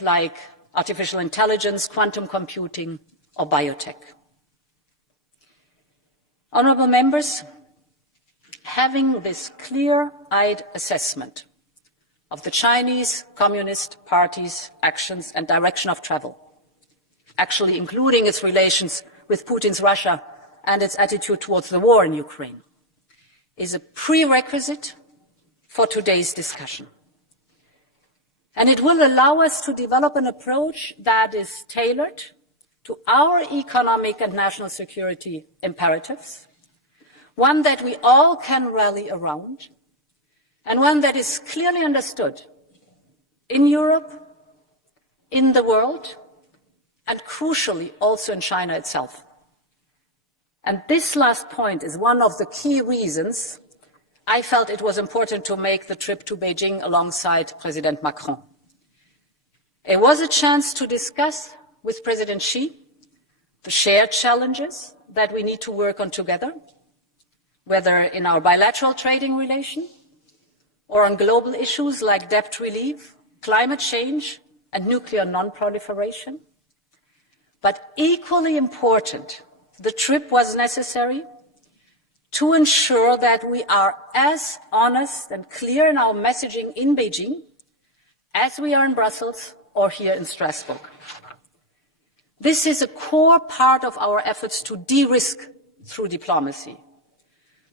like artificial intelligence, quantum computing, or biotech. Honourable members, having this clear-eyed assessment of the Chinese Communist Party's actions and direction of travel, actually including its relations with Putin's Russia and its attitude towards the war in Ukraine, is a prerequisite for today's discussion. And it will allow us to develop an approach that is tailored to our economic and national security imperatives, one that we all can rally around, and one that is clearly understood in Europe, in the world, and crucially also in China itself. And this last point is one of the key reasons I felt it was important to make the trip to Beijing alongside President Macron. It was a chance to discuss with President Xi the shared challenges that we need to work on together, whether in our bilateral trading relation or on global issues like debt relief, climate change, and nuclear non-proliferation. But equally important, the trip was necessary to ensure that we are as honest and clear in our messaging in Beijing as we are in Brussels or here in Strasbourg. This is a core part of our efforts to de-risk through diplomacy,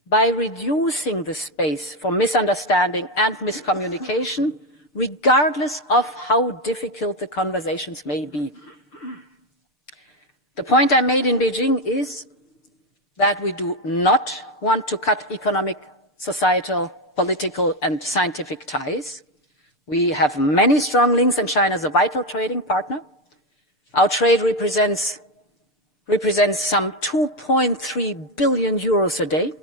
by reducing the space for misunderstanding and miscommunication, regardless of how difficult the conversations may be. The point I made in Beijing is that we do not want to cut economic, societal, political, and scientific ties. We have many strong links, and China is a vital trading partner. Our trade represents some 2.3 billion euros a day.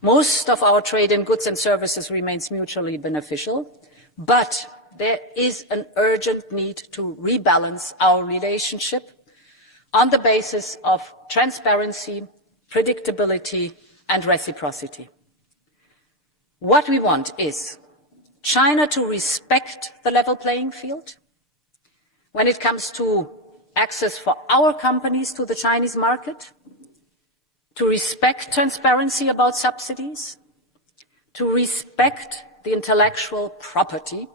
Most of our trade in goods and services remains mutually beneficial, but there is an urgent need to rebalance our relationship on the basis of transparency, predictability, and reciprocity. What we want is China to respect the level playing field when it comes to access for our companies to the Chinese market, to respect transparency about subsidies, to respect the intellectual property.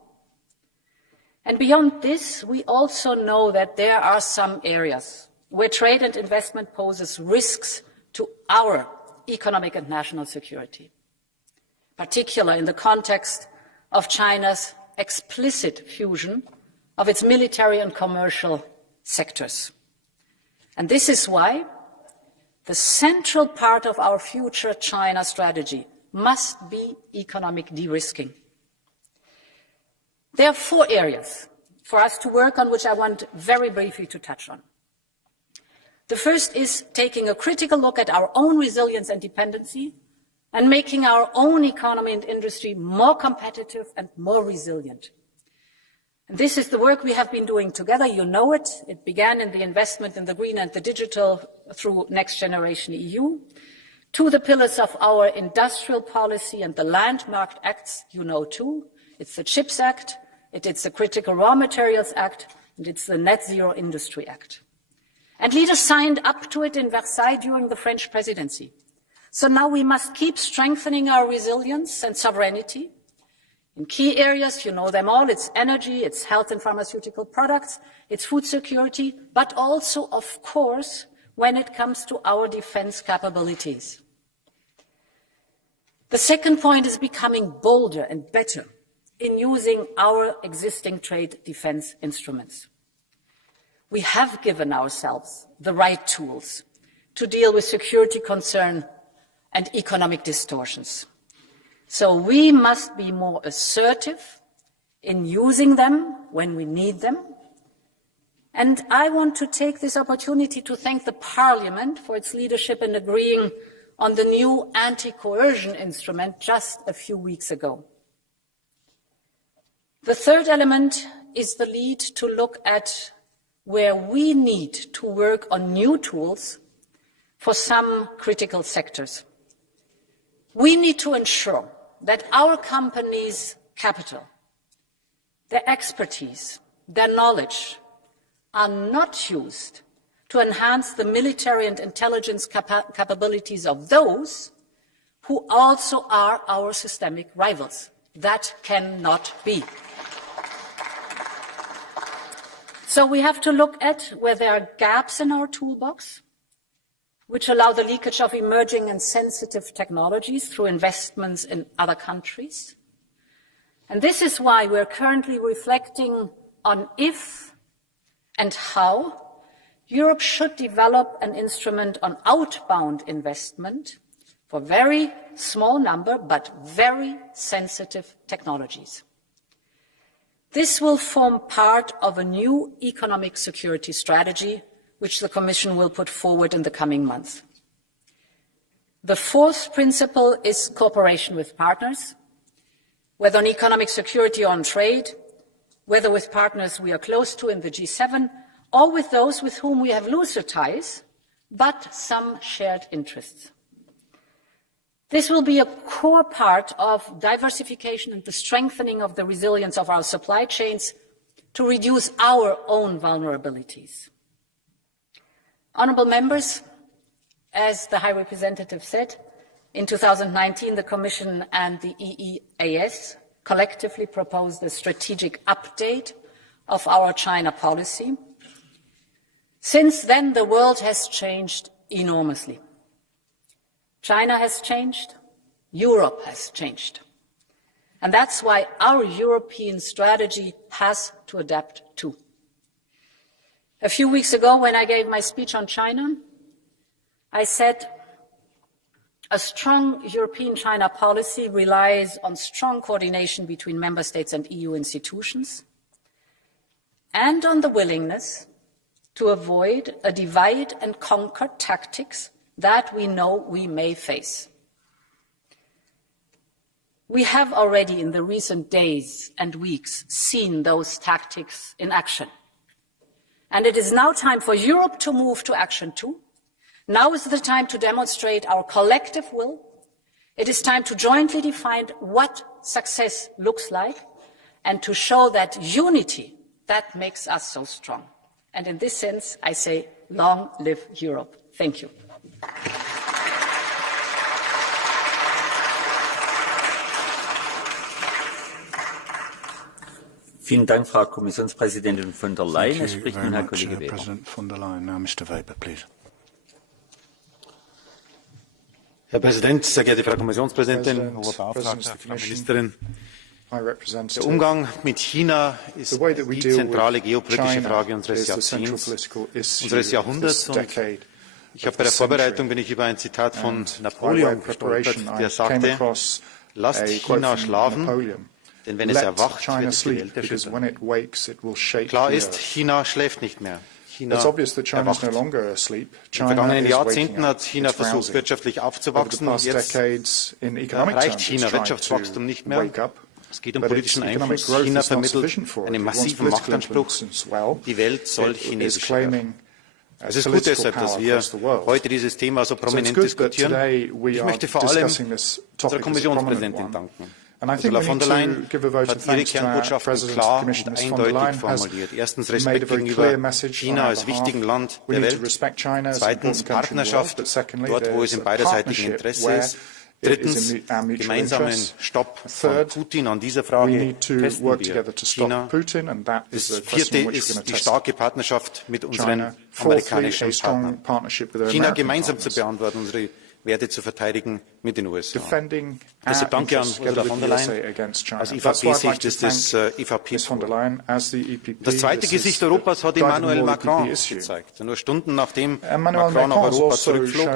And beyond this, we also know that there are some areas where trade and investment poses risks to our economic and national security, particularly in the context of China's explicit fusion of its military and commercial sectors. And this is why the central part of our future China strategy must be economic de-risking. There are 4 areas for us to work on, which I want very briefly to touch on. The first is taking a critical look at our own resilience and dependency and making our own economy and industry more competitive and more resilient. And this is the work we have been doing together. You know it. It began in the investment in the green and the digital through Next Generation EU, to the pillars of our industrial policy and the landmark acts, you know too. It's the CHIPS Act, it's the Critical Raw Materials Act, and it's the Net Zero Industry Act. And leaders signed up to it in Versailles during the French presidency. So now we must keep strengthening our resilience and sovereignty in key areas. You know them all. It's energy, it's health and pharmaceutical products, it's food security, but also, of course, when it comes to our defense capabilities. The second point is becoming bolder and better in using our existing trade defense instruments. We have given ourselves the right tools to deal with security concern and economic distortions. So we must be more assertive in using them when we need them. And I want to take this opportunity to thank the Parliament for its leadership in agreeing on the new anti-coercion instrument just a few weeks ago. The third element is the lead to look at where we need to work on new tools for some critical sectors. We need to ensure that our companies' capital, their expertise, their knowledge are not used to enhance the military and intelligence capabilities of those who also are our systemic rivals. That cannot be. So we have to look at where there are gaps in our toolbox, which allow the leakage of emerging and sensitive technologies through investments in other countries. And this is why we're currently reflecting on if and how Europe should develop an instrument on outbound investment for very small number but very sensitive technologies. This will form part of a new economic security strategy which the Commission will put forward in the coming months. The fourth principle is cooperation with partners, whether on economic security or on trade, whether with partners we are close to in the G7 or with those with whom we have looser ties, but some shared interests. This will be a core part of diversification and the strengthening of the resilience of our supply chains to reduce our own vulnerabilities. Honourable members, as the High Representative said, in 2019 the Commission and the EEAS collectively proposed a strategic update of our China policy. Since then, the world has changed enormously. China has changed, Europe has changed. And that's why our European strategy has to adapt too. A few weeks ago, when I gave my speech on China, I said a strong European China policy relies on strong coordination between member states and EU institutions and on the willingness to avoid a divide and conquer tactics that we know we may face. We have already in the recent days and weeks seen those tactics in action. And it is now time for Europe to move to action too. Now is the time to demonstrate our collective will. It is time to jointly define what success looks like and to show that unity, that makes us so strong. And in this sense, I say, long live Europe. Thank you. Vielen Dank, Frau Kommissionspräsidentin von der Leyen. Es spricht nun Herr Kollege Weber. President von der Leyen. Now, Mr. Weber, please. Herr Präsident, sehr geehrte Frau Kommissionspräsidentin, hohe Beauftragte, Frau Ministerin! Der Umgang mit China ist die zentrale geopolitische Frage unseres Jahrzehnts, unseres Jahrhunderts. Und ich habe bei der Vorbereitung bin ich über ein Zitat von Napoleon gestolpert, der sagte: Lasst China schlafen, denn wenn es erwacht, wird es die Welt erschüttern. Klar ist, China schläft nicht mehr. China erwacht. In den vergangenen Jahrzehnten hat China versucht, wirtschaftlich aufzuwachsen. Jetzt reicht China Wirtschaftswachstum nicht mehr. Es geht um politischen Einfluss. China vermittelt einen massiven Machtanspruch. Die Welt soll chinesisch werden. Es ist gut deshalb, dass wir heute dieses Thema so prominent diskutieren. Ich möchte vor allem unserer Kommissionspräsidentin danken. Ursula von der Leyen hat ihre Kernbotschaften klar und eindeutig formuliert. Erstens Respekt gegenüber China als wichtigen Land der Welt. Zweitens Partnerschaft, dort wo es im beiderseitigen Interesse ist. Drittens gemeinsamen Stopp von Putin an dieser Frage testen wir China. Das vierte ist die starke Partnerschaft mit unseren amerikanischen Partnern. China gemeinsam zu beantworten, unsere Werte zu verteidigen mit den USA. Deshalb danke an Ursula von der Leyen. Aus EVP-Sicht ist das EVP. Das zweite Gesicht Europas hat Emmanuel Macron gezeigt. Nur Stunden nachdem Macron nach Europa zurückflog,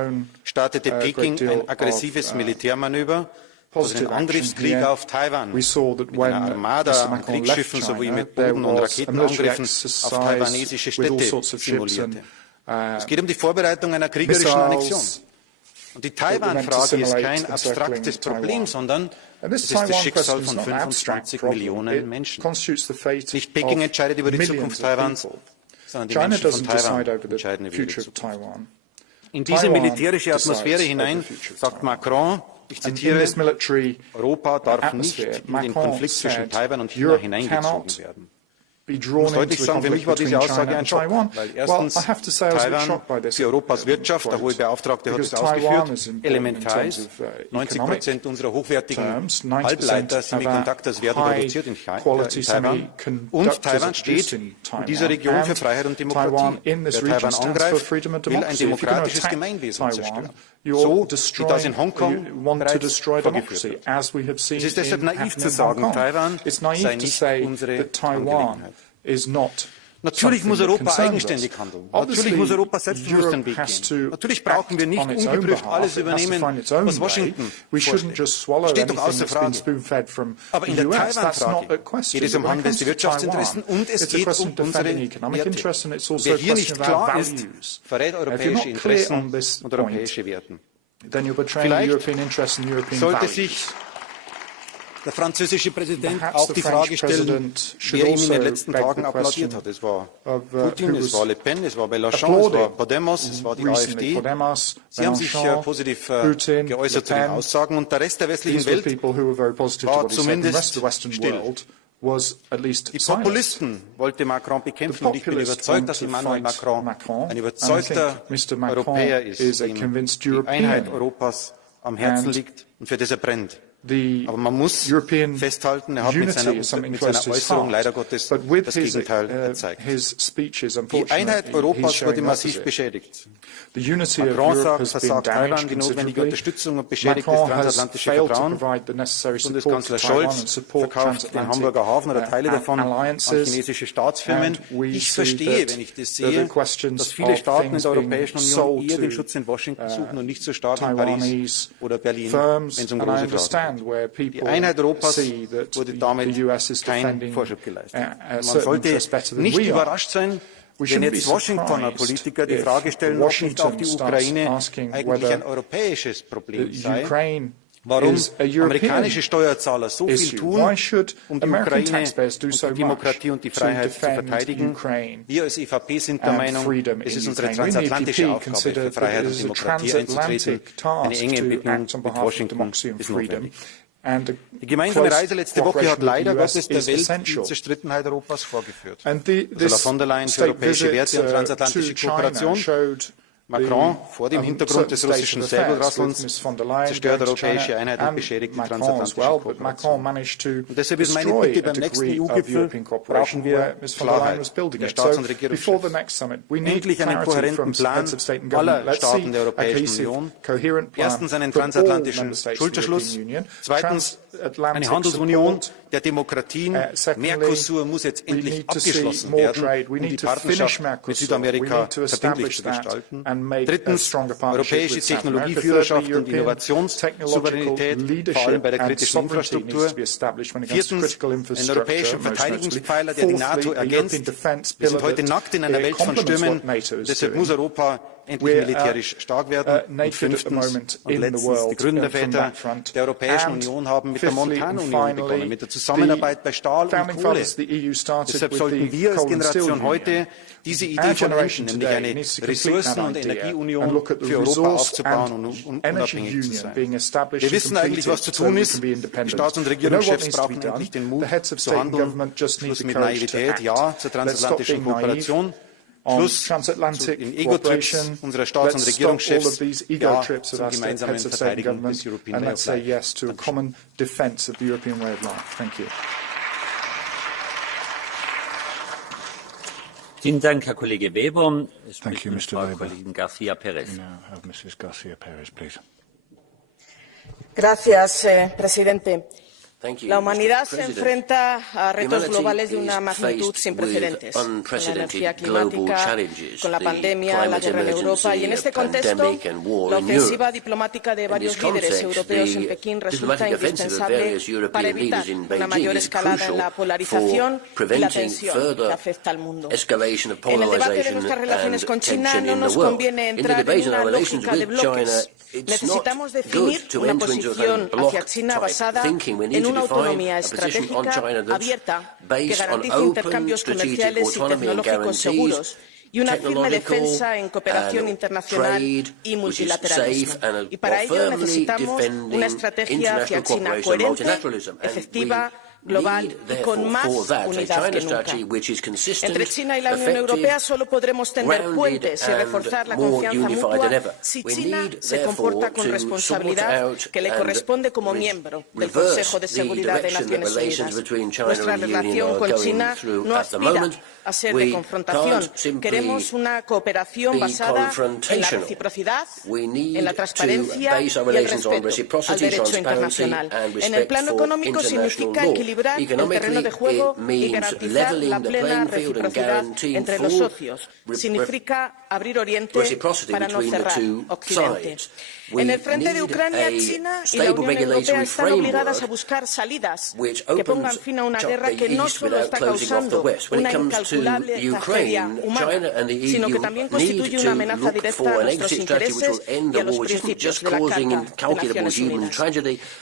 startete Peking ein aggressives Militärmanöver, also den Angriffskrieg auf Taiwan, mit einer Armada an Kriegsschiffen sowie mit Boden- und Raketenangriffen auf taiwanesische Städte simulierte. Es geht um die Vorbereitung einer kriegerischen Annexion. Und die Taiwan-Frage ist kein abstraktes Problem, sondern es ist das Schicksal von 25 Millionen Menschen. Nicht Peking entscheidet über die Zukunft Taiwans, sondern die Menschen von Taiwan entscheiden über die Zukunft. In diese militärische Atmosphäre hinein sagt Macron, ich zitiere, Europa darf nicht in den Konflikt zwischen Taiwan und China hineingezogen werden. be Ich drawn muss into deutlich the sagen, für mich conflict war between diese Aussage China ein and Schock, Taiwan. weil Well, erstens I have to say I was a bit Taiwan shocked by this für Europas Wirtschaft, der hohe Beauftragte hat es because Taiwan ausgeführt, is important in elementar terms ist. of economic 90% unserer hochwertigen terms, 90% Halbleiter, of our Semiconductors werden produziert in quality Taiwan. Und Taiwan steht in dieser Region für Freiheit und Demokratie. Wer Taiwan angreift, will ein demokratisches Gemeinwesen zerstören. So wie das in Hongkong bereits vorgeführt wird. Es ist deshalb naiv zu sagen, Taiwan sei nicht unsere Angelegenheit. Natürlich muss Europa eigenständig handeln. Natürlich muss Europa selbstbewusst den Weg gehen. Natürlich brauchen wir nicht ungeprüft alles übernehmen, was Washington vorschlägt. Steht doch außer Frage. Aber in der Taiwan-Frage geht es um handfeste Wirtschaftsinteressen und es geht um unsere Werte. Wer hier nicht klar ist, verrät europäische Interessen und europäische Werte. Vielleicht sollte sich der französische Präsident auch die Frage stellen, wer ihm in den letzten Tagen applaudiert hat. Es war Putin, es war Le Pen, es war Mélenchon, es war Podemos, es war die AfD. Sie haben sich positiv geäußert zu den Aussagen und der Rest der westlichen Welt war zumindest still. Die Populisten wollte Macron bekämpfen und ich bin überzeugt, dass Emmanuel Macron ein überzeugter Europäer ist, dem die Einheit Europas am Herzen liegt und für das er brennt. Aber man muss festhalten, er hat mit seiner Äußerung leider Gottes das Gegenteil gezeigt. Die Einheit Europas wurde massiv beschädigt. Macron sagt, versagt Taiwan die notwendige Unterstützung und beschädigt das transatlantische Vertrauen. Bundeskanzler Scholz verkauft den Hamburger Hafen oder Teile davon an chinesische Staatsfirmen. Ich verstehe, wenn ich das sehe, dass viele Staaten in der Europäischen Union eher den Schutz in Washington suchen und nicht so stark in Paris oder Berlin, wenn es um große Fragen geht. Die Einheit Europas wurde damit kein Vorschub geleistet. Man sollte nicht überrascht sein, wenn jetzt Washingtoner Politiker die Frage stellen, ob nicht auch die Ukraine eigentlich ein europäisches Problem sei. Warum amerikanische Steuerzahler so viel tun, um die Ukraine und die Demokratie und die Freiheit zu verteidigen. Wir als EVP sind der Meinung, es ist unsere transatlantische Aufgabe, für Freiheit und Demokratie einzutreten. Eine enge Entwicklung mit Washington ist notwendig. Die gemeinsame Reise letzte Woche hat leider Gottes der Welt die Zerstrittenheit Europas vorgeführt. Ursula von der Leyen für europäische Werte und transatlantische Kooperation. Macron vor dem Hintergrund des russischen Säbelrasselns zerstört europäische Einheit und beschädigt die transatlantische Kooperation. Und deshalb ist meine Bitte, beim nächsten EU-Gipfel brauchen wir Klarheit der Staats- und Regierungschefs. Endlich einen kohärenten Plan aller Staaten der Europäischen Union. Erstens einen transatlantischen Schulterschluss. Zweitens eine Handelsunion der Demokratien. Mercosur muss jetzt endlich abgeschlossen werden, um die Partnerschaft mit Südamerika verbindlich zu gestalten. Drittens, europäische Technologieführerschaft und Innovationssouveränität, vor allem bei der kritischen Infrastruktur. Viertens, einen europäischen Verteidigungspfeiler, der die NATO ergänzt. Wir sind heute nackt in einer Welt von Stürmen. Deshalb muss Europa endlich militärisch stark werden. Und fünftens und letztens, die Gründerväter der Europäischen Union haben mit der Montanunion begonnen, mit der Zusammenarbeit bei Stahl und Kohle. Deshalb sollten wir als Generation heute diese Idee vollenden, nämlich eine Ressourcen- und Energieunion für Europa aufzubauen und unabhängig zu sein. Wir wissen eigentlich, was zu tun ist. Die Staats- und Regierungschefs brauchen endlich den Mut zu handeln. Schluss mit Naivität, ja zur transatlantischen Kooperation. Schluss in Ego-Trips unserer Staats- und Regierungschefs, ja zur gemeinsamen Verteidigung des European Way of Life. Vielen Dank, Herr Kollege Weber. Es spricht nun Frau Kollegin García Pérez. Gracias, presidente. La humanidad se enfrenta a retos globales de una magnitud sin precedentes, con la energía climática, con la pandemia, la guerra en Europa y en este contexto la ofensiva diplomática de varios líderes europeos en Pekín resulta indispensable para evitar una mayor escalada en la polarización y la tensión que afecta al mundo. En el debate de nuestras relaciones con China no nos conviene entrar en una lógica de bloques. Necesitamos definir una posición hacia China basada en una autonomía estratégica abierta que garantice intercambios comerciales y tecnológicos seguros y una firme defensa en cooperación internacional y multilateralismo. Y para ello necesitamos una estrategia hacia China coherente, efectiva, global y con más unidad que nunca. Entre China y la Unión Europea solo podremos tender puentes y reforzar la confianza mutua si China se comporta con responsabilidad que le corresponde como miembro del Consejo de Seguridad de Naciones Unidas. Nuestra relación con China no aspira a ser de confrontación. Queremos una cooperación basada en la reciprocidad, en la transparencia y el respeto al derecho internacional. En el plano económico significa equilibrar el terreno de juego y garantizar la plena reciprocidad entre los socios. Significa abrir Oriente para no cerrar Occidente. En el frente de Ucrania, China y la Unión Europea están obligadas a buscar salidas que pongan fin a una guerra que no solo está causando una incalculable tragedia humana, sino que también constituye una amenaza directa a nuestros intereses y a los principios de la Carta de Naciones Unidas.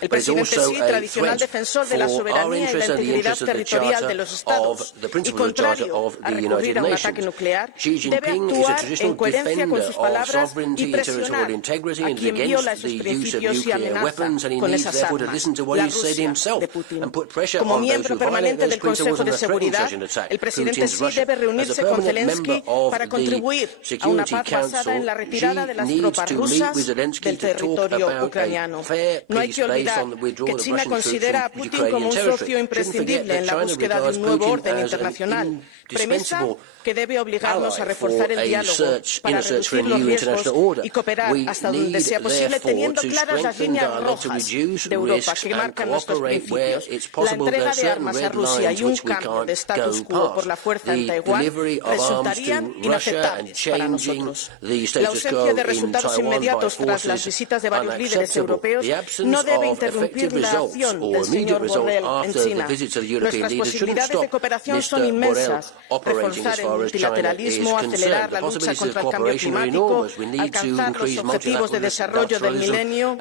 El presidente Xi, tradicional defensor de la soberanía y la integridad territorial de los Estados y contrario a recurrir a un ataque nuclear, debe actuar en coherencia con sus palabras y presionar a quien viola esos principios y amenaza con esas armas, la Rusia de Putin. Como miembro permanente del Consejo de Seguridad, el presidente Xi debe reunirse con Zelensky para contribuir a una paz basada en la retirada de las tropas rusas del territorio ucraniano. No hay que olvidar que China considera a Putin como un socio imprescindible en la búsqueda de un nuevo orden internacional, premisa que debe obligarnos a reforzar el diálogo para reducir los riesgos y cooperar hasta donde sea posible, teniendo claras las líneas rojas de Europa que marcan nuestros principios. La entrega de armas a Rusia y un cambio de status quo por la fuerza en Taiwán resultarían inaceptables para nosotros. La ausencia de resultados inmediatos tras las visitas de varios líderes europeos no debe interrumpir la acción del señor Borrell en China. Nuestras posibilidades de cooperación son inmensas. Reforzar el multilateralismo, acelerar la lucha contra el cambio climático, alcanzar los objetivos de desarrollo del milenio.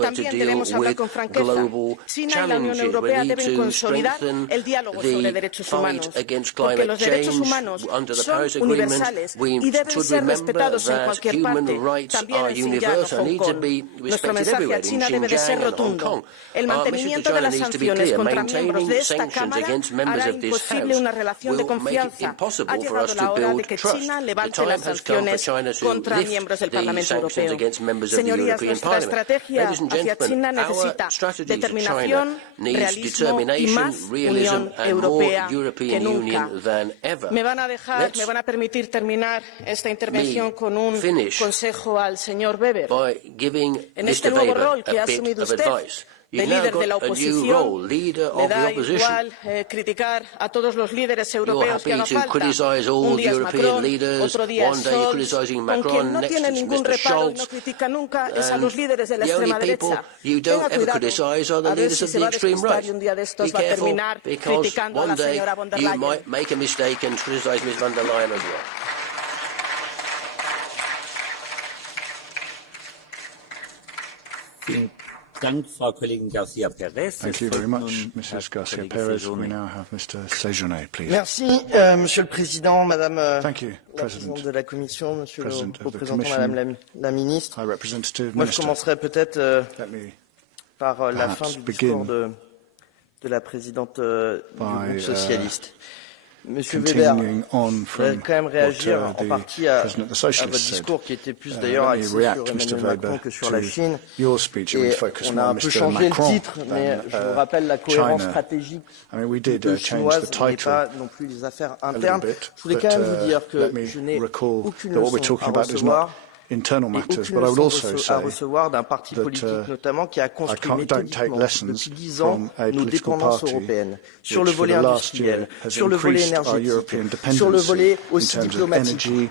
También debemos hablar con franqueza. China y la Unión Europea deben consolidar el diálogo sobre derechos humanos, porque los derechos humanos son universales y deben ser respetados en cualquier parte, también en Xinjiang o Hong Kong. Nuestro mensaje a China debe de ser rotundo. El mantenimiento de las sanciones contra miembros de esta Cámara hará imposible una relación de confianza. Ha llegado la hora de que China levante las sanciones contra miembros del Parlamento Europeo. Señorías, nuestra estrategia hacia China necesita determinación, realismo y más Unión Europea que nunca. Me van a permitir terminar esta intervención con un consejo al señor Weber. En este nuevo rol que ha asumido usted, de líder de la oposición, le da igual criticar a todos los líderes europeos que haga falta. Un día es Macron, otro día es Scholz. Con quien no tiene ningún reparo y no critica nunca es a los líderes de la extrema derecha. Tenga cuidado, a ver si se va a despistar y un día de estos va a terminar criticando a la señora von der Leyen. Frau Kollegin García Pérez. Thank you very much, Mrs. Garcia Perez. We now have Mr. Séjourné, please. Merci, Monsieur le Président, Madame la Présidente de la Commission, Monsieur le représentant, Madame la Ministre. Moi, je commencerai peut-être par la fin du discours de la Présidente du groupe socialiste. Monsieur Weber, je voudrais quand même réagir en partie à votre discours qui était plus d'ailleurs axé sur Emmanuel Macron que sur la Chine. Et on a un peu changé le titre, mais je vous rappelle la cohérence stratégique chinoise n'est pas non plus les affaires internes. Je voulais quand même vous dire que je n'ai aucune leçon à recevoir. Internal matters, but I would also say d'un parti politique notamment qui a construit méthodiquement depuis 10 ans nos dépendances européennes sur le volet industriel, sur le volet énergétique, sur le volet aussi diplomatique.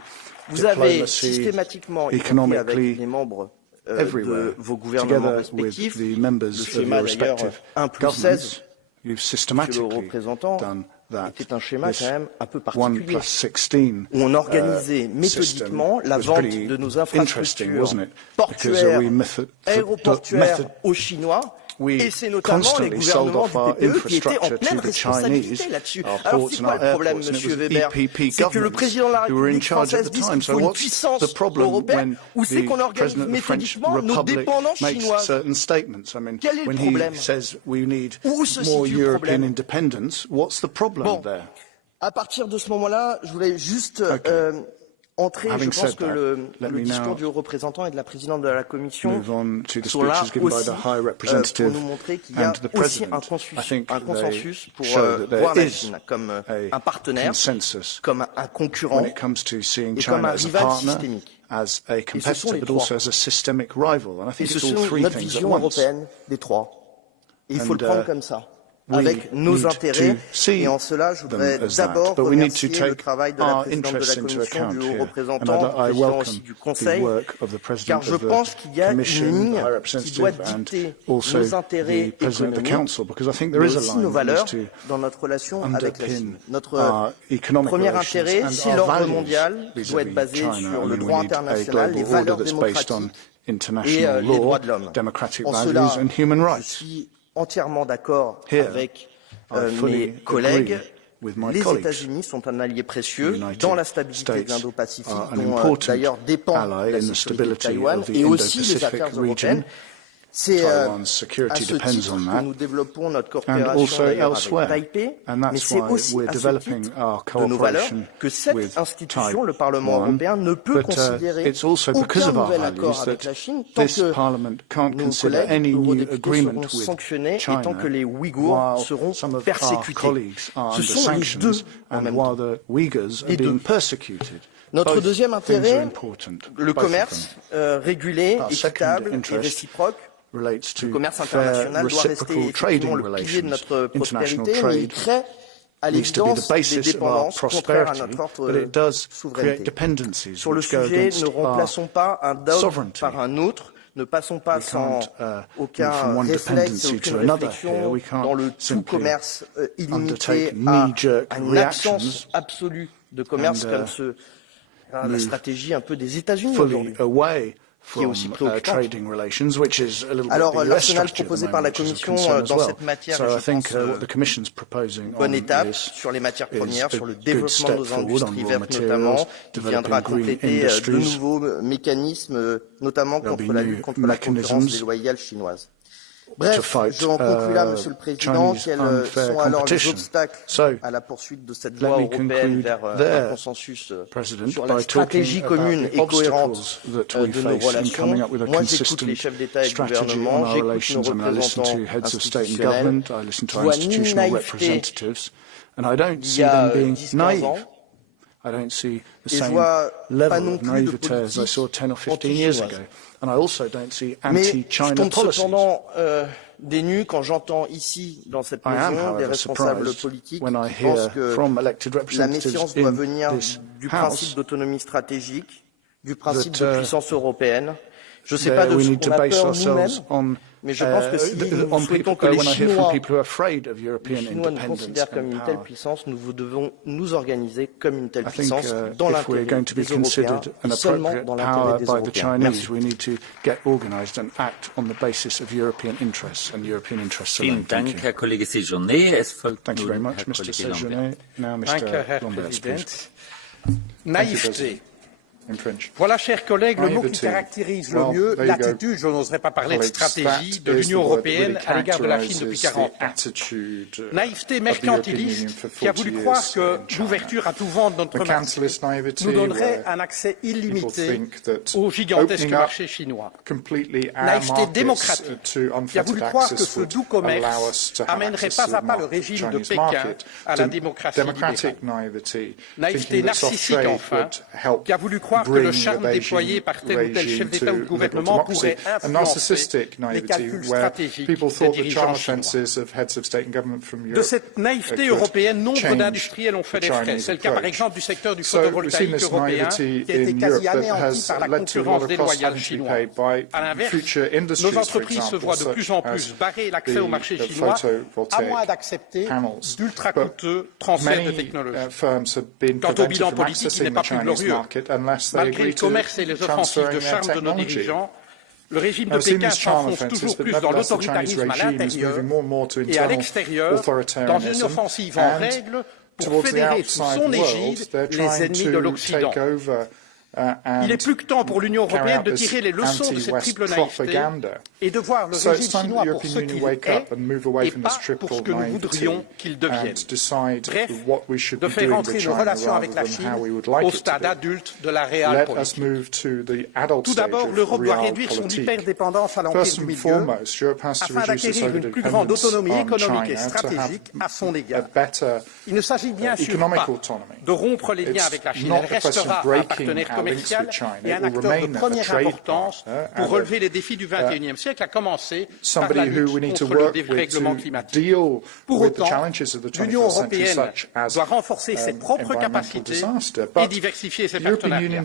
Vous avez systématiquement, y compris avec les membres de vos gouvernements respectifs, le schéma d'ailleurs 1+16, monsieur le représentant, était un schéma quand même un peu particulier, où on organisait méthodiquement la vente de nos infrastructures portuaires, aéroportuaires aux Chinois, Et c'est notamment les gouvernements du PPE qui étaient en pleine responsabilité là-dessus. Alors c'est quoi le problème, Monsieur Weber? C'est que le président de la République française dit qu'il faut une puissance européenne, ou c'est qu'on organise méthodiquement nos dépendances chinoises. Quel est le problème? Où se situe le problème? Bon, à partir de ce moment-là, je voulais juste entrer, je pense que le discours du haut représentant et de la présidente de la Commission sont là aussi pour nous montrer qu'il y a aussi un consensus pour voir la Chine comme un partenaire, comme un concurrent et comme un rival systémique. Et ce sont les trois. Et ce sont notre vision européenne des trois. Et il faut le prendre comme ça, avec nos intérêts, et en cela, je voudrais d'abord remercier le travail de la présidente de la Commission, du haut représentant, du président aussi du Conseil, car je pense qu'il y a une ligne qui doit dicter nos intérêts économiques, mais aussi nos valeurs dans notre relation avec la Chine. Notre premier intérêt, c'est l'ordre mondial, qui doit être basé sur le droit international, les valeurs démocratiques et les droits de l'homme. En cela, je suis entièrement d'accord avec mes collègues. Les États-Unis sont un allié précieux dans la stabilité de l'Indo-Pacifique, dont d'ailleurs dépend la sécurité de Taïwan et aussi les affaires européennes. C'est à ce titre que nous développons notre coopération avec Taipei, mais c'est aussi à ce titre de nos valeurs que cette institution, le Parlement européen, ne peut considérer aucun nouvel accord avec la Chine tant que nos collègues eurodéputés seront sanctionnés et tant que les Ouïghours seront persécutés. Ce sont les deux en même temps. Les deux. Notre deuxième intérêt, le commerce régulé, équitable et réciproque. Le commerce international doit rester effectivement le pilier de notre prospérité, mais il crée à l'évidence des dépendances contraires à notre forte souveraineté. Sur le sujet, ne remplaçons pas un dogme par un autre, ne passons pas sans aucun réflexe, aucune réflexion dans le tout commerce illimité à une absence absolue de commerce comme la stratégie un peu des États-Unis aujourd'hui, qui est aussi préoccupante. Alors, l'arsenal proposé par la Commission dans cette matière est, je pense, une bonne étape sur les matières premières, sur le développement de nos industries vertes notamment, qui viendra compléter de nouveaux mécanismes, notamment contre la lutte contre la concurrence déloyale chinoise. Bref, je en conclus là, Monsieur le Président, quels sont alors les obstacles à la poursuite de cette voie européenne vers un consensus sur la stratégie commune et cohérente de nos relations. Moi, j'écoute les chefs d'État et de gouvernement, j'écoute nos représentants institutionnels. Je vois ni naïveté il y a 10-15 ans, et je vois pas non plus de politique anti-chinoise. Mais je tombe cependant des nues quand j'entends ici, dans cette maison, des responsables politiques qui pensent que la méfiance doit venir du principe d'autonomie stratégique, du principe de puissance européenne. Je ne sais pas de ce qu'on a peur nous-mêmes, mais je pense que si nous souhaitons que les Chinois nous considèrent comme une telle puissance, nous devons nous organiser comme une telle puissance dans l'intérêt des Européens et seulement dans l'intérêt des Européens. Merci. Vielen Dank, Herr Kollege Séjourné. Es folgt nun Herr Kollege Lambert. Danke, Herr Präsident. Naïveté. Voilà, chers collègues, le mot qui caractérise le mieux l'attitude, je n'oserais pas parler de stratégie, de l'Union européenne à l'égard de la Chine depuis 40 ans. Naïveté mercantiliste qui a voulu croire que l'ouverture à tout vent de notre marché nous donnerait un accès illimité au gigantesque marché chinois. Naïveté démocratique qui a voulu croire que ce doux commerce amènerait pas à pas le régime de Pékin à la démocratie libérale. Naïveté narcissique, enfin, qui a voulu croire que le charme déployé par tel ou tel chef d'État ou de gouvernement pourrait influencer les calculs stratégiques des dirigeants chinois. De cette naïveté européenne, nombre d'industriels ont fait les frais. C'est le cas par exemple du secteur du photovoltaïque européen qui a été quasi anéanti par la concurrence déloyale chinoise. À l'inverse, nos entreprises se voient de plus en plus barrer l'accès au marché chinois à moins d'accepter d'ultra coûteux transferts de technologie. Quant au bilan politique, il n'est pas plus glorieux. Malgré le commerce et les offensives de charme de nos dirigeants, Le régime de Pékin s'enfonce toujours plus dans l'autoritarisme à l'intérieur et à l'extérieur, dans une offensive en règle pour fédérer sous son égide les ennemis de l'Occident. Il est plus que temps pour l'Union européenne de tirer les leçons de cette triple naïveté et de voir le régime chinois pour ce qu'il est et pas pour ce que nous voudrions qu'il devienne. Bref, de faire entrer nos relations avec la Chine au stade adulte de la réelle politique. Tout d'abord, l'Europe doit réduire son hyperdépendance à l'empire du milieu afin d'acquérir une plus grande autonomie économique et stratégique à son égard. Il ne s'agit bien sûr pas de rompre les liens avec la Chine. Elle restera un partenaire commercial et un acteur de première importance pour relever les défis du XXIe siècle, à commencer par la lutte contre le dérèglement climatique. Pour autant, l'Union européenne doit renforcer ses propres capacités et diversifier ses partenariats.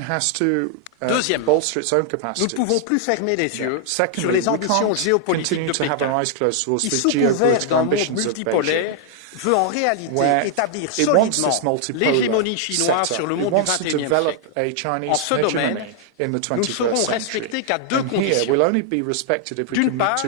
Deuxièmement, nous ne pouvons plus fermer les yeux sur les ambitions géopolitiques de Pékin, qui, sous couvert d'un monde multipolaire, veut en réalité établir solidement l'hégémonie chinoise sur le monde du XXIe siècle. En ce domaine, nous ne serons respectés qu'à deux conditions. D'une part,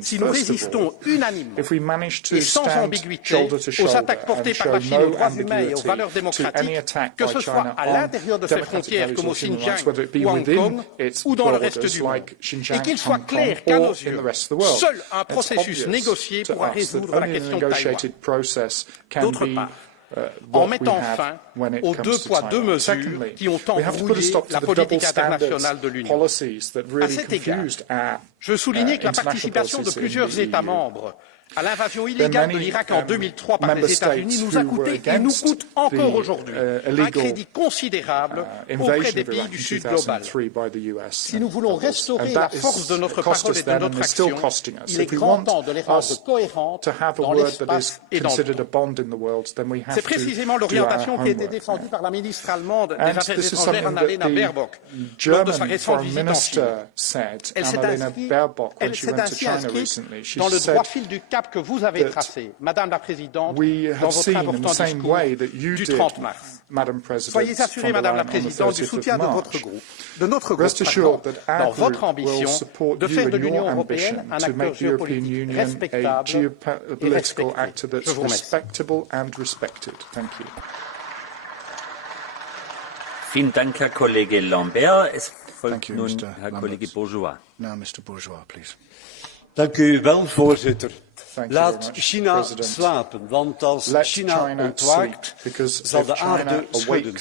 si nous résistons unanimement et sans ambiguïté aux attaques portées par la Chine aux droits humains et aux valeurs démocratiques, que ce soit à l'intérieur de ses frontières comme au Xinjiang ou à Hong Kong ou dans le reste du monde, et qu'il soit clair qu'à nos yeux, seul un processus négocié pourra résoudre la question de Taïwan. D'autre part, en mettant fin aux deux poids, deux mesures qui ont embrouillé la politique internationale de l'Union. À cet égard, je veux souligner que la participation de plusieurs États membres à l'invasion illégale de l'Irak en 2003 par les États-Unis nous a coûté et nous coûte encore aujourd'hui un crédit considérable auprès des pays du Sud global. Si nous voulons restaurer la force de notre parole et de notre action, il est grand temps de les rendre cohérentes dans l'espace et dans le temps. C'est précisément l'orientation qui a été défendue par la ministre allemande des Affaires étrangères, Annalena Baerbock, lors de sa récente visite en Chine. Elle s'est ainsi inscrite dans le droit fil du cap que vous avez tracé, Madame la Présidente, dans votre important discours du 30 mars. Soyez assurée, Madame la Présidente, du soutien de votre groupe, de notre groupe, dans votre ambition de faire de l'Union européenne un acteur géopolitique respectable et respecté. Je vous remercie. Vielen Dank, Herr Kollege Lambert. Es folgt nun Herr Kollege Bourgeois. Now, Mr. Bourgeois, please. Dank u wel, voorzitter. Laat China slapen, want als China ontwaakt, zal de aarde schudden.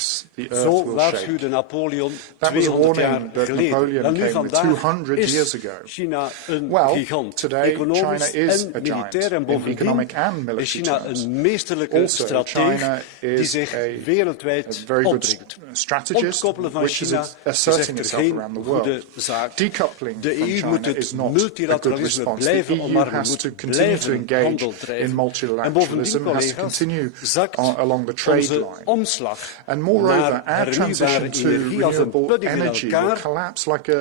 Zo waarschuwde Napoleon 200 jaar geleden. En nu vandaag is China een gigant. Economisch en militair en bovendien is China een meesterlijke strateeg die zich wereldwijd opdringt. Ontkoppelen van China is echter geen goede zaak. De EU moet het multilateralisme blijven omarmen, moet blijven handel drijven. En bovendien, collega's, zakt onze omslag naar hernieuwbare energie als een pudding in elkaar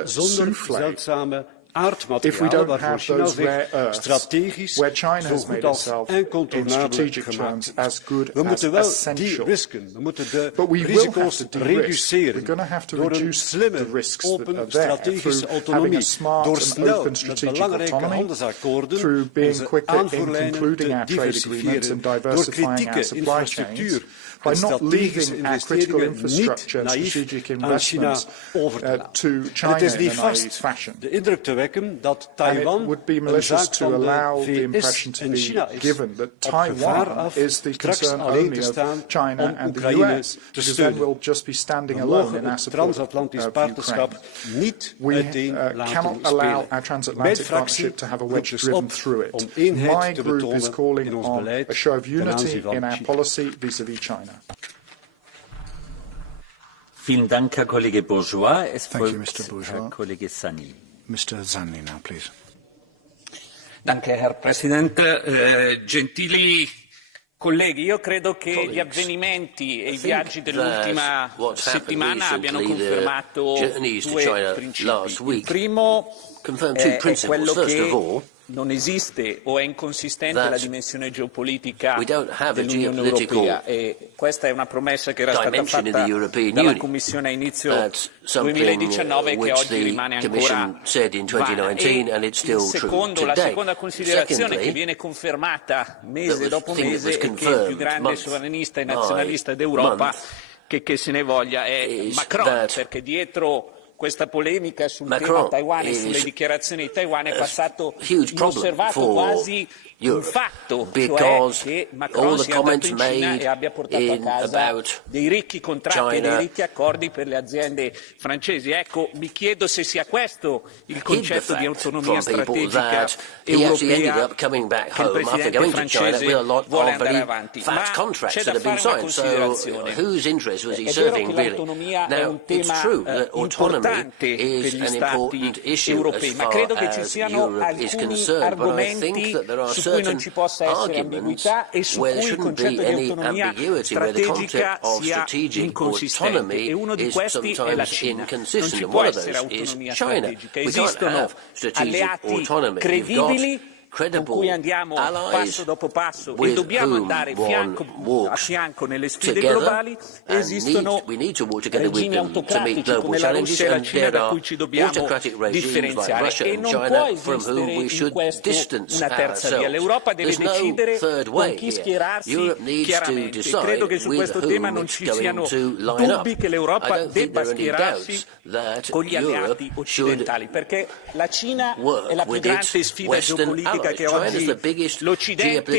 zonder zeldzame aardmaterialen waarvoor China zich strategisch zo goed als incontournabel gemaakt heeft. We moeten wel de-risken, we moeten de risico's reduceren door een slimme, open strategische autonomie, door snel met belangrijke handelsakkoorden onze aanvoerlijnen te diversifiëren, door kritieke infrastructuur en strategische investeringen niet naïef aan China over te laten. En het is niet vast de indruk te wekken dat Taiwan een zaak van de VS en China is. Op gevaar af straks alleen te staan om Oekraïne te steunen. We mogen het transatlantisch partnerschap niet uiteen laten spelen. Mijn fractie roept dus op om eenheid te betonen in ons beleid ten aanzien van China. Vielen Dank, Herr Kollege Bourgeois. Es folgt Herr Kollege Zanni. Mr. Zanni now, please. Danke, Herr Presidente. Gentili colleghi, io credo che gli avvenimenti e i viaggi dell'ultima settimana abbiano confermato due principi. Il primo è quello che non esiste o è inconsistente la dimensione geopolitica dell'Unione Europea e questa è una promessa che era stata fatta dalla Commissione a inizio 2019 che oggi rimane ancora vana. La seconda considerazione che viene confermata mese dopo mese è che il più grande sovranista e nazionalista d'Europa che se ne voglia è Macron, perché dietro questa polemica sul tema Taiwan e sulle dichiarazioni di Taiwan è passato inosservato quasi un fatto, cioè che Macron sia andato in Cina e abbia portato a casa dei ricchi contratti e dei ricchi accordi per le aziende francesi. Ecco, mi chiedo se sia questo il concetto di autonomia strategica europea che il Presidente francese vuole andare avanti. Ma c'è da fare una considerazione. È vero che l'autonomia è un tema importante per gli Stati europei, ma credo che ci siano alcuni argomenti su cui non ci possa essere ambiguità e su cui il concetto di autonomia strategica sia inconsistente e uno di questi è la Cina. Non ci può essere autonomia strategica, esistono alleati credibili con cui andiamo passo dopo passo e dobbiamo andare fianco a fianco nelle sfide globali. Esistono regimi autocratici come la Russia e la Cina da cui ci dobbiamo differenziare e non può esistere in questo una terza via. L'Europa deve decidere con chi schierarsi chiaramente. Credo che su questo tema non ci siano dubbi che l'Europa debba schierarsi con gli alleati occidentali, perché la Cina è la più grande sfida geopolitica che oggi l'Occidente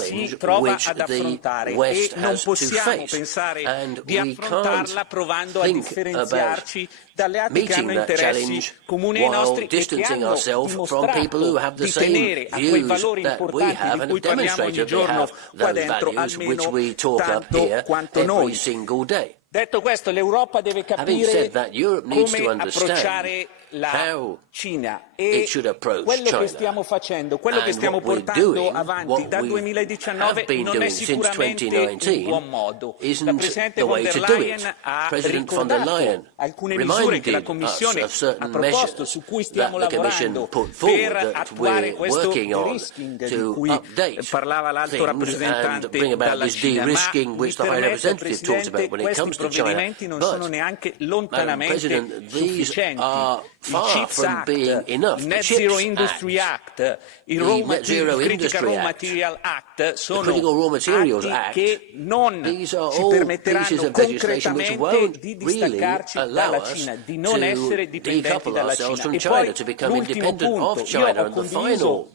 si trova ad affrontare e non possiamo pensare di affrontarla provando a differenziarci da alleati che hanno interessi comuni ai nostri e che hanno dimostrato di tenere a quei valori importanti di cui parliamo ogni giorno qua dentro almeno tanto quanto noi. Detto questo, l'Europa deve capire come approcciare la Cina e quello che stiamo facendo, quello che stiamo portando avanti dal 2019 non è sicuramente un buon modo. La Presidente von der Leyen ha ricordato alcune misure che la Commissione ha proposto, su cui stiamo lavorando per attuare questo de-risking di cui parlava l'alto rappresentante dalla Cina, ma mi permette, Presidente, questi provvedimenti non sono neanche lontanamente sufficienti. Il CHIPS Act, il Net Zero Industry Act, il Critical Raw Material Act sono atti che non ci permetteranno concretamente di distaccarci dalla Cina, di non essere dipendenti dalla Cina. E poi l'ultimo punto, io ho condiviso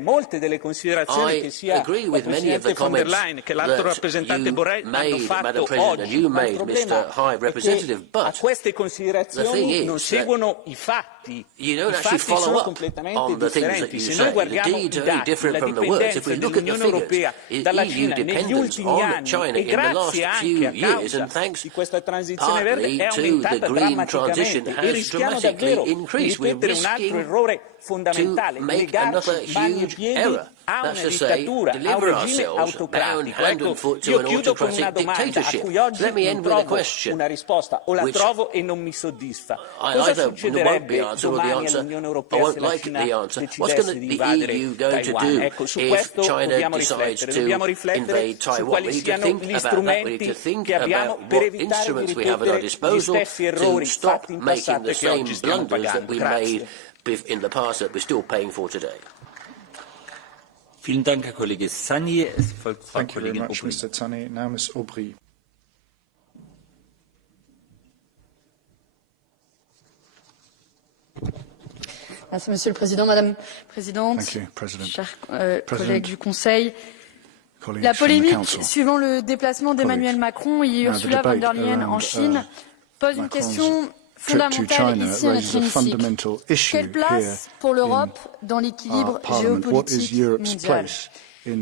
molte delle considerazioni che sia la Presidente von der Leyen che l'alto rappresentante Borrell hanno fatto oggi, ma il problema è che a queste considerazioni non seguono i fatti. I fatti sono completamente differenti. Se noi guardiamo i dati sulla dipendenza dell'Unione Europea dalla Cina negli ultimi anni e grazie anche a causa di questa transizione verde è aumentata drammaticamente e rischiamo davvero di ripetere un altro errore fondamentale, legarci mani e piedi a una dittatura, a un regime autocratico. Ecco, io chiudo con una domanda a cui oggi non trovo una risposta, o la trovo e non mi soddisfa. Cosa succederebbe domani all'Unione Europea se la Cina decidesse di invadere Taiwan? Ecco, su questo dobbiamo riflettere su quali siano gli strumenti che abbiamo per evitare di ripetere gli stessi errori fatti in passato e che oggi stiamo pagando. Grazie. In the past that we're still paying for today. Vielen Dank, Herr Kollege Zanni. Es folgt Frau Kollegin Aubry. Mr. Zanni. Now Ms. Aubry. Merci, Monsieur le Président, Madame la Présidente, chers collègues du Conseil. La polémique suivant le déplacement d'Emmanuel Macron et Ursula von der Leyen en Chine pose une question fondamentale ici à notre hémicycle. Quelle place pour l'Europe dans l'équilibre géopolitique mondial?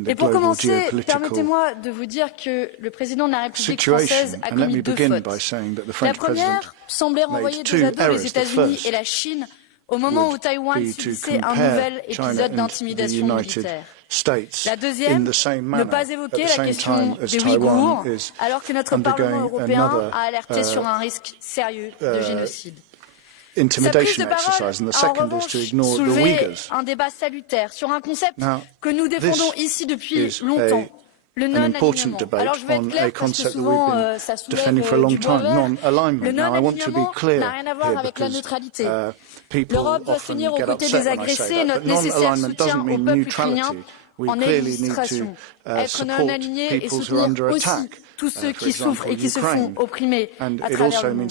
Et pour commencer, permettez-moi de vous dire que le président de la République française a commis deux fautes. La première semblait renvoyer dos à dos les États-Unis et la Chine au moment où Taïwan subissait un nouvel épisode d'intimidation militaire. La deuxième, ne pas évoquer la question des Ouïghours, alors que notre Parlement européen a alerté sur un risque sérieux de génocide. intimidation exercise, and the second is to ignore the Uyghurs. Un débat salutaire sur un concept que nous défendons ici depuis longtemps. Le an important debate on a concept that we've been defending for a long time, non-alignment. Now, I want to be clear here because people often get upset when I say that, but non-alignment doesn't mean neutrality. We clearly need to support people who are under attack. Tous ceux qui souffrent et qui se font opprimer à travers le monde.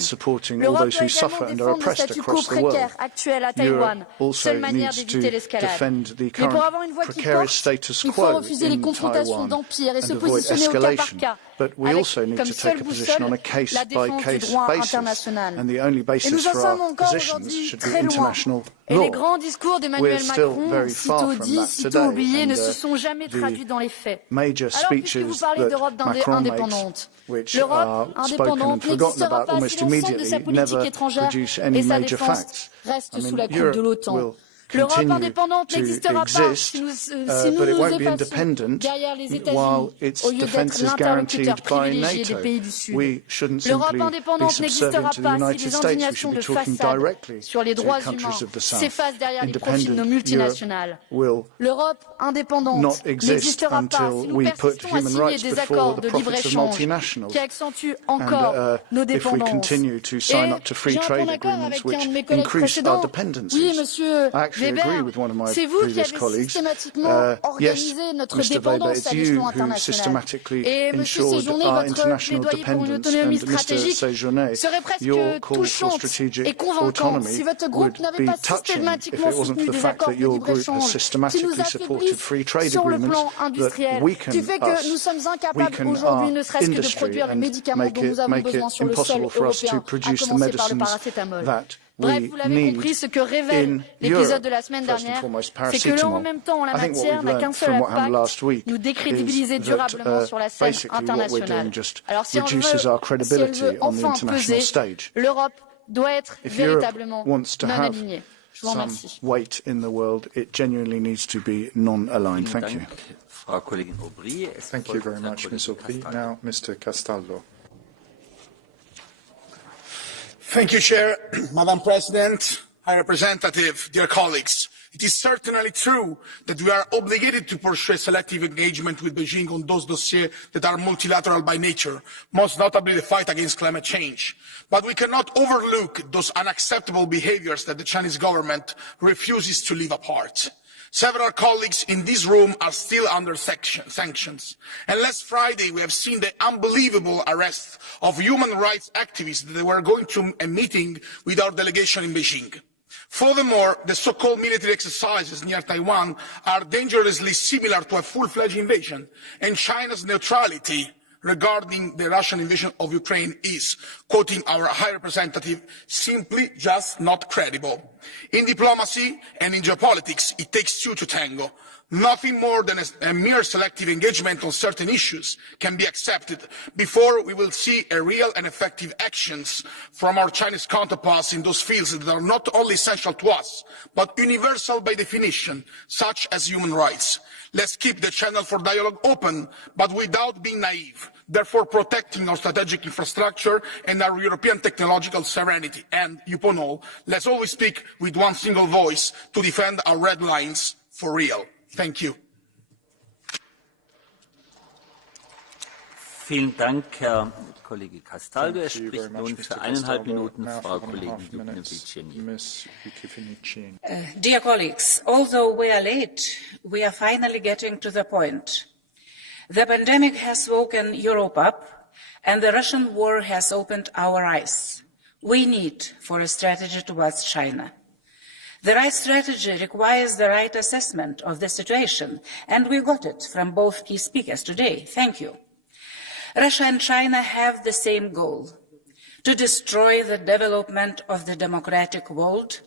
L'Europe doit également défendre le statu quo précaire actuel à Taïwan, seule manière d'éviter l'escalade. Mais pour avoir une voix qui porte, il faut refuser les confrontations d'empires et se positionner au cas par cas, avec comme seule boussole la défense du droit international. Et nous en sommes encore aujourd'hui très loin. Et les grands discours d'Emmanuel Macron, sitôt dits, sitôt oubliés, ne se sont jamais traduits dans les faits. Alors, puisque vous parlez d'Europe indépendante, l'Europe indépendante n'existera pas si l'ensemble de sa politique étrangère et sa défense restent sous la coupe de l'OTAN. L'Europe indépendante n'existera pas si nous nous effaçons derrière les États-Unis au lieu d'être l'interlocuteur privilégié des pays du Sud. L'Europe indépendante n'existera pas si les indignations de façade sur les droits humains s'effacent derrière les profits de nos multinationales. L'Europe indépendante n'existera pas si nous persistons à signer des accords de libre-échange qui accentuent encore nos dépendances. Et j'ai un point d'accord avec un de mes collègues précédents. Oui, monsieur Weber, c'est vous qui avez systématiquement organisé notre dépendance à l'échelon international. Et Monsieur Séjourné, votre plaidoyer pour une autonomie stratégique serait presque touchante et convaincant si votre groupe n'avait pas systématiquement soutenu des accords de libre-échange qui nous affaiblissent sur le plan industriel, qui fait que nous sommes incapables aujourd'hui ne serait-ce que de produire les médicaments dont nous avons besoin sur le sol européen, à commencer par le paracétamol. Bref, vous l'avez compris, ce que révèle l'épisode de la semaine dernière, c'est que l'en même temps, en la matière, n'a qu'un seul impact, nous décrédibiliser durablement sur la scène internationale. Alors si elle veut enfin peser, l'Europe doit être véritablement non alignée. Je vous remercie. Thank you very much, Ms. Aubry. Now, Mr. Castaldo. Thank you, Chair. Madam President, High Representative, dear colleagues. It is certainly true that we are obligated to pursue selective engagement with Beijing on those dossiers that are multilateral by nature, most notably the fight against climate change. But we cannot overlook those unacceptable behaviors that the Chinese government refuses to leave apart. Several colleagues in this room are still under sanctions. And last Friday, we have seen the unbelievable arrest of human rights activists that were going to a meeting with our delegation in Beijing. Furthermore, the so-called military exercises near Taiwan are dangerously similar to a full-fledged invasion, and China's neutrality regarding the Russian invasion of Ukraine is, quoting our High Representative, simply just not credible. In diplomacy and in geopolitics, it takes two to tango. Nothing more than a mere selective engagement on certain issues can be accepted before we will see a real and effective actions from our Chinese counterparts in those fields that are not only essential to us, but universal by definition, such as human rights. Let's keep the channel for dialogue open, but without being naive, therefore protecting our strategic infrastructure and our European technological sovereignty. And, upon all, let's always speak with one single voice to defend our red lines for real. Thank you. Vielen Dank, Herr Kollege Castaldo. Er spricht nun für 1,5 Minuten Frau Kollegin Juknevičienė. Dear colleagues, although we are late, we are finally getting to the point. The pandemic has woken Europe up, and the Russian war has opened our eyes. We need for a strategy towards China. The right strategy requires the right assessment of the situation, and we got it from both key speakers today. Thank you. Russia and China have the same goal, to destroy the development of the democratic world,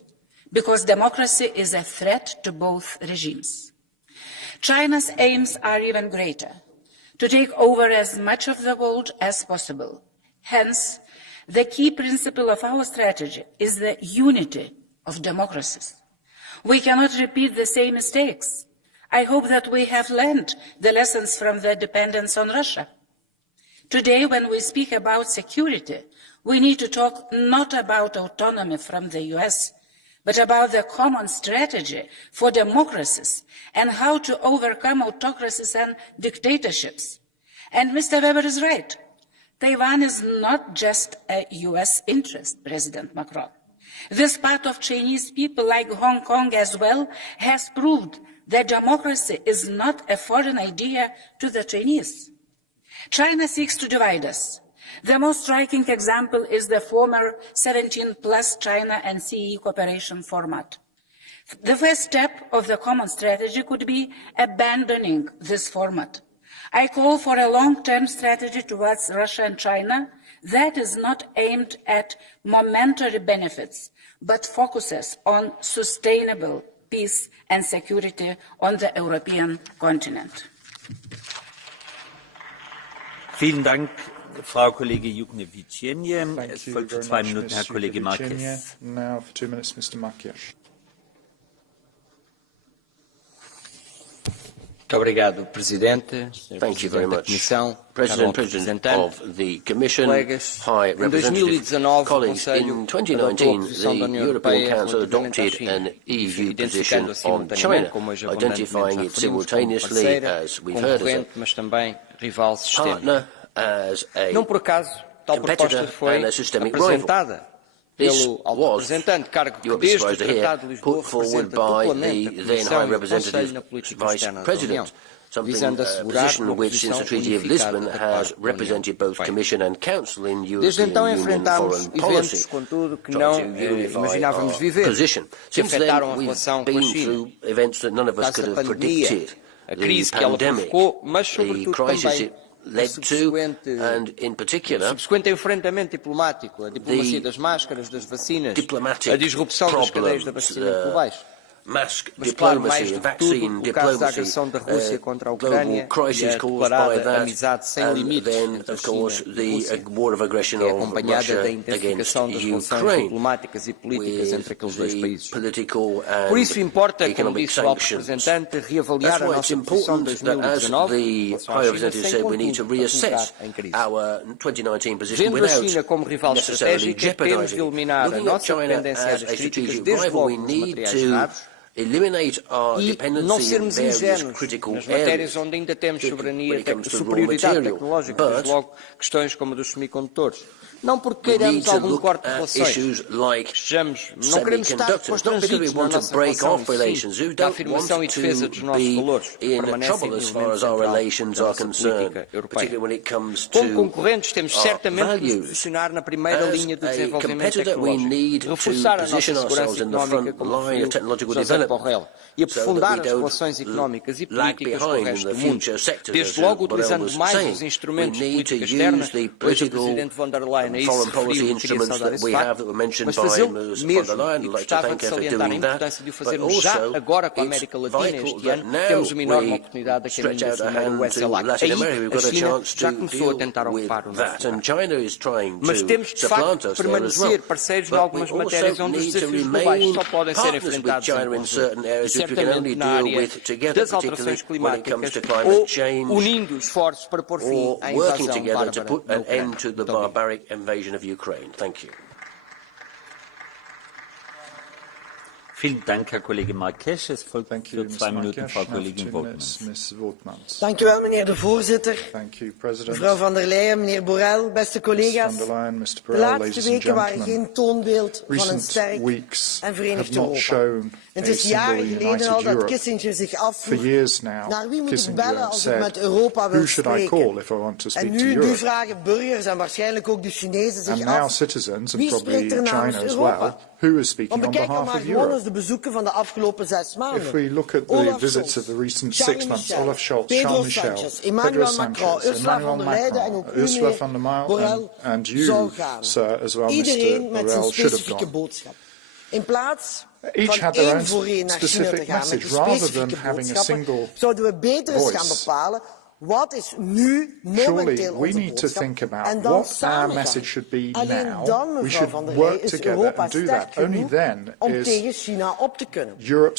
because democracy is a threat to both regimes. China's aims are even greater, to take over as much of the world as possible. Hence, the key principle of our strategy is the unity of democracies. We cannot repeat the same mistakes. I hope that we have learned the lessons from the dependence on Russia. Today, when we speak about security, We need to talk not about autonomy from the US, but about the common strategy for democracies and how to overcome autocracies and dictatorships. And Mr. Weber is right. Taiwan is not just a US interest, President Macron. This part of Chinese people, like Hong Kong as well, has proved that democracy is not a foreign idea to the Chinese. China seeks to divide us. The most striking example is the former 17+ China and CE cooperation format. The first step of the common strategy could be abandoning this format. I call for a long-term strategy towards Russia and China that is not aimed at momentary benefits, but focuses on sustainable peace and security on the European continent. Vielen Dank, Frau Kollegin Juknevičienė. Es folgt für 2 Minuten Herr Kollege Marques. Now for 2 minutes, Mr. Marques. Obrigado, Presidente. Thank you very much, President of the Commission, High Representative, colleagues. In 2019, the European Council adopted an EU position on China, identifying it simultaneously, as we've heard, as a partner, as a competitor and a systemic rival. This was, you will be surprised to hear, put forward by the then High Representative Vice President, a position which, since the Treaty of Lisbon, has represented both Commission and Council in European Union foreign policy, trying to unify our position. Since then, we've been through events that none of us could have predicted. The pandemic, the crisis it led to, and in particular, subsequente enfrentamento diplomático, a diplomacia das máscaras, das vacinas, a disrupção das cadeias de abastecimento globais. Mask diplomacy, vaccine diplomacy, global crisis caused by that, and then, of course, the war of aggression of Russia against Ukraine, with the political and economic sanctions. That's why it's important that, as the High Representative said, we need to reassess our 2019 position without necessarily jeopardising. Looking at China as a strategic rival, we need to eliminate our dependency in various critical areas when it comes to raw material, but não porque queiramos algum corte de relações, like não queremos estar constrangidos na nossa relação em si, da afirmação e defesa dos nossos valores, permanecem elementos centrais da nossa política europeia. Como concorrentes, temos certamente de nos posicionar na primeira linha do desenvolvimento tecnológico, reforçar a nossa segurança económica, como referiu José Borrell, e aprofundar as relações económicas e políticas com o resto do mundo, desde logo utilizando mais os instrumentos de política externa, hoje o Presidente von der Leyen foreign policy instruments that we have that were mentioned by Ms. von der Leyen. I'd like to thank her for doing that. But also, it's vital that now we stretch out a hand to Latin America. We've got a chance to deal with that. And China is trying to supplant us there as well. But we also need to remain partners with China in certain areas which we can only deal with together, particularly when it comes to climate change, or working together to put an end to the barbaric invasion of Ukraine. Thank you. Vielen Dank, Herr Kollege Marques. Es folgt für 2 Minuten Frau Kollegin Wortmanns. Dank u wel, meneer de voorzitter. Mevrouw van der Leyen, meneer Borrell, beste collega's. De laatste weken waren geen toonbeeld van een sterk en verenigd Europa. Het is jaren geleden al dat Kissinger zich afvroeg, naar wie moet ik bellen als ik met Europa wil spreken? En nu vragen burgers en waarschijnlijk ook de Chinezen zich af, wie spreekt er namens Europa? Want bekijk al maar gewoon eens de bezoeken van de afgelopen 6 maanden. Olaf Scholz, Pedro Sanchez, Emmanuel Macron, Ursula von der Leyen en ook u, meneer Borrell, zou gaan. Iedereen met zijn specifieke boodschap. In plaats van één voor één naar China te gaan met specifieke boodschappen, zouden we beter eens gaan bepalen wat is nu momenteel onze boodschap en dan samen gaan. Alleen dan, mevrouw van der Leyen, is Europa sterk genoeg om tegen China op te kunnen.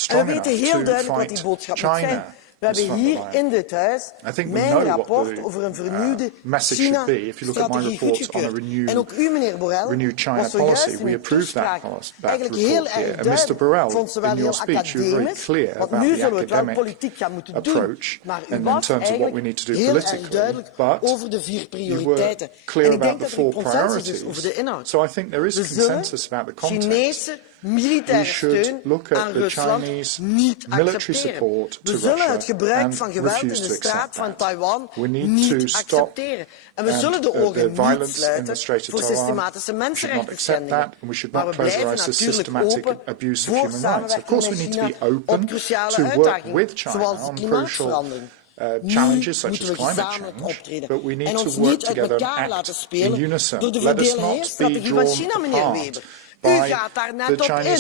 En we weten heel duidelijk wat die boodschap moet zijn. We hebben hier in dit huis mijn rapport over een vernieuwde China-strategie goedgekeurd. En ook u, meneer Borrell, was zojuist in uw toespraak eigenlijk heel erg duidelijk. Vond ze wel heel academisch, want nu zullen we het wel politiek gaan moeten doen. Maar u was eigenlijk heel erg duidelijk over de 4 prioriteiten. En ik denk dat er een consensus is over de inhoud. We zullen Chinese militaire steun aan Rusland niet accepteren. We zullen het gebruik van geweld in de straat van Taiwan niet accepteren. En we zullen de ogen niet sluiten voor systematische mensenrechtenschendingen. Maar we blijven natuurlijk open voor samenwerking met China op cruciale uitdagingen, zoals de klimaatverandering. Nu moeten we gezamenlijk optreden en ons niet uit elkaar laten spelen door de verdelen-heers-strategie van China, meneer Weber. U gaat daar net op in.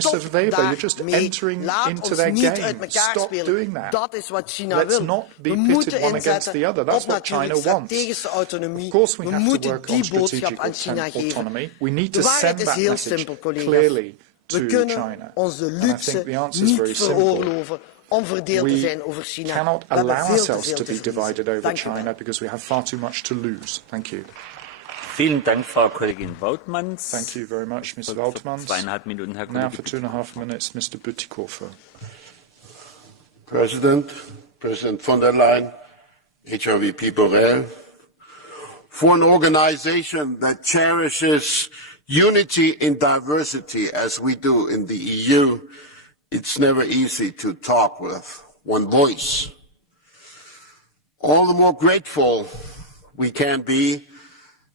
Stop daarmee. Laat ons niet uit elkaar spelen. Dat is wat China wil. We moeten inzetten op natuurlijk strategische autonomie. We moeten die boodschap aan China geven. De waarheid is heel simpel, collega's. We kunnen ons de luxe niet veroorloven om verdeeld te zijn over China. We hebben veel te veel te verliezen. Vielen Dank, Frau Kollegin Woutmans. Thank you very much, Mr. Woutmans. 2,5 Minuten, Herr Kollege. Now for 2.5 minutes, Mr. Bütikofer. President von der Leyen, HRVP Borrell, for an organization that cherishes unity in diversity as we do in the EU, it's never easy to talk with one voice. All the more grateful we can be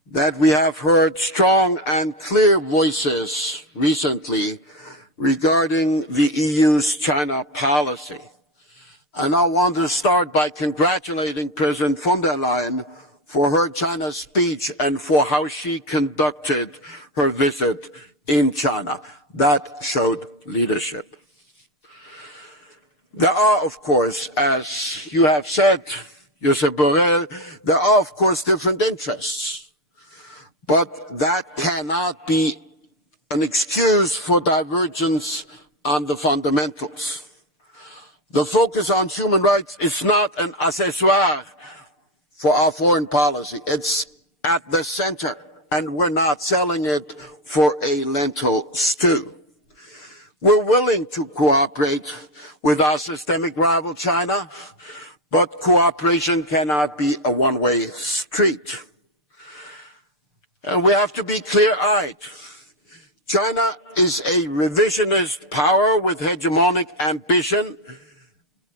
that we have heard strong and clear voices recently regarding the EU's China policy. And I want to start by congratulating President von der Leyen for her China speech and for how she conducted her visit in China. That showed leadership. There are, of course, as you have said, Josep Borrell, there are, of course, different interests. But that cannot be an excuse for divergence on the fundamentals. The focus on human rights is not an accessoire for our foreign policy. It's at the center, and we're not selling it for a lentil stew. We're willing to cooperate with our systemic rival China, but cooperation cannot be a one-way street. And we have to be clear-eyed. China is a revisionist power with hegemonic ambition,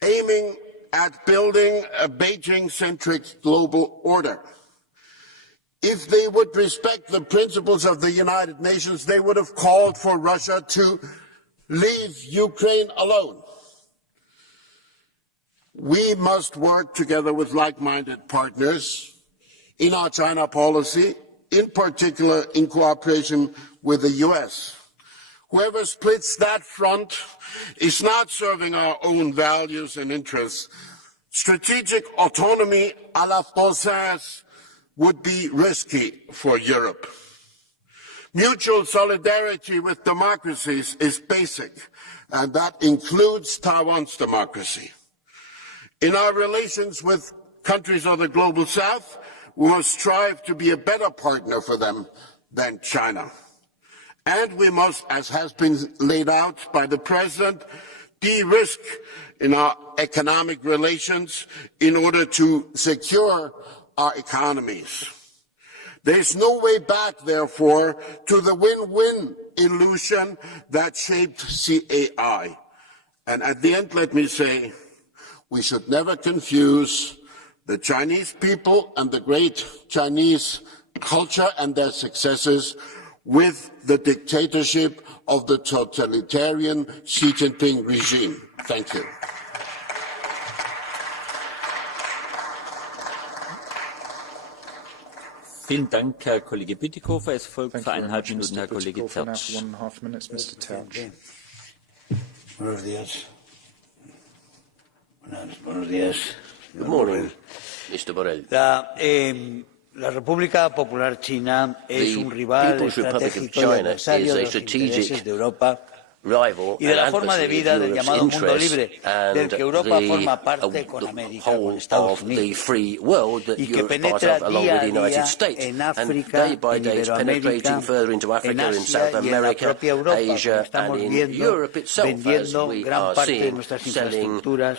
aiming at building a Beijing-centric global order. If they would respect the principles of the United Nations, they would have called for Russia to leave Ukraine alone. We must work together with like-minded partners in our China policy, in particular in cooperation with the US. Whoever splits that front is not serving our own values and interests. Strategic autonomy à la Française would be risky for Europe. Mutual solidarity with democracies is basic, and that includes Taiwan's democracy. In our relations with countries of the global south, we must strive to be a better partner for them than China. And we must, as has been laid out by the President, de-risk in our economic relations in order to secure our economies. There is no way back, therefore, to the win-win illusion that shaped CAI. And at the end, let me say, we should never confuse the Chinese people and the great Chinese culture and their successes with the dictatorship of the totalitarian Xi Jinping regime. Thank you. Vielen Dank, Herr Kollege Bütikofer. Es folgt für 1,5 Minuten Herr Kollege Tertsch. Buenos días. Buenos días. Good morning, Mr. Borrell. La República Popular China es un rival estratégico y adversario de los intereses de Europa y de la forma de vida del llamado mundo libre, del que Europa forma parte con América, con Estados Unidos, y que penetra día a día en África, en Iberoamérica, en Asia y en la propia Europa. Estamos viendo vendiendo gran parte de nuestras infraestructuras,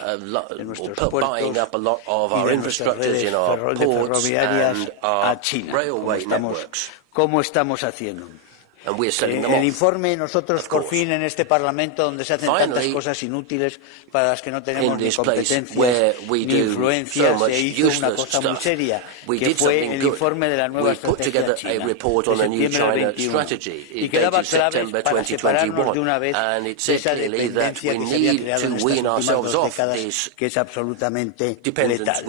de nuestros puertos y de nuestras redes ferroviarias a China, como estamos haciendo. En el informe nosotros por fin en este Parlamento donde se hacen tantas cosas inútiles para las que no tenemos ni competencias ni influencias se hizo una cosa muy seria que fue el informe de la nueva estrategia china de septiembre del 21 y que daba claves para separarnos de una vez de esa dependencia que se había creado en estas últimas 2 décadas que es absolutamente letal.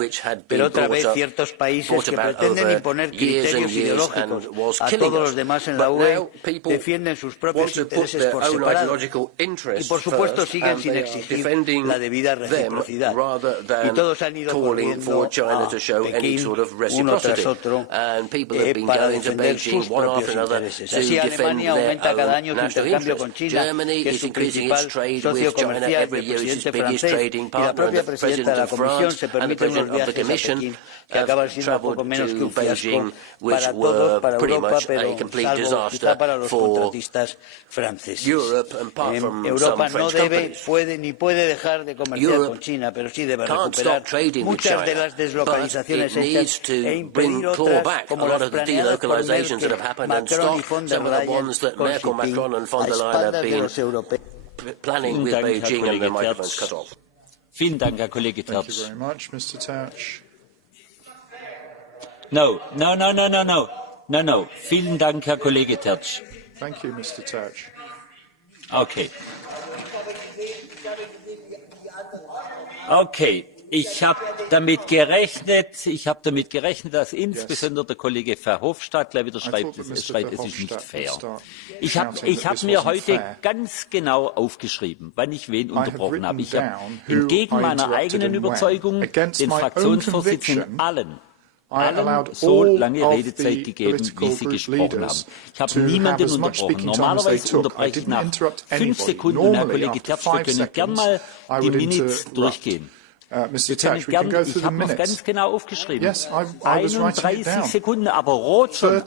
Pero otra vez ciertos países que pretenden imponer criterios ideológicos a todos los demás en la UE defienden sus propios intereses por separado y por supuesto siguen sin exigir la debida reciprocidad y todos han ido corriendo a Pekín uno tras otro para defender sus propios intereses. Así Alemania aumenta cada año su intercambio con China, que es su principal socio comercial del presidente francés, y la propia presidenta de la Comisión se permite unos viajes a Pekín que acaban siendo poco menos que un fiasco para todos, para Europa, pero salvo quizá para los contratistas franceses. Europa no debe, puede ni puede dejar de comerciar con China, pero sí debe recuperar muchas de las deslocalizaciones hechas e impedir otras, como las planeadas por Merkel, Macron y von der Leyen con Xi Jinping, a espaldas de los europeos. Vielen Dank, Herr Kollege Tertsch. Thank you very much, Mr. Tertsch. No. Vielen Dank, Herr Kollege Tertsch. Thank you, Mr. Tertsch. Okay. Ich habe damit gerechnet, dass insbesondere der Kollege Verhofstadt gleich wieder schreibt, es ist nicht fair. Ich hab mir heute ganz genau aufgeschrieben, wann ich wen unterbrochen habe. Ich habe entgegen meiner eigenen Überzeugung den Fraktionsvorsitzenden allen so lange Redezeit gegeben, wie sie gesprochen haben. Ich habe niemanden unterbrochen. Normalerweise unterbreche ich nach 5 Sekunden. Und Herr Kollege Tertsch, wir können gern mal die Minutes durchgehen. Ich habe es ganz genau aufgeschrieben. 31 Sekunden, aber rot schon.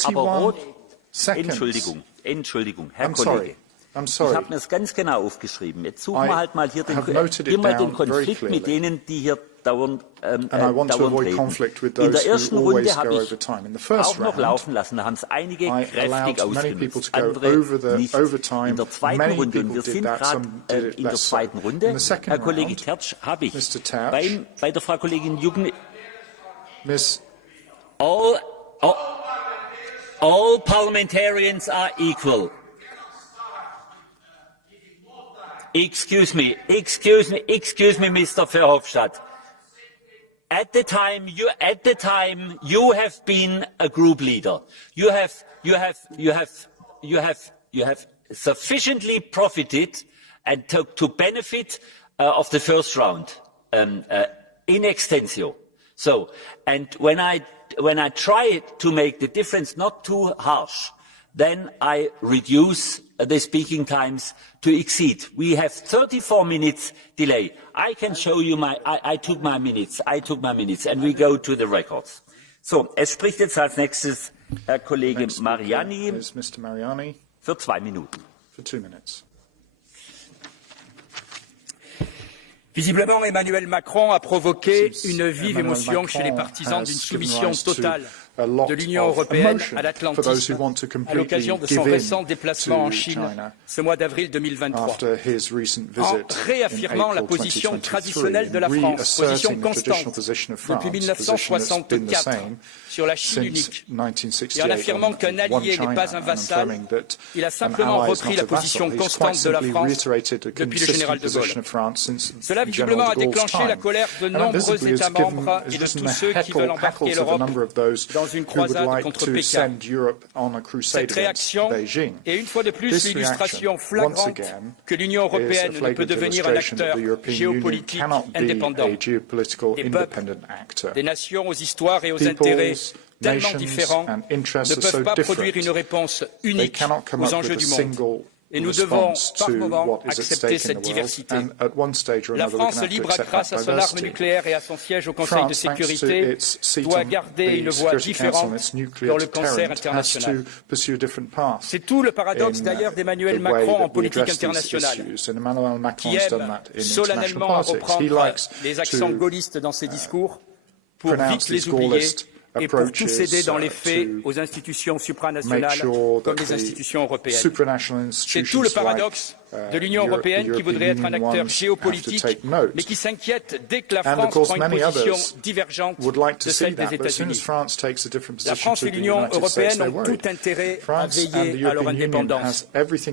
Entschuldigung, Herr Kollege. Ich habe mir das ganz genau aufgeschrieben. Jetzt suchen wir halt mal hier den Konflikt mit denen, die hier dauernd reden. In der ersten Runde habe ich auch noch laufen lassen, da haben es einige kräftig ausgenutzt, andere nicht. In der zweiten Runde, und wir sind gerade in der zweiten Runde, Herr Kollege Tertsch, habe ich bei der Frau Kollegin Jugend all parliamentarians are equal. Excuse me, Mr. Verhofstadt. At the time, you have been a group leader. You have sufficiently profited and to benefit of the first round in extensio. So, and when I try to make the difference not too harsh, then I reduce the speaking times to exceed. We have 34 minutes delay. I can show you I took my minutes, and we go to the records. So, es spricht jetzt als nächstes Herr Kollege Mariani. Mr. Mariani. Für 2 Minuten. For 2 minutes. Visiblement, Emmanuel Macron a provoqué une vive émotion chez les partisans d'une soumission totale de l'Union européenne à l'atlantisme à l'occasion de son récent déplacement en Chine ce mois d'avril 2023, en réaffirmant la position traditionnelle de la France, position constante depuis 1964 sur la Chine unique, et en affirmant qu'un allié n'est pas un vassal. Il a simplement repris la position constante de la France depuis le général de Gaulle. Cela visiblement a déclenché la colère de nombreux États membres et de tous ceux qui veulent embarquer l'Europe dans une croisade contre Pékin. Cette réaction est une fois de plus l'illustration flagrante que l'Union européenne ne peut devenir un acteur géopolitique indépendant. Des peuples, des nations aux histoires et aux intérêts tellement différents ne peuvent pas produire une réponse unique aux enjeux du monde. Et nous devons, par moments, accepter cette diversité. La France, libre grâce à son arme nucléaire et à son siège au Conseil de sécurité, doit garder une voix différente dans le concert international. C'est tout le paradoxe d'ailleurs d'Emmanuel Macron en politique internationale, qui aime solennellement reprendre les accents gaullistes dans ses discours pour vite les oublier et pour tout céder dans les faits aux institutions supranationales comme les institutions européennes. C'est tout le paradoxe de l'Union européenne qui voudrait être un acteur géopolitique, mais qui s'inquiète dès que la France prend une position divergente de celle des États-Unis. La France et l'Union européenne ont tout intérêt à veiller à leur indépendance,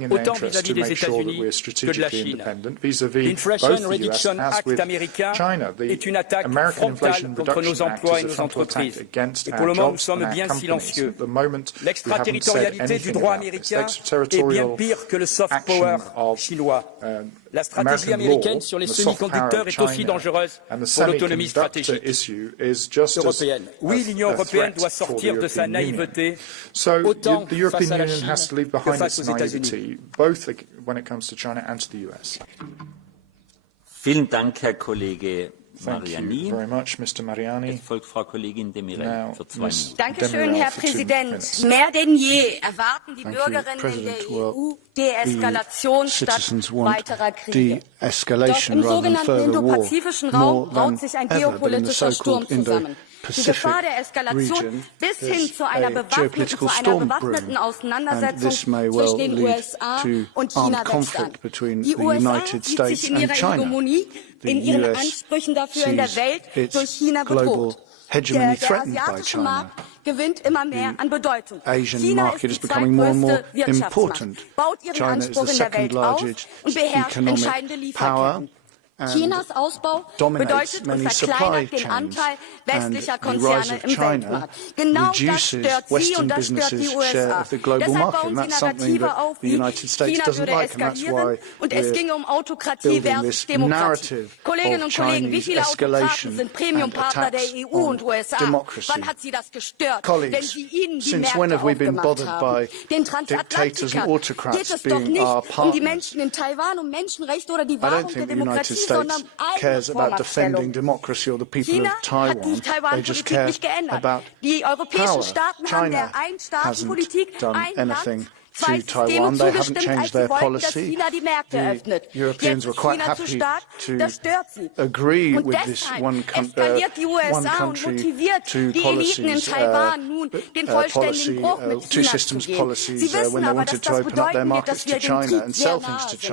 autant vis-à-vis des États-Unis que de la Chine. L'Inflation Reduction Act américain est une attaque frontale contre nos emplois et nos entreprises. Et pour le moment, nous sommes bien silencieux. L'extraterritorialité du droit américain est bien pire que le soft power chinois. La stratégie américaine sur les semi-conducteurs est aussi dangereuse pour l'autonomie stratégique européenne. Oui, l'Union européenne doit sortir de sa naïveté, autant face à la Chine que face aux États-Unis. Vielen Dank, Herr Kollege Mariani. Es folgt Frau Kollegin Demirel für 2 Minuten. Dankeschön, Herr Präsident. Mehr denn je erwarten die Bürgerinnen in der EU Deeskalation statt weiterer Kriege. Doch im sogenannten indopazifischen Raum braut sich ein geopolitischer Sturm zusammen. Die Gefahr der Eskalation bis hin zu einer bewaffneten Auseinandersetzung zwischen den USA und China wächst an. Die USA sieht sich in ihrer Hegemonie, in ihren Ansprüchen dafür in der Welt durch China bedroht. Der asiatische Markt gewinnt immer mehr an Bedeutung. China ist die zweitgrößte Wirtschaftsmacht, baut ihren Anspruch in der Welt aus und beherrscht entscheidende Lieferketten. Chinas Ausbau bedeutet und verkleinert den Anteil westlicher Konzerne im Weltmarkt. Genau das stört Sie und das stört die USA. Deshalb bauen Sie Narrative auf, wie China würde eskalieren und es ginge um Autokratie versus Demokratie. Kolleginnen und Kollegen, wie viele Autokraten sind Premiumpartner der EU und USA? Wann hat Sie das gestört, wenn Sie ihnen die Märkte aufgemacht haben? Den Transatlantikern geht es doch nicht um die Menschen in Taiwan, um Menschenrechte oder die Wahrung der Demokratie, sondern eigene Vormachtstellung. China hat die Taiwan-Politik nicht geändert. Die europäischen Staaten haben der Ein-Staaten-Politik ein Land, zwei Systeme zugestimmt, als sie wollten, dass China die Märkte öffnet. Jetzt ist China zu stark, das stört sie. Und deshalb eskaliert die USA und motiviert die Eliten in Taiwan nun, den vollständigen Bruch mit China zu gehen. Sie wissen aber, dass das bedeuten wird, dass wir dem Krieg sehr nahe sind.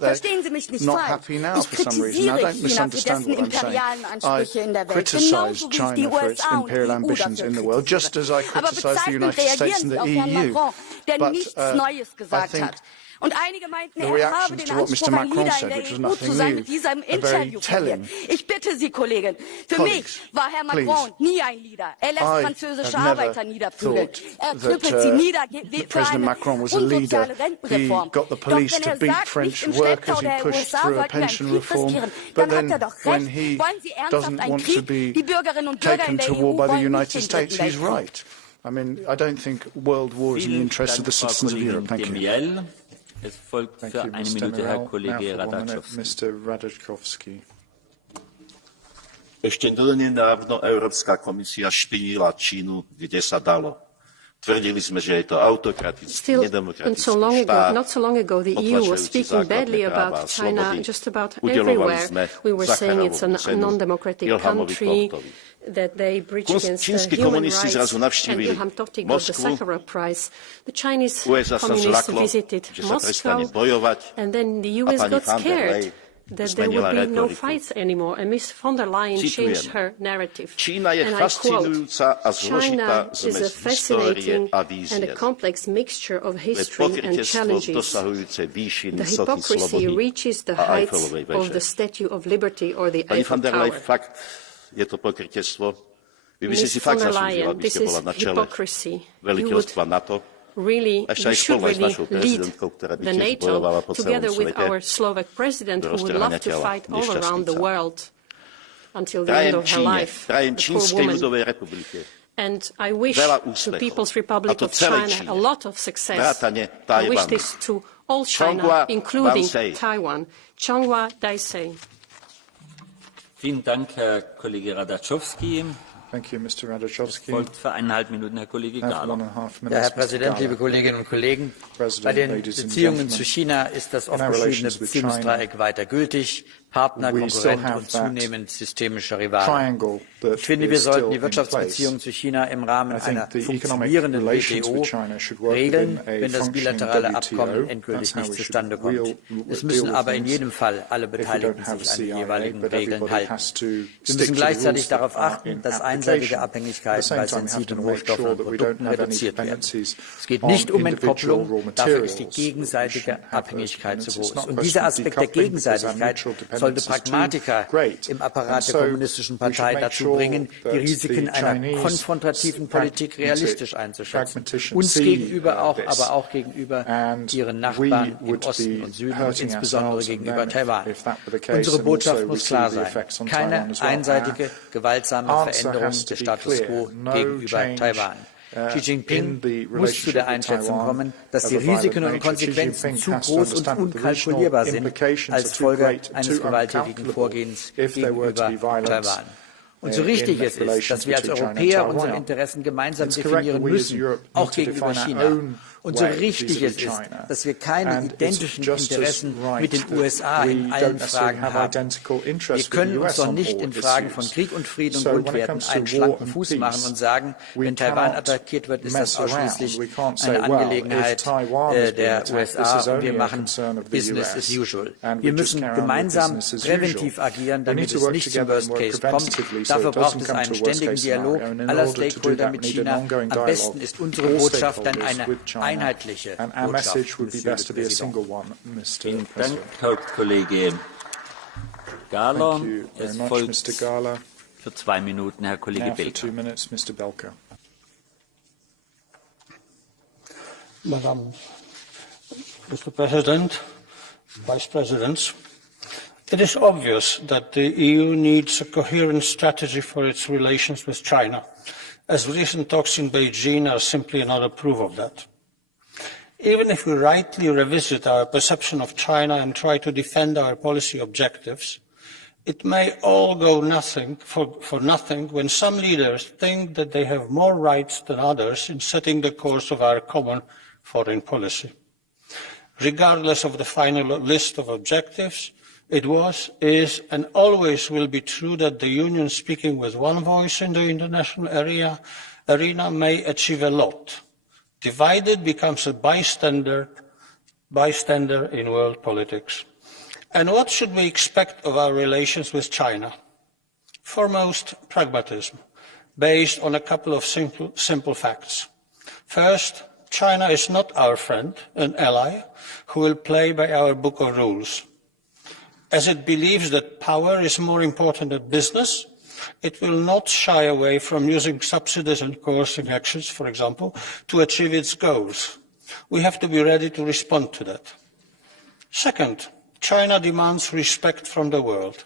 Verstehen Sie mich nicht falsch. Ich kritisiere China für dessen imperialen Ansprüche in der Welt, genauso wie ich die USA und die EU dafür kritisiere. Aber bezeichnend reagieren Sie auf Herrn Macron, der nichts Neues gesagt hat. Und einige meinten, er habe den Anspruch, ein Leader in der EU zu sein, mit diesem Interview verliert. Ich bitte Sie, Kollegen, für mich war Herr Macron nie ein Leader. Er lässt französische Arbeiter niederprügeln. Er knüppelt sie nieder für eine unsoziale Rentenreform. Doch wenn er sagt, nicht im Schlepptau der USA sollten wir einen Krieg riskieren, dann hat er doch recht. Wollen Sie ernsthaft einen Krieg? Die Bürgerinnen und Bürger in der EU wollen nicht den Dritten Weltkrieg. I mean, I don't think world war is in the interest of the citizens of Europe. Thank you. Es folgt für 1 Minute Herr Kollege Radachovský. Ešte nedávno Európska komisia špinila Čínu, kde sa dalo. Tvrdili sme, že je to autokratický, nedemokratický štát. Not so long ago, the EU was speaking badly about China just about everywhere. We were saying it's a non-democratic country, that they breach against human rights, and Ilham Tohti got the Sakharov Prize. The Chinese communists visited Moscow, and then the US got scared that there would be no fights anymore, and Ms. von der Leyen changed her narrative. And I quote, China is a fascinating and a complex mixture of history and challenges. The hypocrisy reaches the heights of the Statue of Liberty or the Eiffel Tower. Je to pokrytectvo. Vy by ste si fakt zaslúžila, aby ste bola na čele veľiteľstva NATO. Really, we should really lead the NATO together with our Slovak president, who would love to fight all around the world until the end of her life. The poor woman. And I wish to People's Republic of China a lot of success. I wish this to all China, including Taiwan. Changhua Daisei. Vielen Dank, Herr Kollege Radaczewski. Thank you, Mr. Radaczewski. Folgt für 1,5 Minuten Herr Kollege Gahler. Herr Präsident, liebe Kolleginnen und Kollegen! Bei den Beziehungen zu China ist das oft beschriebene Beziehungsdreieck weiter gültig. Partner, Konkurrent und zunehmend systemischer Rivale. Ich finde, wir sollten die Wirtschaftsbeziehungen zu China im Rahmen einer funktionierenden WTO regeln, wenn das bilaterale Abkommen endgültig nicht zustande kommt. Es müssen aber in jedem Fall alle Beteiligten sich an die jeweiligen Regeln halten. Wir müssen gleichzeitig darauf achten, dass einseitige Abhängigkeiten bei sensiblen Rohstoffen und Produkten reduziert werden. Es geht nicht um Entkopplung, dafür ist die gegenseitige Abhängigkeit zu groß. Und dieser Aspekt der Gegenseitigkeit sollte Pragmatiker im Apparat der Kommunistischen Partei dazu bringen, die Risiken einer konfrontativen Politik realistisch einzuschätzen. Uns gegenüber aber auch gegenüber ihren Nachbarn im Osten und Süden und insbesondere gegenüber Taiwan. Unsere Botschaft muss klar sein. Keine einseitige, gewaltsame Veränderung des Status quo gegenüber Taiwan. Xi Jinping muss zu der Einschätzung kommen, dass die Risiken und Konsequenzen zu groß und unkalkulierbar sind als Folge eines gewalttätigen Vorgehens gegenüber Taiwan. Und so richtig es ist, dass wir als Europäer unsere Interessen gemeinsam definieren müssen, auch gegenüber China. Und so richtig es ist, dass wir keine identischen Interessen mit den USA in allen Fragen haben. Wir können uns doch nicht in Fragen von Krieg und Frieden und Grundwerten einen schlanken Fuß machen und sagen, wenn Taiwan attackiert wird, ist das ausschließlich eine Angelegenheit der USA und wir machen Business as usual. Wir müssen gemeinsam präventiv agieren, damit es nicht zum Worst Case kommt. Dafür braucht es einen ständigen Dialog aller Stakeholder mit China. Am besten ist unsere Botschaft dann eine einheitliche Botschaft. Vielen Dank, Herr Kollege Gahler. Es folgt für 2 Minuten Herr Kollege Belka. Madam Mr. President, Vice Presidents, it is obvious that the EU needs a coherent strategy for its relations with China, as recent talks in Beijing are simply another proof of that. Even if we rightly revisit our perception of China and try to defend our policy objectives, it may all go for nothing when some leaders think that they have more rights than others in setting the course of our common foreign policy. Regardless of the final list of objectives, it was, is, and always will be true that the Union speaking with one voice in the international arena may achieve a lot. Divided becomes a bystander in world politics. And what should we expect of our relations with China? Foremost, pragmatism, based on a couple of simple facts. First, China is not our friend, an ally, who will play by our book of rules. As it believes that power is more important than business, it will not shy away from using subsidies and coercing actions, for example, to achieve its goals. We have to be ready to respond to that. Second, China demands respect from the world.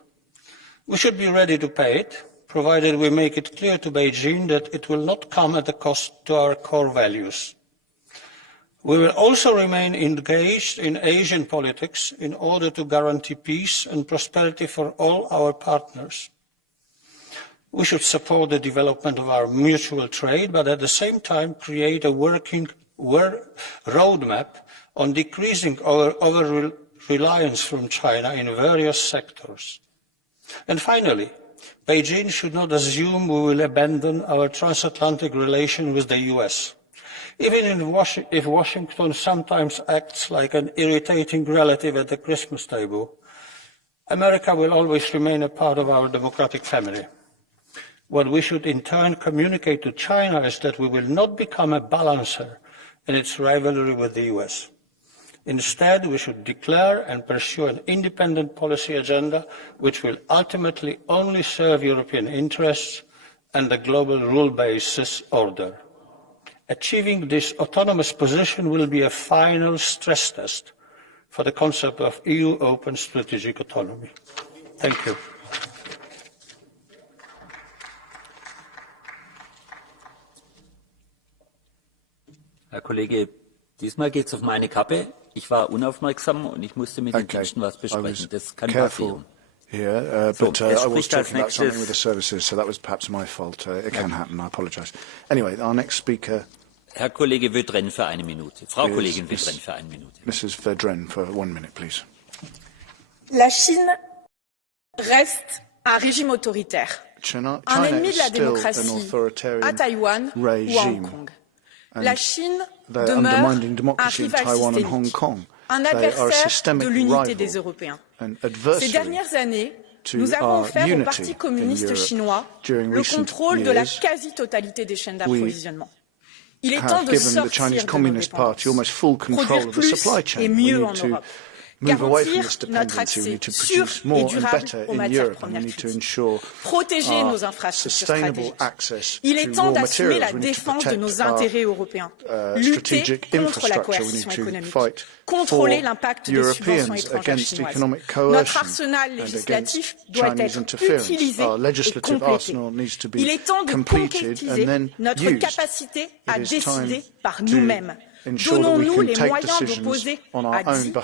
We should be ready to pay it, provided we make it clear to Beijing that it will not come at a cost to our core values. We will also remain engaged in Asian politics in order to guarantee peace and prosperity for all our partners. We should support the development of our mutual trade, but at the same time create a working roadmap on decreasing our over-reliance from China in various sectors. And finally, Beijing should not assume we will abandon our transatlantic relation with the US. Even if Washington sometimes acts like an irritating relative at the Christmas table, America will always remain a part of our democratic family. What we should in turn communicate to China is that we will not become a balancer in its rivalry with the US. Instead, we should declare and pursue an independent policy agenda which will ultimately only serve European interests and the global rule-based order. Achieving this autonomous position will be a final stress test for the concept of EU open strategic autonomy. Thank you. Herr Kollege, diesmal geht es auf meine Kappe. Ich war unaufmerksam und ich musste mit den Diensten was besprechen. Das kann passieren. Here, but I was talking about something with the services, so that was perhaps my fault. It can happen. I apologise. Anyway, our next speaker. Herr Kollege Vedren für eine Minute. Frau Kollegin Vedren für eine Minute. Mrs. Vedren for 1 minute, please. La Chine reste un régime autoritaire, un ennemi de la démocratie à Taïwan ou à Hong Kong. La Chine demeure un rival systémique, un adversaire de l'unité des Européens. Ces dernières années, nous avons offert au Parti communiste chinois le contrôle de la quasi-totalité des chaînes d'approvisionnement. Il est temps de sortir de nos dépendances, produire plus et mieux en Europe. Garantir notre accès sûr et durable aux matières premières critiques, protéger nos infrastructures stratégiques. Il est temps d'assumer la défense de nos intérêts européens, lutter contre la coercition économique, contrôler l'impact des subventions étrangères chinoises. Notre arsenal législatif doit être utilisé et complété. Il est temps de concrétiser notre capacité à décider par nous-mêmes. Donnons-nous les moyens d'opposer à 10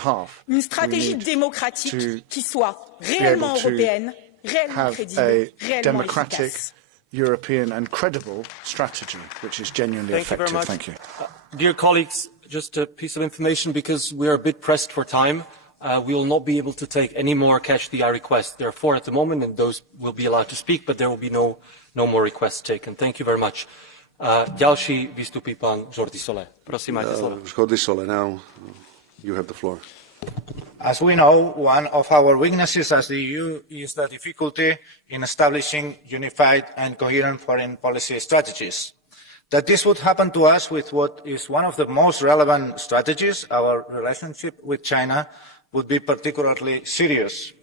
une stratégie démocratique qui soit réellement européenne, réellement crédible, réellement efficace. European and credible strategy, which is genuinely effective. Very much. Thank you. Dear colleagues, just a piece of information because we are a bit pressed for time. We will not be able to take any more catch the eye requests. There are 4 at the moment, and those will be allowed to speak, but there will be no more requests taken. Thank you very much. Ďalší vystupí pán Jordi Solé. Prosím, máte slovo. Jordi Solé, now you have the floor. As we know, one of our weaknesses as the EU is the difficulty in establishing unified and coherent foreign policy strategies. That this would happen to us with what is one of the most relevant strategies, our relationship with China, would be particularly serious.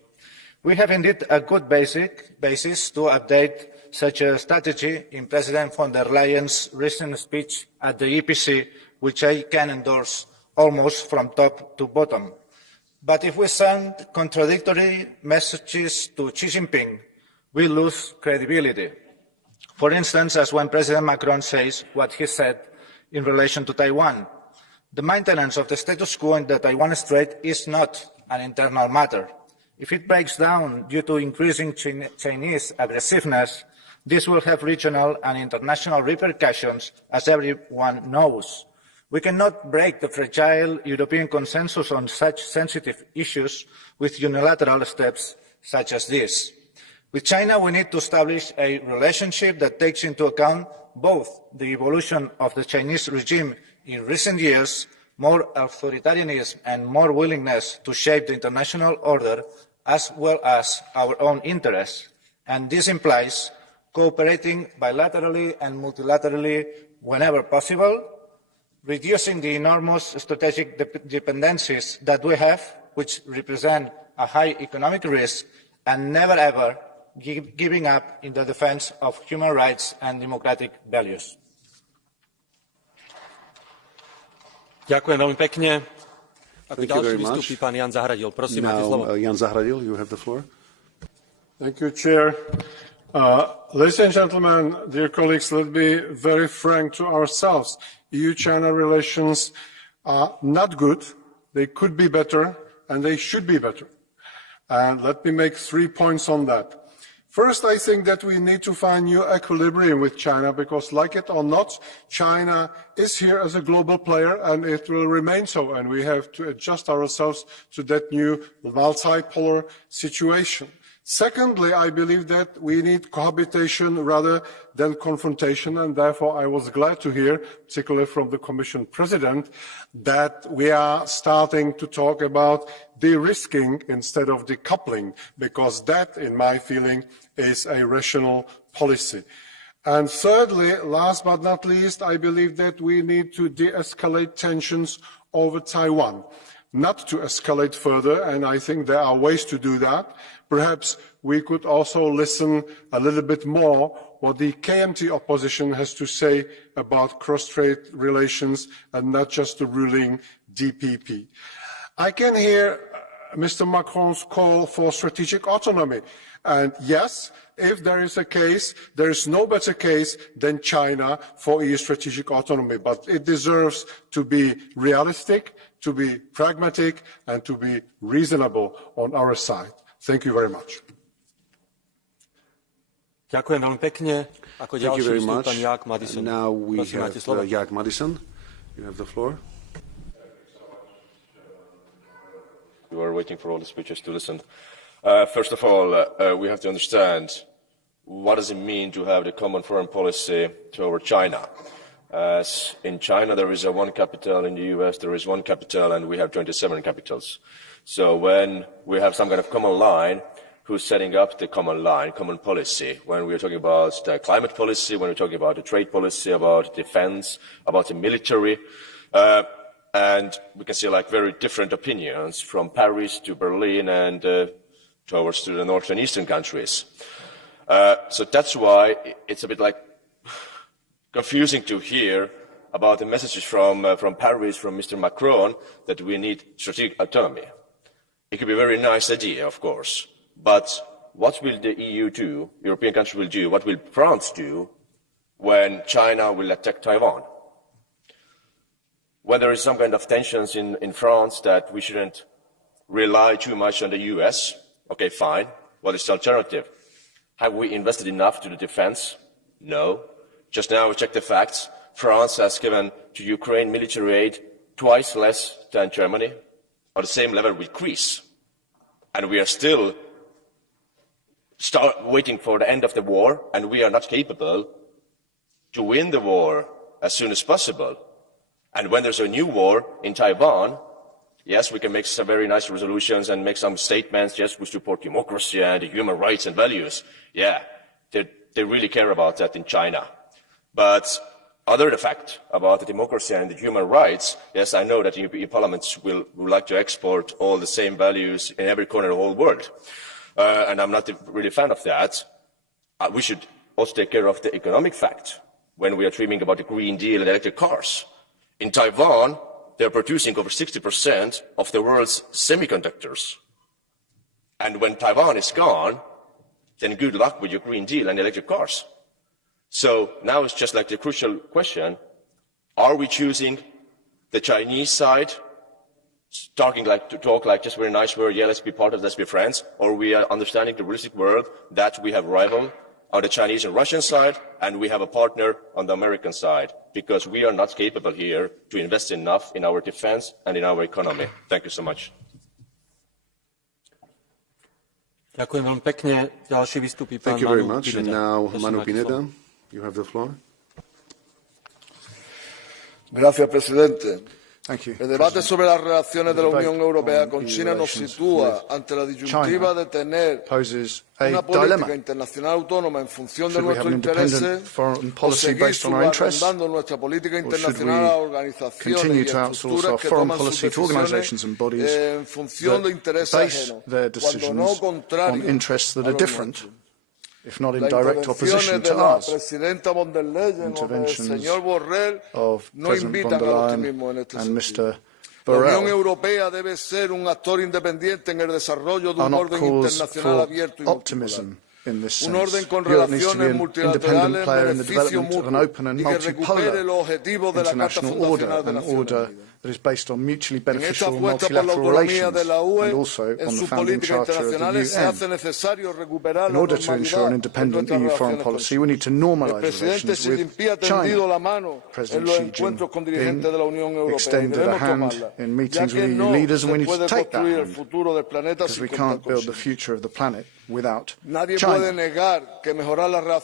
We have indeed a good basis to update such a strategy in President von der Leyen's recent speech at the EPC, which I can endorse almost from top to bottom. But if we send contradictory messages to Xi Jinping, we lose credibility. For instance, as when President Macron says what he said in relation to Taiwan. The maintenance of the status quo in the Taiwan Strait is not an internal matter. If it breaks down due to increasing Chinese aggressiveness, this will have regional and international repercussions, as everyone knows. We cannot break the fragile European consensus on such sensitive issues with unilateral steps such as this. With China, we need to establish a relationship that takes into account both the evolution of the Chinese regime in recent years, more authoritarianism and more willingness to shape the international order, as well as our own interests. And this implies cooperating bilaterally and multilaterally whenever possible, reducing the enormous strategic dependencies that we have, which represent a high economic risk, and never ever giving up in the defense of human rights and democratic values. Ďakujem veľmi pekne. Ako ďalší vystupí pán Jan Zahradil. Prosím, máte slovo. Jan Zahradil, you have the floor. Thank you, Chair. Ladies and gentlemen, dear colleagues, let's be very frank to ourselves. EU-China relations are not good. They could be better, and they should be better. And let me make 3 points on that. First, I think that we need to find new equilibrium with China because, like it or not, China is here as a global player and it will remain so, and we have to adjust ourselves to that new multipolar situation. Secondly, I believe that we need cohabitation rather than confrontation, and therefore I was glad to hear, particularly from the Commission President, that we are starting to talk about de-risking instead of decoupling, because that, in my feeling, is a rational policy. And thirdly, last but not least, I believe that we need to de-escalate tensions over Taiwan, not to escalate further, and I think there are ways to do that. Perhaps we could also listen a little bit more what the KMT opposition has to say about cross-strait relations and not just the ruling DPP. I can hear Mr. Macron's call for strategic autonomy. And yes, if there is a case, there is no better case than China for EU strategic autonomy. But it deserves to be realistic, to be pragmatic and to be reasonable on our side. Thank you very much. Ďakujem veľmi pekne. Ako ďalší vystúpi Jack Madison. Now we have Jack Madison. You have the floor. We were waiting for all the speeches to listen. First of all, we have to understand what does it mean to have the common foreign policy toward China. As in China, there is one capital. In the US, there is one capital, and we have 27 capitals. So when we have some kind of common line, who's setting up the common line, common policy? When we're talking about the climate policy, when we're talking about the trade policy, about defense, about the military, and we can see like very different opinions from Paris to Berlin and towards to the north and eastern countries. So that's why it's a bit like confusing to hear about the messages from Paris, from Mr. Macron, that we need strategic autonomy. It could be a very nice idea, of course, but what will the EU do, European countries will do, what will France do when China will attack Taiwan? When there is some kind of tensions in France that we shouldn't rely too much on the US, okay, fine. What is the alternative? Have we invested enough to the defense? No. Just now we checked the facts. France has given to Ukraine military aid twice less than Germany, on the same level with Greece. And we are still waiting for the end of the war, and we are not capable to win the war as soon as possible. And when there's a new war in Taiwan, yes, we can make some very nice resolutions and make some statements, yes, we support democracy and human rights and values. Yeah, they really care about that in China. But other the fact about the democracy and the human rights, yes, I know that the European Parliament would like to export all the same values in every corner of the whole world. And I'm not really a fan of that. We should also take care of the economic fact when we are dreaming about the Green Deal and electric cars. In Taiwan, they're producing over 60% of the world's semiconductors. And when Taiwan is gone, then good luck with your Green Deal and electric cars. So now it's just like the crucial question, are we choosing the Chinese side, talk like just very nice word, yeah, let's be part of, let's be friends, or we are understanding the realistic world that we have rival on the Chinese and Russian side, and we have a partner on the American side, because we are not capable here to invest enough in our defense and in our economy. Thank you so much. Ďakujem veľmi pekne. Ďalší vystupí pán Manu Pineda. Now, Manu Pineda, you have the floor. Gracias, presidente. El debate sobre las relaciones de la Unión Europea con China nos sitúa ante la disyuntiva de tener una política internacional autónoma en función de nuestros intereses o seguir subarrendando nuestra política internacional a organizaciones y estructuras que toman sus decisiones en función de intereses ajenos, cuando no contrarios a los nuestros. If not in direct opposition to ours. Interventions of President von der Leyen and Mr. Borrell are not cause for optimism in this sense. Europe needs to be an independent player in the development of an open and multipolar international order, an order that is based on mutually beneficial multilateral relations and also on the founding charter of the UN. In order to ensure an independent EU foreign policy, we need to normalise relations with China. President Xi Jinping extended a hand in meetings with EU leaders, and we need to take that hand, because we can't build the future of the planet without China.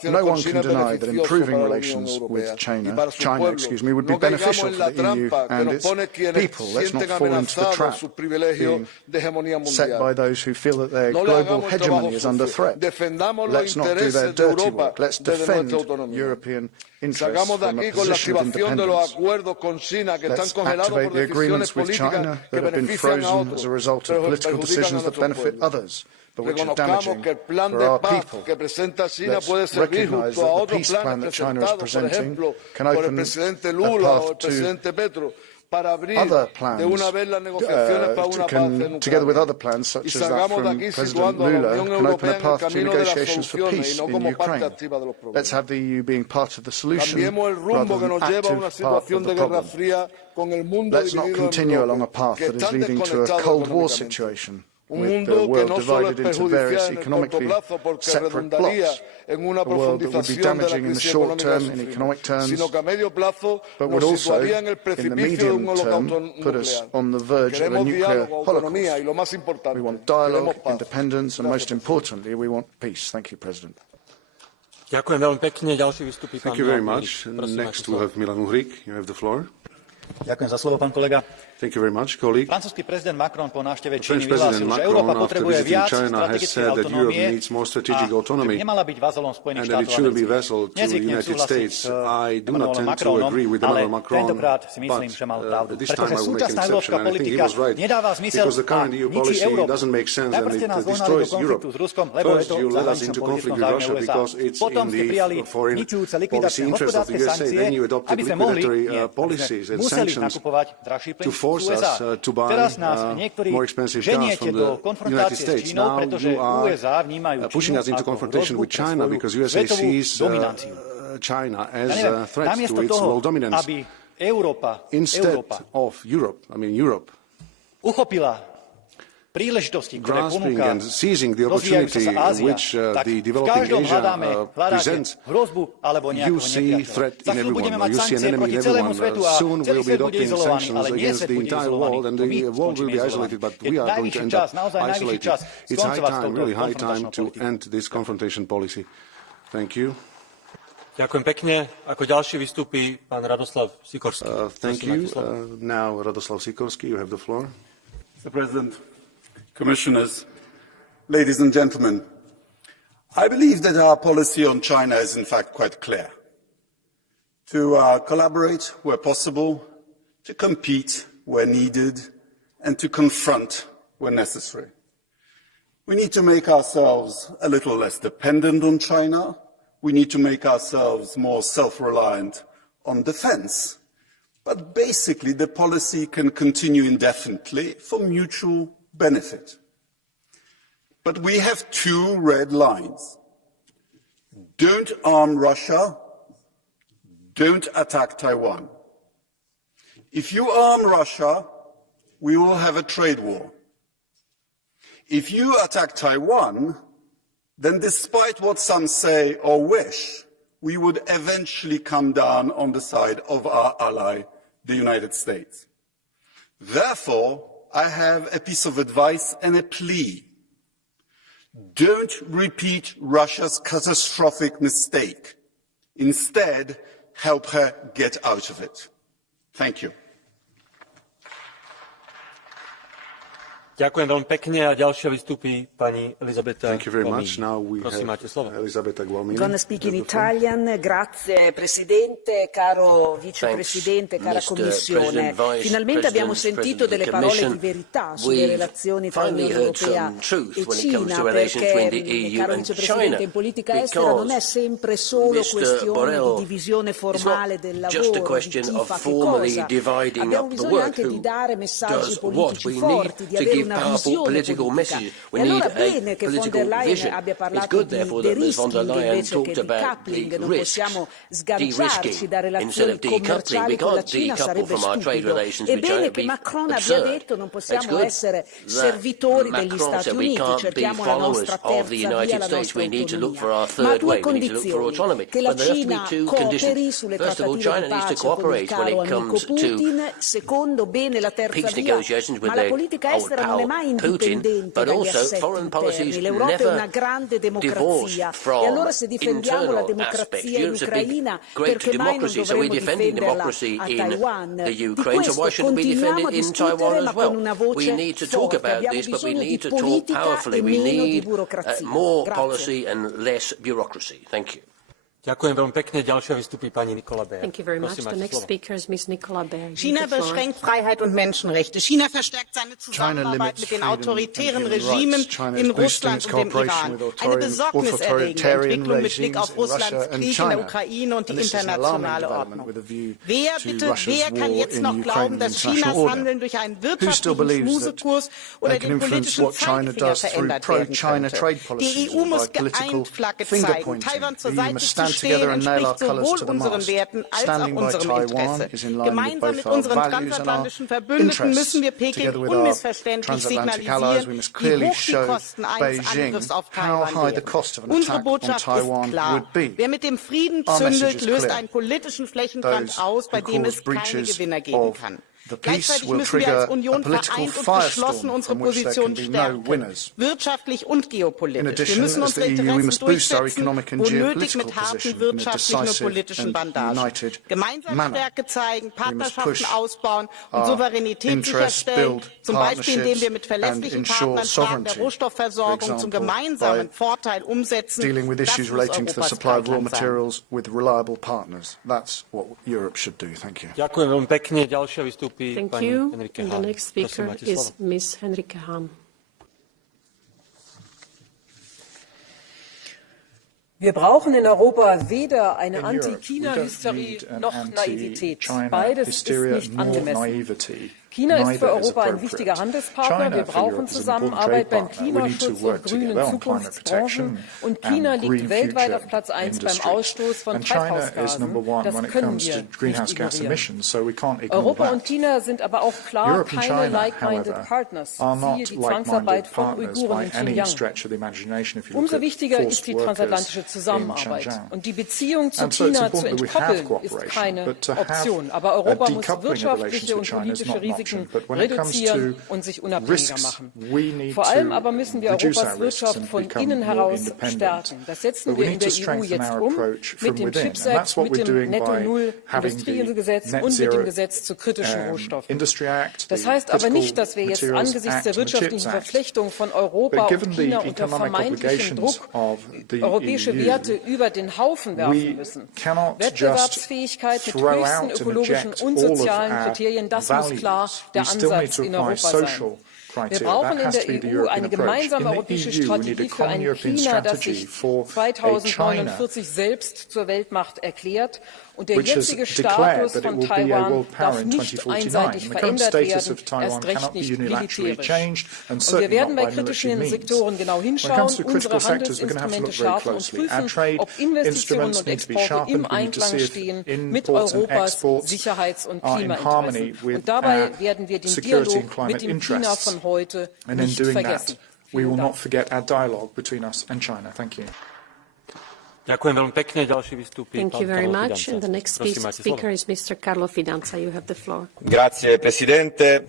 No one can deny that improving relations with China would be beneficial for the EU and its people. Let's not fall into the trap being set by those who feel that their global hegemony is under threat. Let's not do their dirty work. Let's defend European interests from a position of independence. Let's activate the agreements with China that have been frozen as a result of political decisions that benefit others, but which are damaging for our people. Let's recognise that the peace plan that China is presenting can open a path to other plans, together with other plans such as that from President Lula, can open a path to negotiations for peace in Ukraine. Let's have the EU being part of the solution rather than active part of the problem. Let's not continue along a path that is leading to a Cold War situation, with the world divided into various economically separate blocks, a world that would be damaging in the short term in economic terms, but would also, in the medium term, put us on the verge of a nuclear holocaust. We want dialogue, independence, and most importantly, we want peace. Thank you, President. Thank you very much. Next we have Milan Uhrik. You have the floor. Thank you very much, colleague. Francúzsky prezident Macron po návšteve French Číny President vyhlásil, že Macron, Európa after potrebuje visiting viac China, has strategickej said that Europe autonómie needs more strategic autonomy a že by nemala byť vazalom Spojených and that it štátov shouldn't be amerických. vassal to the Nezvyknem United súhlasiť States. s I do not Emmanuelom tend to Macronom, agree with ale Emmanuel Macron, tentokrát si myslím, že mal pravdu. this Pretože time I will make an súčasná exception, európska and I think he politika was right, nedáva zmysel because the a current EU ničí policy Európu. doesn't make sense and Najprv ste nás it zohnali do destroys Europe. konfliktu s Ruskom, lebo je First, to you v led us zahraničnom into politickom conflict with záujme Russia USA. because it's Potom in ste the prijali foreign ničujúce policy likvidačné interest of hospodárske the USA. sankcie, Then you adopted aby sme mohli liquidatory policies and museli sanctions nakupovať drahší plyn to z force USA. us to buy Teraz nás niektorí more expensive gas ženiete from do the United konfrontácie s States. Čínou, Now pretože you are USA vnímajú pushing Čínu us into ako confrontation hrozbu with pre China svoju because USA svetovú sees dominanciu. China as Ja neviem, a threat to namiesto its toho, world dominance. aby Európa of Europe, uchopila príležitosti, ktoré grasping ponúka and seizing the rozvíjajúca opportunity sa Ázia, which tak the v developing každom Asia hľadáte presents, hrozbu alebo you nejakého see nepriateľa. threat Za in chvíľu budeme everyone. mať You see an sankcie enemy proti in celému everyone. svetu a Soon celý we'll be svet bude adopting izolovaný, sanctions ale nie against svet the bude entire izolovaný. world, and To my the world will skončíme be izolovaní. isolated, but Je we are going to najvyšší end čas, up naozaj najvyšší isolated. čas It's high skoncovať s time, touto really high time konfrontačnou to politikou. end this confrontation policy. Thank you. Ďakujem pekne. Ako ďalší vystúpi pán Radoslav Sikorský. Thank you. Now, Radoslav Sikorský, you have the floor. Mr. President, Commissioners, ladies and gentlemen, I believe that our policy on China is in fact quite clear. To collaborate where possible, to compete where needed, and to confront where necessary. We need to make ourselves a little less dependent on China. We need to make ourselves more self-reliant on defense. But basically, the policy can continue indefinitely for mutual benefit. But we have two red lines. Don't arm Russia. Don't attack Taiwan. If you arm Russia, we will have a trade war. If you attack Taiwan, then despite what some say or wish, we would eventually come down on the side of our ally, the United States. Therefore, I have a piece of advice and a plea. Don't repeat Russia's catastrophic mistake. Instead, help her get out of it. Thank you. Ďakujem veľmi pekne a ďalšia vystúpi pani Elisabetta Thank you very much. Gualmini. Now we Prosím, máte slovo. Elisabetta Gualmini. Gonna speak in Italian. Grazie Presidente, caro Vicepresidente, cara Commissione. Finalmente abbiamo sentito delle parole di verità sulle relazioni tra l'Unione Europea e Cina, perché, caro Vicepresidente, in politica estera non è sempre solo questione di divisione formale del lavoro, di chi fa che cosa. Abbiamo bisogno anche di dare messaggi politici forti, di avere una visione politica. E allora bene che von der Leyen abbia parlato di de-risking invece che di coupling. Non possiamo sganciarci da relazioni commerciali con la Cina, sarebbe stupido. È bene che Macron abbia detto non possiamo essere servitori degli Stati Uniti, cerchiamo la nostra terza via, la nostra autonomia. Ma a due condizioni: che la Cina cooperi sulle trattative di pace con il caro amico Putin, secondo bene la terza via, ma la politica estera non è mai indipendente dagli assetti interni. L'Europa è una grande democrazia e allora se difendiamo la democrazia in Ucraina, perché mai non dovremmo difenderla a Taiwan? Di questo continuiamo a discutere ma con una voce forte. Abbiamo bisogno di politica e meno di burocrazia. More policy and less bureaucracy. Thank you. Thank you very much. The next speaker is Ms. Nicola Berg. China beschränkt Freiheit und Menschenrechte. China verstärkt seine Zusammenarbeit mit den autoritären Regimen in Russland und dem Iran. Eine besorgniserregende Entwicklung mit Blick auf Russlands Krieg in der Ukraine und die internationale Ordnung. Wer kann jetzt noch glauben, dass Chinas Handeln durch einen wirtschaftlichen Schmusekurs oder den politischen Zeigefinger verändert werden könnte? Die EU muss geeint Flagge zeigen, Taiwan zur Seite zu stehen, entspricht sowohl unseren Werten als auch unserem Interesse. Gemeinsam mit unseren transatlantischen Verbündeten müssen wir Peking unmissverständlich signalisieren, wie hoch die Kosten eines Angriffs auf Taiwan wären. Unsere Botschaft ist klar. Wer mit dem Frieden zündelt, löst einen politischen Flächenbrand aus, bei dem es keine Gewinner geben kann. Gleichzeitig müssen wir als Union vereint und geschlossen unsere Position stärken, wirtschaftlich und geopolitisch. Wir müssen unsere Interessen durchsetzen, wo nötig mit harten wirtschaftlichen und politischen Bandagen. Gemeinsam Stärke zeigen, Partnerschaften ausbauen und Souveränität sicherstellen, zum Beispiel indem wir mit verlässlichen Partnern Fragen der Rohstoffversorgung zum gemeinsamen Vorteil umsetzen. Das muss Europas Leitland sein. Thank you. And the next speaker is Ms. Henrike Hahn. Wir brauchen in Europa weder eine Anti-China-Hysterie noch Naivität. Beides ist nicht angemessen. China ist für Europa ein wichtiger Handelspartner. Wir brauchen Zusammenarbeit beim Klimaschutz und grünen Zukunftsbranchen. Und China liegt weltweit auf Platz 1 beim Ausstoß von Treibhausgasen. Das können wir nicht ignorieren. Europa und China sind aber auch klar keine like-minded partners. Siehe die Zwangsarbeit von Uiguren in Xinjiang. Umso wichtiger ist die transatlantische Zusammenarbeit. Und die Beziehung zu China zu entkoppeln, ist keine Option. Aber Europa muss wirtschaftliche und politische Risiken reduzieren und sich unabhängiger machen. Vor allem aber müssen wir Europas Wirtschaft von innen heraus stärken. Das setzen wir in der EU jetzt um, mit dem Chips Act, mit dem Netto-Null-Industriegesetz und mit dem Gesetz zu kritischen Rohstoffen. Das heißt aber nicht, dass wir jetzt angesichts der wirtschaftlichen Verflechtung von Europa und China unter vermeintlichem Druck europäische Werte über den Haufen werfen müssen. Wettbewerbsfähigkeit mit höchsten ökologischen und sozialen Kriterien, das muss klar der Ansatz in Europa sein. Wir brauchen in der EU eine gemeinsame europäische Strategie für ein China, das sich 2049 selbst zur Weltmacht erklärt. Und der jetzige Status von Taiwan darf nicht einseitig verändert werden, erst recht nicht militärisch. Und wir werden bei kritischen Sektoren genau hinschauen, unsere Handelsinstrumente schärfen und prüfen, ob Investitionen und Exporte im Einklang stehen mit Europas Sicherheits- und Klimainteressen. Und dabei werden wir den Dialog mit dem China von heute nicht vergessen. Thank you very much. And the next speaker is Mr. Carlo Fidanza. You have the floor. Grazie Presidente,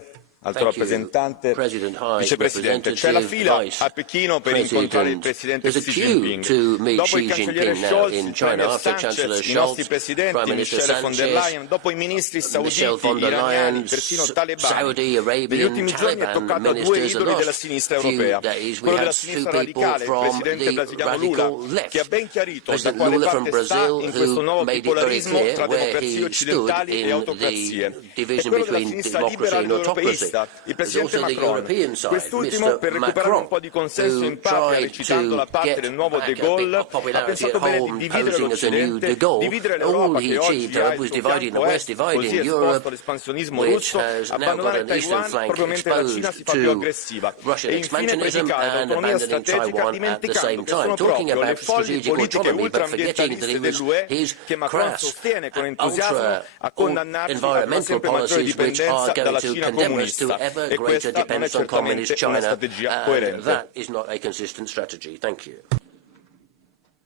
Alto rappresentante, vicepresidente. C'è la fila a Pechino per incontrare il presidente Xi Jinping. Dopo il cancelliere Scholz, il premier Sanchez, i nostri presidenti Michel von der Leyen, dopo i ministri sauditi, iraniani, persino talebani. Negli ultimi giorni è toccato a due idoli della sinistra europea. Quello della sinistra radicale, il presidente brasiliano Lula, che ha ben chiarito da quale parte sta in questo nuovo bipolarismo tra democrazie occidentali e autocrazie. E quello della sinistra liberal europeista, il presidente Macron, quest'ultimo per recuperare un po' di consenso in patria, recitando la parte del nuovo De Gaulle, ha pensato bene di dividere l'Occidente, dividere l'Europa che oggi ha il suo fianco est, così esposto all'espansionismo russo, abbandonare Taiwan proprio mentre la Cina si fa più aggressiva e infine predicare l'autonomia strategica dimenticando che sono proprio le folli politiche ultraambientaliste dell'UE che Macron sostiene con entusiasmo a condannarci a una sempre maggiore dipendenza dalla Cina comunista. To ever greater dependence on communist China, and that is not a consistent strategy. Thank you.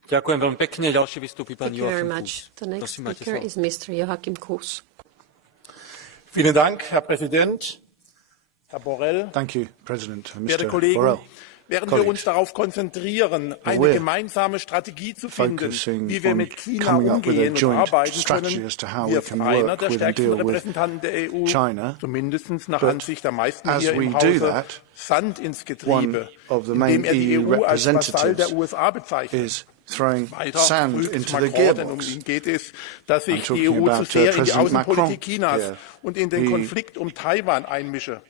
Thank you very much. The next speaker is Mr. Joachim Kuss. Vielen Dank, Herr Präsident, Herr Borrell. Thank you, President, Mr. Werte Kollegen, Borrell. während wir uns darauf konzentrieren, eine gemeinsame Strategie zu finden, wie wir mit China umgehen und arbeiten können, wirft einer der stärksten Repräsentanten der EU, zumindest nach Ansicht der meisten hier im Hause, Sand ins Getriebe, indem er die EU als Vasall der USA bezeichnet. throwing sand into the gearbox. Ihm geht es, dass sich I'm die talking EU about zu sehr in die President Macron Außenpolitik Chinas here. und in den Konflikt Taiwan einmische.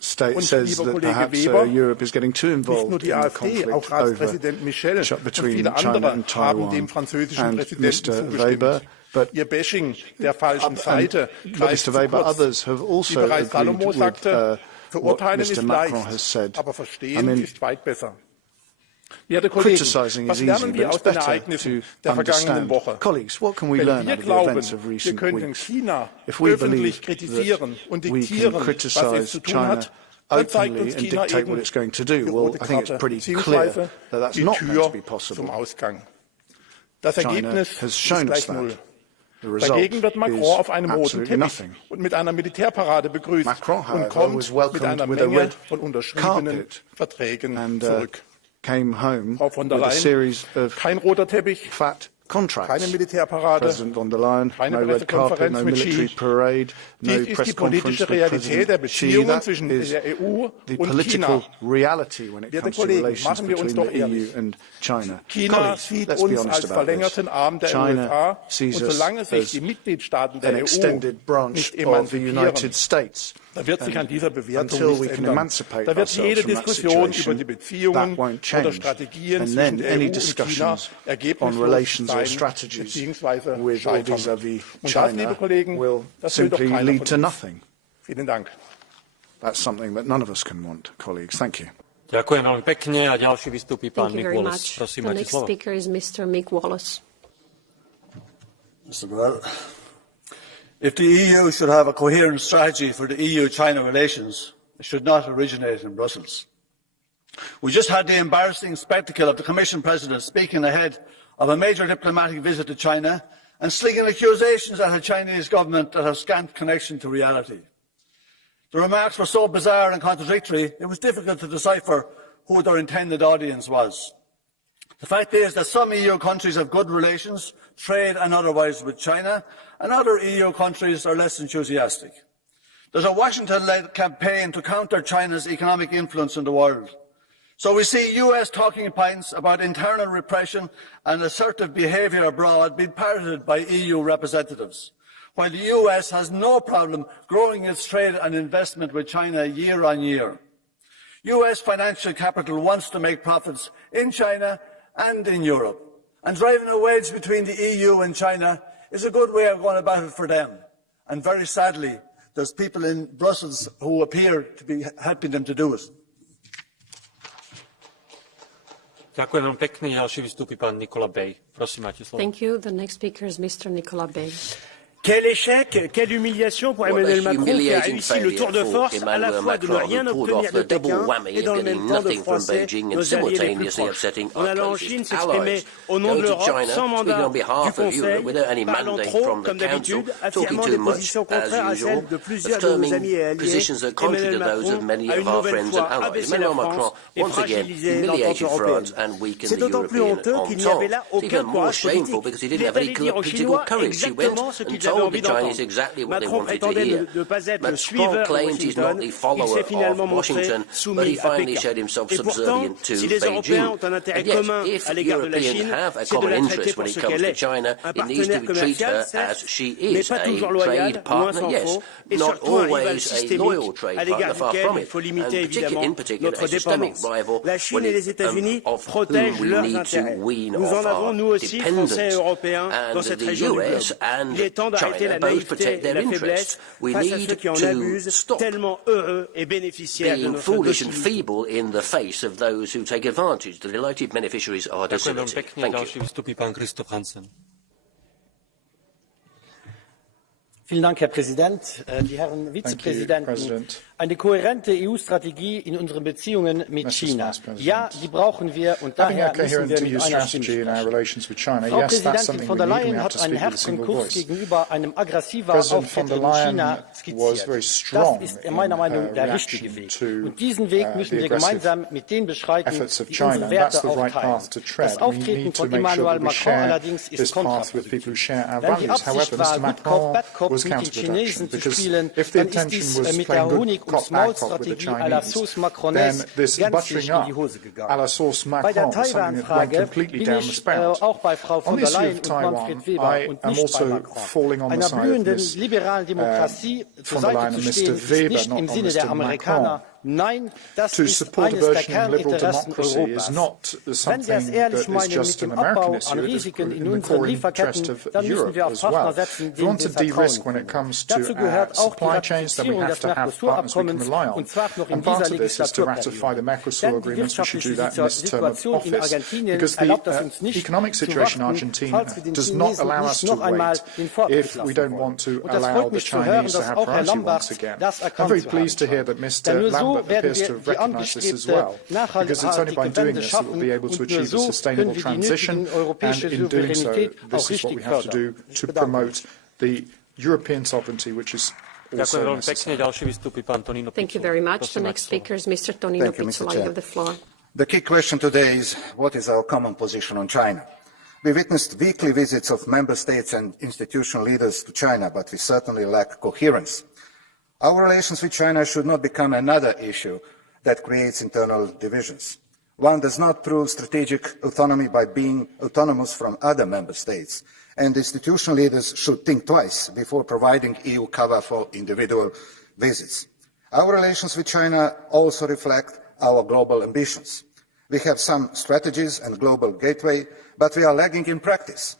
State Und says lieber that Kollege perhaps Weber, Europe is getting too nicht nur involved die in the AfD, conflict auch Ratspräsident Michel und between viele China andere and haben Taiwan. dem französischen And Präsidenten Mr. zugestimmt. Weber, but Ihr Bashing der falschen Seite greift Mr. zu Weber, kurz. others have Wie also bereits agreed Salomo with sagte, what verurteilen Mr. ist Macron leicht, has said. aber verstehen ist weit besser. Werte Criticizing Kollegen, was is easy, lernen but wir it's aus den better Ereignissen to der vergangenen understand. Woche? Colleagues, what can we Wenn learn wir out of the glauben, events of wir recent könnten weeks? China If we öffentlich believe kritisieren und that we diktieren, can was es criticize zu tun China hat, dann zeigt openly uns and China dictate eben what it's going to do, die well, rote I think it's Karte, pretty clear beziehungsweise that that's die not going to Tür be possible. zum Ausgang. Das China Ergebnis has ist shown us gleich null. that. The result Dagegen wird Macron is auf einem roten absolutely Teppich nothing. und mit einer Militärparade begrüßt Macron, und however, kommt was mit welcomed einer with a Menge red von unterschriebenen carpet Verträgen and zurück. came home Frau von der with a Leyen, series of kein roter Teppich, fat contracts. keine Militärparade, President von der Leyen, keine no red carpet, Pressekonferenz no mit military Xi. parade, no Dies ist press die conference politische with Realität der President Xi. Beziehungen That zwischen is der EU the und political China. reality when it Werte comes to Kollegen, relations machen wir uns between doch the EU ehrlich. and China. China Colleagues, sieht let's be uns honest als about verlängerten this. Arm der China USA sees und us solange sich as die Mitgliedstaaten an der EU extended branch nicht of the emanzipieren, United States. da wird sich an dieser Bewertung Until we nichts can ändern. emancipate Da wird jede ourselves from that Diskussion über situation, die Beziehungen that won't change. oder Strategien And zwischen then der any EU und China discussions on ergebnislos relations or sein strategies bzw. with or scheitern. vis-à-vis Und das, liebe China Kollegen, will das will doch simply keiner lead to von uns. nothing. Vielen Dank. That's something that none of us can want, colleagues. Thank you. Ďakujem veľmi pekne a ďalší vystúpi pán Thank you Mick very Wallace. much. Prosím, The máte next slovo. speaker is Mr. Mick Wallace. Mr. Burrell, if the EU should have a coherent strategy for the EU-China relations, it should not originate in Brussels. We just had the embarrassing spectacle of the Commission President speaking ahead of a major diplomatic visit to China and slinging accusations at a Chinese government that have scant connection to reality. The remarks were so bizarre and contradictory, it was difficult to decipher who their intended audience was. The fact is that some EU countries have good relations, trade and otherwise, with China, and other EU countries are less enthusiastic. There's a Washington-led campaign to counter China's economic influence in the world. So we see US talking points about internal repression and assertive behaviour abroad being parroted by EU representatives, while the US has no problem growing its trade and investment with China year on year. US financial capital wants to make profits in China and in Europe, and driving a wedge between the EU and China is a good way of going about it for them. And very sadly, there's people in Brussels who appear to be helping them to do it. Ďakujem veľmi pekne. Ďalší vystúpi pán Nicola Bay. Prosím, máte slovo. Thank you. The next speaker is Mr. Nicola Bay. Quel échec, quelle humiliation pour Emmanuel Macron qui a réussi le tour de force à la fois de ne rien obtenir de Pékin et dans le même temps de froisser nos alliés les plus proches. En allant en Chine s'exprimer au nom de l'Europe sans mandat du Conseil, parlant trop comme d'habitude, affirmant des positions contraires à celles de plusieurs de nos amis et alliés, Emmanuel Macron a une nouvelle fois abaissé la France et fragilisé l'entente européenne. C'est d'autant plus honteux qu'il n'y avait là aucun courage politique. Il est allé dire aux Chinois exactement ce qu'ils avaient envie d'entendre. Macron prétendait ne pas être le suiveur de Washington, il s'est finalement montré soumis à Pékin. Et pourtant, si les Européens ont un intérêt commun à l'égard de la Chine, c'est de la traiter pour ce qu'elle est. Un partenaire commercial, certes, mais pas toujours loyal, loin s'en faut, et surtout un rival systémique à l'égard duquel il faut limiter évidemment notre dépendance. La Chine et les États-Unis protègent leurs intérêts. Nous en avons, nous aussi, Français et Européens, dans cette région du globe. Il est temps d'arrêter la naïveté et la faiblesse face à ceux qui en abusent, tellement heureux et bénéficiaires de notre docilité. Ďakujem veľmi pekne. Ďalší vystúpi pán Christoph Hansen. Vielen Dank, Herr Präsident. Die Herren Vizepräsidenten, eine kohärente EU-Strategie in unseren Beziehungen mit China. Ja, die brauchen wir und daher müssen wir mit einer Stimme sprechen. Frau Präsidentin von der Leyen hat einen härteren Kurs gegenüber einem aggressiver Auftritt in China skizziert. Das ist meiner Meinung nach der richtige Weg. Und diesen Weg müssen wir gemeinsam mit denen beschreiten, die unsere Werte auch teilen. Das Auftreten von Emmanuel Macron allerdings ist kontraproduktiv. Wenn die Absicht war, Good Cop, Bad Cop mit den Chinesen zu spielen, dann ist dies mit der Honig- und Maul-Strategie à la Sauce Macronaise gänzlich in die Hose gegangen. Bei der Taiwan-Frage bin ich auch bei Frau von der Leyen und Manfred Weber und nicht bei Macron. Einer blühenden liberalen Demokratie zur Seite zu stehen, ist nicht im Sinne der Amerikaner. Nein, das ist eines der Kerninteressen Europas. Wenn wir es ehrlich meinen mit dem Abbau an Risiken in unseren Lieferketten, dann müssen wir auf Partner setzen, denen wir vertrauen können. Dazu gehört auch die Ratifizierung des Mercosur-Abkommens, und zwar noch in dieser Legislaturperiode. Denn die wirtschaftliche Situation in Argentinien erlaubt es uns nicht zu warten, falls wir den Chinesen nicht noch einmal den Vortritt lassen wollen. Und das freut mich zu hören, dass auch Herr Lambert das erkannt zu haben. Denn nur so werden wir die angestrebte nachhaltige Wende schaffen und nur so können wir die nötige europäische Souveränität auch richtig fördern. Thank you very much. The next speaker is Mr. Tonino Pizzola. You have the floor. The key question today is, what is our common position on China? We witnessed weekly visits of member states and institutional leaders to China, but we certainly lack coherence. Our relations with China should not become another issue that creates internal divisions. One does not prove strategic autonomy by being autonomous from other member states, and institutional leaders should think twice before providing EU cover for individual visits. Our relations with China also reflect our global ambitions. We have some strategies and global gateway, but we are lagging in practice.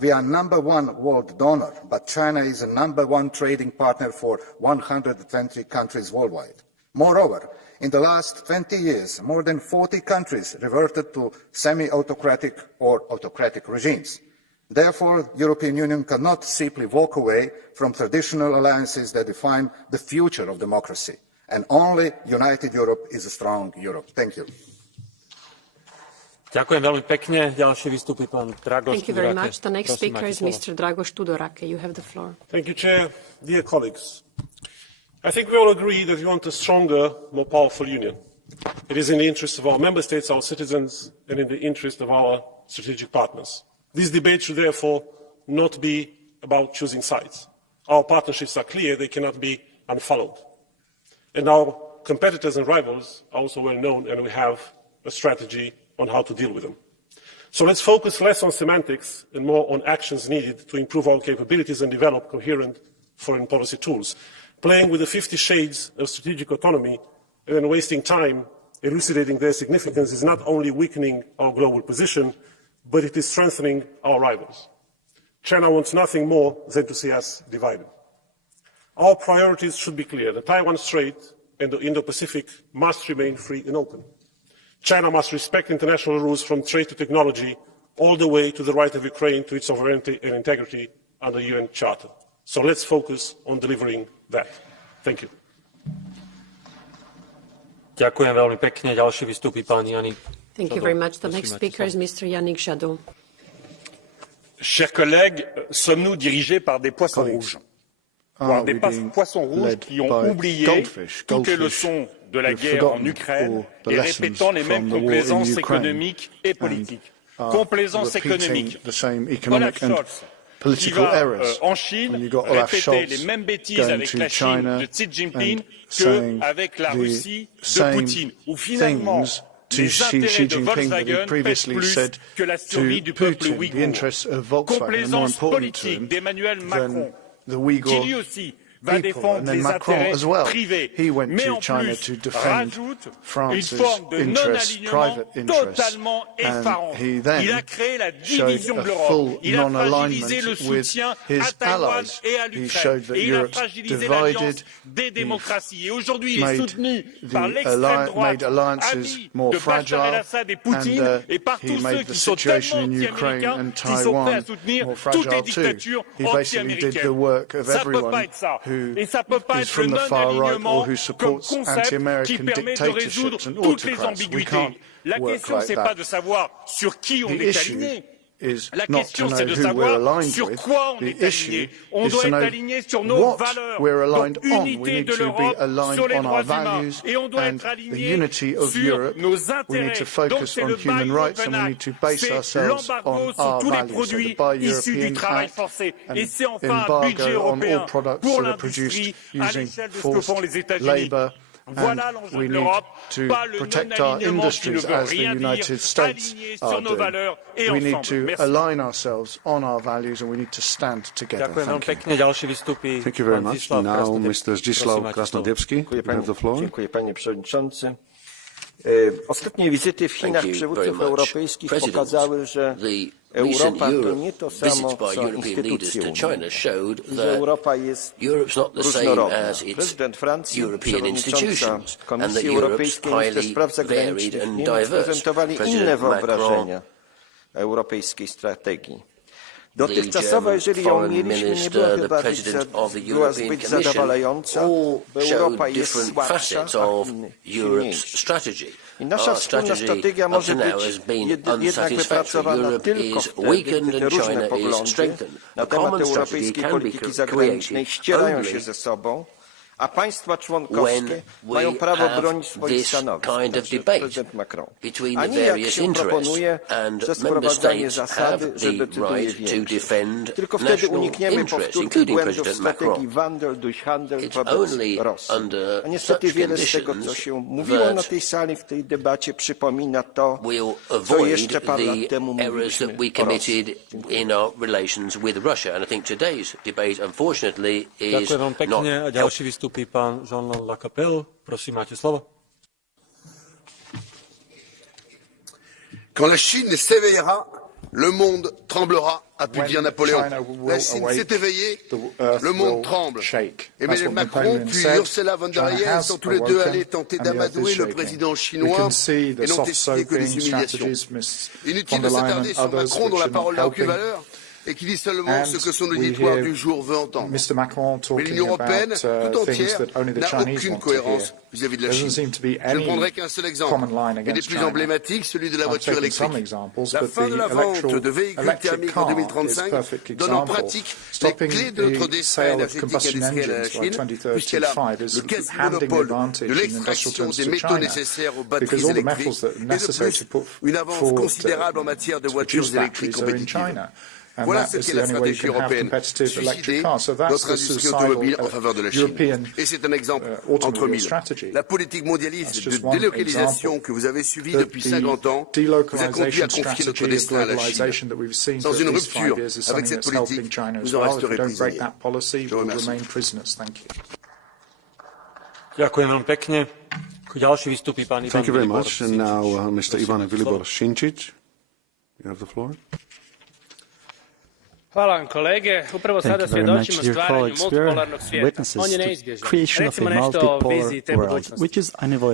We are #1 world donor, but China is a #1 trading partner for 120 countries worldwide. Moreover, in the last 20 years, more than 40 countries reverted to semi-autocratic or autocratic regimes. Therefore, the European Union cannot simply walk away from traditional alliances that define the future of democracy. And only united Europe is a strong Europe. Thank you. Ďakujem veľmi pekne. Ďalší vystupí pán Dragoš. Thank you very much. The next speaker is Mr. Dragoš Tudorake. You have the floor. Thank you, Chair. Dear colleagues, I think we all agree that we want a stronger, more powerful union. It is in the interest of our member states, our citizens, and in the interest of our strategic partners. This debate should therefore not be about choosing sides. Our partnerships are clear, they cannot be unfollowed. And our competitors and rivals are also well known, and we have a strategy on how to deal with them. So let's focus less on semantics and more on actions needed to improve our capabilities and develop coherent foreign policy tools. Playing with the 50 shades of strategic autonomy and then wasting time elucidating their significance is not only weakening our global position, but it is strengthening our rivals. China wants nothing more than to see us divided. Our priorities should be clear. The Taiwan Strait and the Indo-Pacific must remain free and open. China must respect international rules from trade to technology, all the way to the right of Ukraine to its sovereignty and integrity under the UN Charter. So let's focus on delivering that. Thank you. Ďakujem veľmi pekne. Ďalší vystupí pán Janik. Thank you very much. The next speaker is Mr. Yannick Jadot. Chers collègues, sommes-nous dirigés par des poissons rouges? Par des poissons rouges qui ont oublié toutes les leçons de la guerre en Ukraine et répétant les mêmes complaisances économiques et politiques. Complaisance économique. Olaf Scholz, qui va en Chine répéter les mêmes bêtises avec la Chine de Xi Jinping qu'avec la Russie de Poutine, où finalement les intérêts de Volkswagen pèsent plus que la survie du peuple ouïghour. Complaisance politique d'Emmanuel Macron, qui lui aussi va défendre les intérêts privés, mais en plus rajoute une forme de non-alignement totalement effarant. Il a créé la division de l'Europe, il a fragilisé le soutien à Taïwan et à l'Ukraine, et il a fragilisé l'alliance des démocraties. Et aujourd'hui, il est soutenu par l'extrême droite, ami de Bachar el-Assad et Poutine, et par tous ceux qui sont tellement anti-américains, qui sont prêts à soutenir toutes les dictatures anti-américaines. Ça ne peut pas être ça. Et ça ne peut pas être le non-alignement comme concept qui permet de résoudre toutes les ambiguïtés. La question, ce n'est pas de savoir sur qui on est aligné. is not to know who we're aligned with. The issue is to know what we're aligned on. We need to be aligned on our values and the unity of Europe. We need to focus on human rights, and we need to base ourselves on our values. So the Buy European Act and embargo on all products that are produced using forced labour. And we need to protect our industries as the United States are doing. We need to align ourselves on our values and we need to stand together. Thank you. Thank you very much. Now, Mr. Zdzisław Krasnodębski, you have the floor. Panie Przewodniczący. Ostatnie wizyty w Chinach przywódców europejskich pokazały, że Europa to nie to samo, co instytucje unijne. Że Europa jest różnorodna. Prezydent Francji, przewodnicząca Komisji Europejskiej, minister spraw zagranicznych Niemiec prezentowali inne wyobrażenia europejskiej strategii. Dotychczasowa, jeżeli ją mieliśmy, nie była zbyt zadowalająca, bo Europa jest słabsza, a innych silniejsza. I nasza wspólna strategia może być jednak wypracowana tylko wtedy, gdy te różne poglądy na temat europejskiej polityki zagranicznej ścierają się ze sobą, a państwa członkowskie mają prawo bronić swoich stanowisk, prezydent Macron. A nie jak się proponuje przez wprowadzanie zasady, że decyduje większość. Tylko wtedy unikniemy powtórki błędów strategii Wandel durch Handel wobec Rosji. A niestety wiele z tego, co się mówiło na tej sali w tej debacie, przypomina to, co jeszcze parę lat temu mówiliśmy o Rosji. Pan Jean Lacapelle, prosím, máte slovo. Quand la Chine s'éveillera, le monde tremblera, a pu dire Napoléon. La Chine s'est éveillée, le monde tremble. Emmanuel Macron puis Ursula von der Leyen sont tous les deux allés tenter d'amadouer le président chinois et n'ont décidé que des humiliations. Inutile de s'attarder sur Macron dont la parole n'a aucune valeur et qui dit seulement ce que son auditoire du jour veut entendre. Mais l'Union européenne tout entière n'a aucune cohérence vis-à-vis de la Chine. Je ne prendrai qu'un seul exemple, et des plus emblématiques, celui de la voiture électrique. La fin de la vente de véhicules thermiques en 2035 donne en pratique les clés de notre destin énergétique industriel à la Chine, puisqu'elle a le quasi-monopole de l'extraction des métaux nécessaires aux batteries électriques et de plus une avance considérable en matière de voitures électriques compétitives. Voilà ce qu'est la stratégie européenne, suicider notre industrie automobile en faveur de la Chine. Et c'est un exemple entre mille. La politique mondialiste de délocalisation que vous avez suivie depuis 50 ans vous a conduit à confier notre destin à la Chine. Dans une rupture avec cette politique, vous en resterez prisonniers. Je vous remercie. Thank you very much. And now, Mr. Ivan Vilibor-Sinčić, you have the floor. Hvala vam kolege. Upravo sada svjedočimo stvaranju multipolarnog svijeta. On je neizbježan. Recimo nešto o viziji te budućnosti.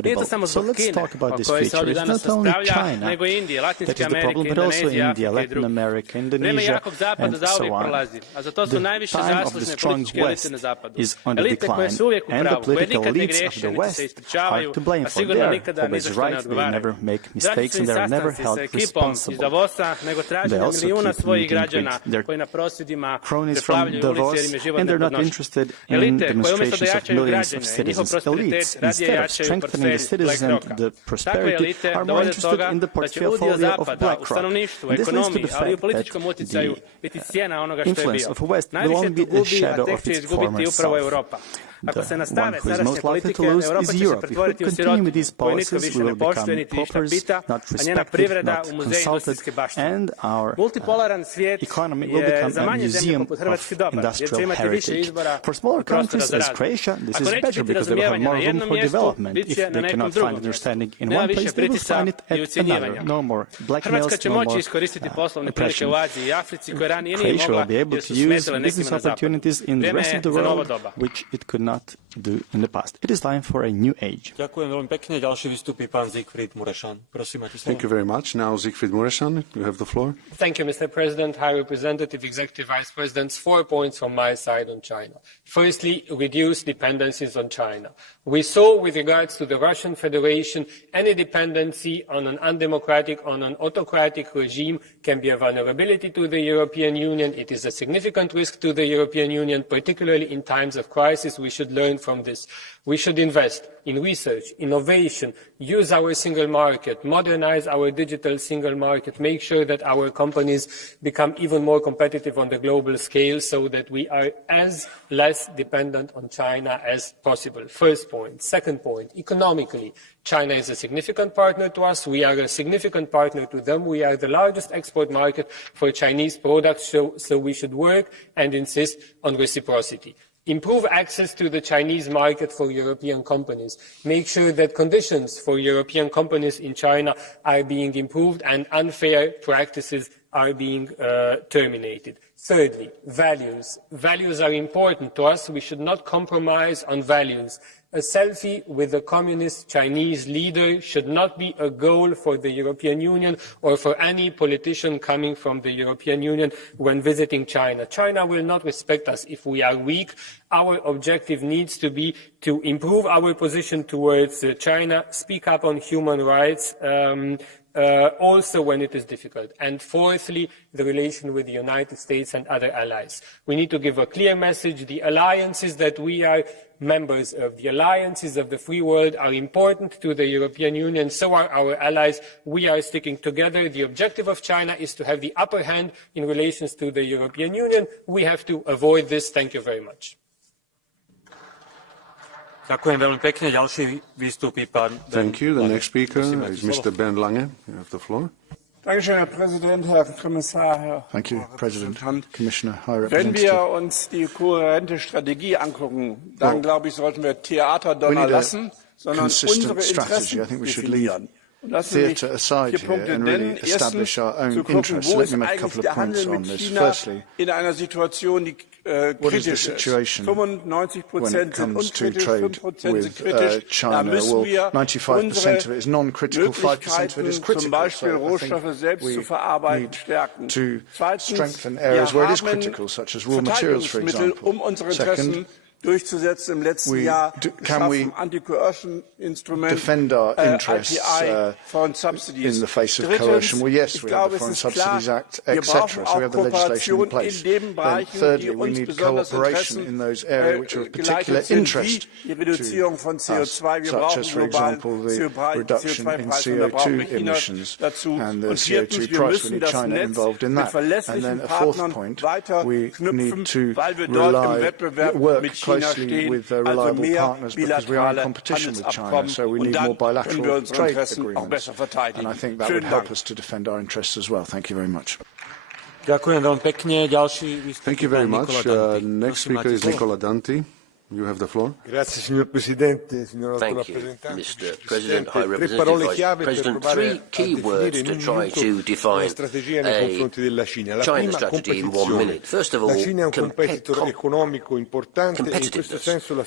Nije to samo zbog Kine, o kojoj se ovdje danas raspravlja, nego i Indije, Latinske Amerike, Indonezije, Afrike i drugih. Vreme jakog zapada zauvijek prolazi, a za to su najviše zaslužne političke elite na zapadu. Elite koje su uvijek u pravu, koje nikad ne griješe, niti se ispričavaju, a sigurno nikada ni za što ne odgovaraju. Draži su im sastanci sa ekipom iz Davosa, nego traženje milijuna svojih građana koji na prosvjedima preplavljaju ulice jer im je život nepodnošljiv. Elite koje umjesto da jačaju građane i njihov prosperitet radije jačaju portfelj BlackRocka. Takve elite dovode do toga da će udio Zapada u stanovništvu, ekonomiji, ali i u političkom utjecaju biti cijena onoga što je bio. Najviše tu gubi, a tek će izgubiti upravo Europa. Ako se nastave sadašnje politike, Europa će se pretvoriti u sirotinju koju nitko više ne poštuje niti išta pita, a njena privreda u muzej industrijske baštine. Multipolaran svijet je za manje zemlje poput Hrvatske dobar, jer će imati više izbora i prostora za rad. Ako neće biti razumijevanja na jednom mjestu, bit će na nekom drugom mjestu. Nema više pritica i ucjenjivanja. Hrvatska će moći iskoristiti poslovne prilike u Aziji i Africi koje ranije nije mogla jer su smetile nekima na zapadu. Vrijeme je za novo doba. not do in the past. It is time for a new age. Ďakujem veľmi pekne. Ďalší vystupí pán Siegfried Mureșan. Prosím, máte slovo. Thank you very much. Now Siegfried Mureșan, you have the floor. Thank you, Mr. President, High Representative, Executive Vice Presidents. 4 points from my side on China. Firstly, reduce dependencies on China. We saw with regards to the Russian Federation, any dependency on an undemocratic, on an autocratic regime can be a vulnerability to the European Union. It is a significant risk to the European Union, particularly in times of crisis. We should learn from this. We should invest in research, innovation, use our single market, modernize our digital single market, make sure that our companies become even more competitive on the global scale so that we are as less dependent on China as possible. First point. Second point, economically, China is a significant partner to us. We are a significant partner to them. We are the largest export market for Chinese products, so we should work and insist on reciprocity. Improve access to the Chinese market for European companies. Make sure that conditions for European companies in China are being improved and unfair practices are being terminated. Thirdly, values. Values are important to us. We should not compromise on values. A selfie with a communist Chinese leader should not be a goal for the European Union or for any politician coming from the European Union when visiting China. China will not respect us if we are weak. Our objective needs to be to improve our position towards China, speak up on human rights, also when it is difficult. And fourthly, the relation with the United States and other allies. We need to give a clear message. The alliances that we are members of, the alliances of the free world, are important to the European Union. So are our allies. We are sticking together. The objective of China is to have the upper hand in relations to the European Union. We have to avoid this. Thank you very much. Ďakujem veľmi pekne. Ďalší vystupí pán Thank you. The next speaker is Mr. Bernd Lange. You have the floor. Dankeschön, Herr Präsident, Herr Kommissar, Herr Thank you, President, Commissioner, High Wenn Representative. wir uns die kohärente Strategie angucken, dann glaube ich, sollten wir Theaterdonner lassen, sondern unsere Interessen definieren. Und das sind nämlich 4 Punkte, denn erstens zu gucken, wo ist eigentlich der Handel mit China in einer Situation, die kritisch ist. 95% sind unkritisch, 5% sind kritisch. Da müssen wir unsere Möglichkeiten, zum Beispiel Rohstoffe selbst zu verarbeiten, stärken. Zweitens, wir haben Verteidigungsmittel, um unsere Interessen durchzusetzen. Im letzten Jahr geschaffen Anti-Coercion-Instrument, IPI, Foreign Subsidies. In the face of coercion? Well, yes, we have the Foreign Subsidies Act, etc. So we have the legislation in place. Then thirdly, we need cooperation in those areas which are of particular interest to us, such as, for example, the reduction in CO2 emissions and the CO2 price. We need China involved in that. And then a fourth point, we need to work closely with reliable partners because we are in competition with China, so we need more bilateral trade agreements. And I think that would help us to defend our interests as well. Thank you very much. Thank you very much. Next speaker is Nicola Danti. You have the floor. Signor Presidente, signor Thank you, Mr. President, High Representative, Vice President. 3 key words to try to define a China strategy in 1 minute. First of all, competitiveness.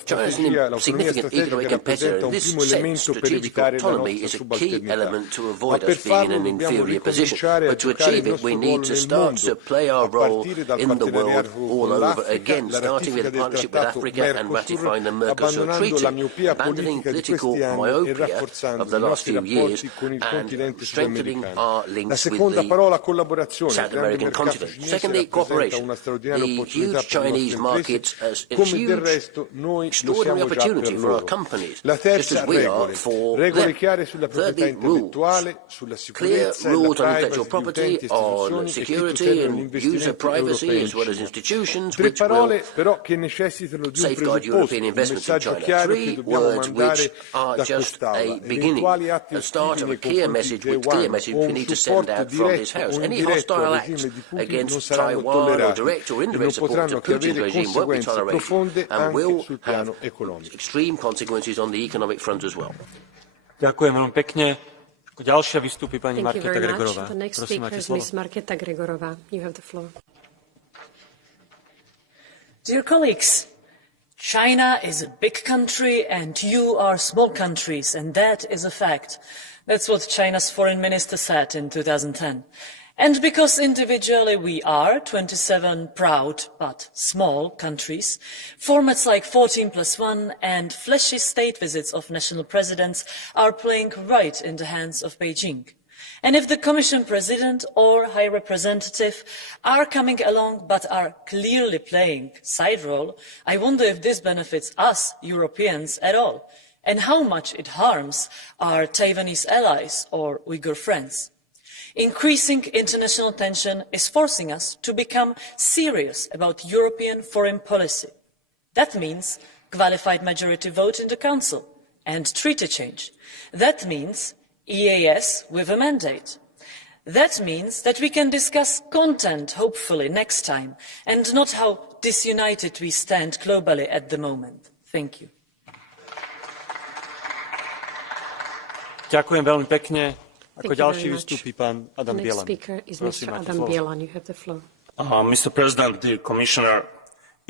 China is a significant economic competitor. In this sense, strategic autonomy is a key element to avoid us being in an inferior position. But to achieve it, we need to start to play our role in the world all over again, starting with a partnership with Africa and ratifying the Mercosur Treaty, abandoning political myopia of the last few years and strengthening our links with the South American continent. Secondly, cooperation. The huge Chinese market is a huge, extraordinary opportunity for our companies, just as we are for them. Thirdly, rules. Clear rules on intellectual property, on security and user privacy, as well as institutions, which will safeguard European investments in China. 3 words which are just a beginning, a start of a clear message we need to send out from this House. Any hostile acts against Taiwan or direct or indirect support to Putin's regime won't be tolerated and will have extreme consequences on the economic front as well. Ďakujem veľmi pekne. Ďalšia vystúpi pani Markéta Gregorová. The next speaker is Ms. Markéta Gregorová. You have the floor. Dear colleagues, China is a big country and you are small countries, and that is a fact. That's what China's foreign minister said in 2010. And because individually we are 27 proud but small countries, formats like 14+1 and flashy state visits of national presidents are playing right in the hands of Beijing. And if the Commission President or High Representative are coming along but are clearly playing side role, I wonder if this benefits us Europeans at all, and how much it harms our Taiwanese allies or Uyghur friends. Increasing international tension is forcing us to become serious about European foreign policy. That means qualified majority vote in the Council and treaty change. That means EAS with a mandate. That means that we can discuss content, hopefully, next time, and not how disunited we stand globally at the moment. Thank you. Ďakujem veľmi pekne. Ako ďalší vystúpi pán Adam Bielan. Mr. President, dear Commissioner,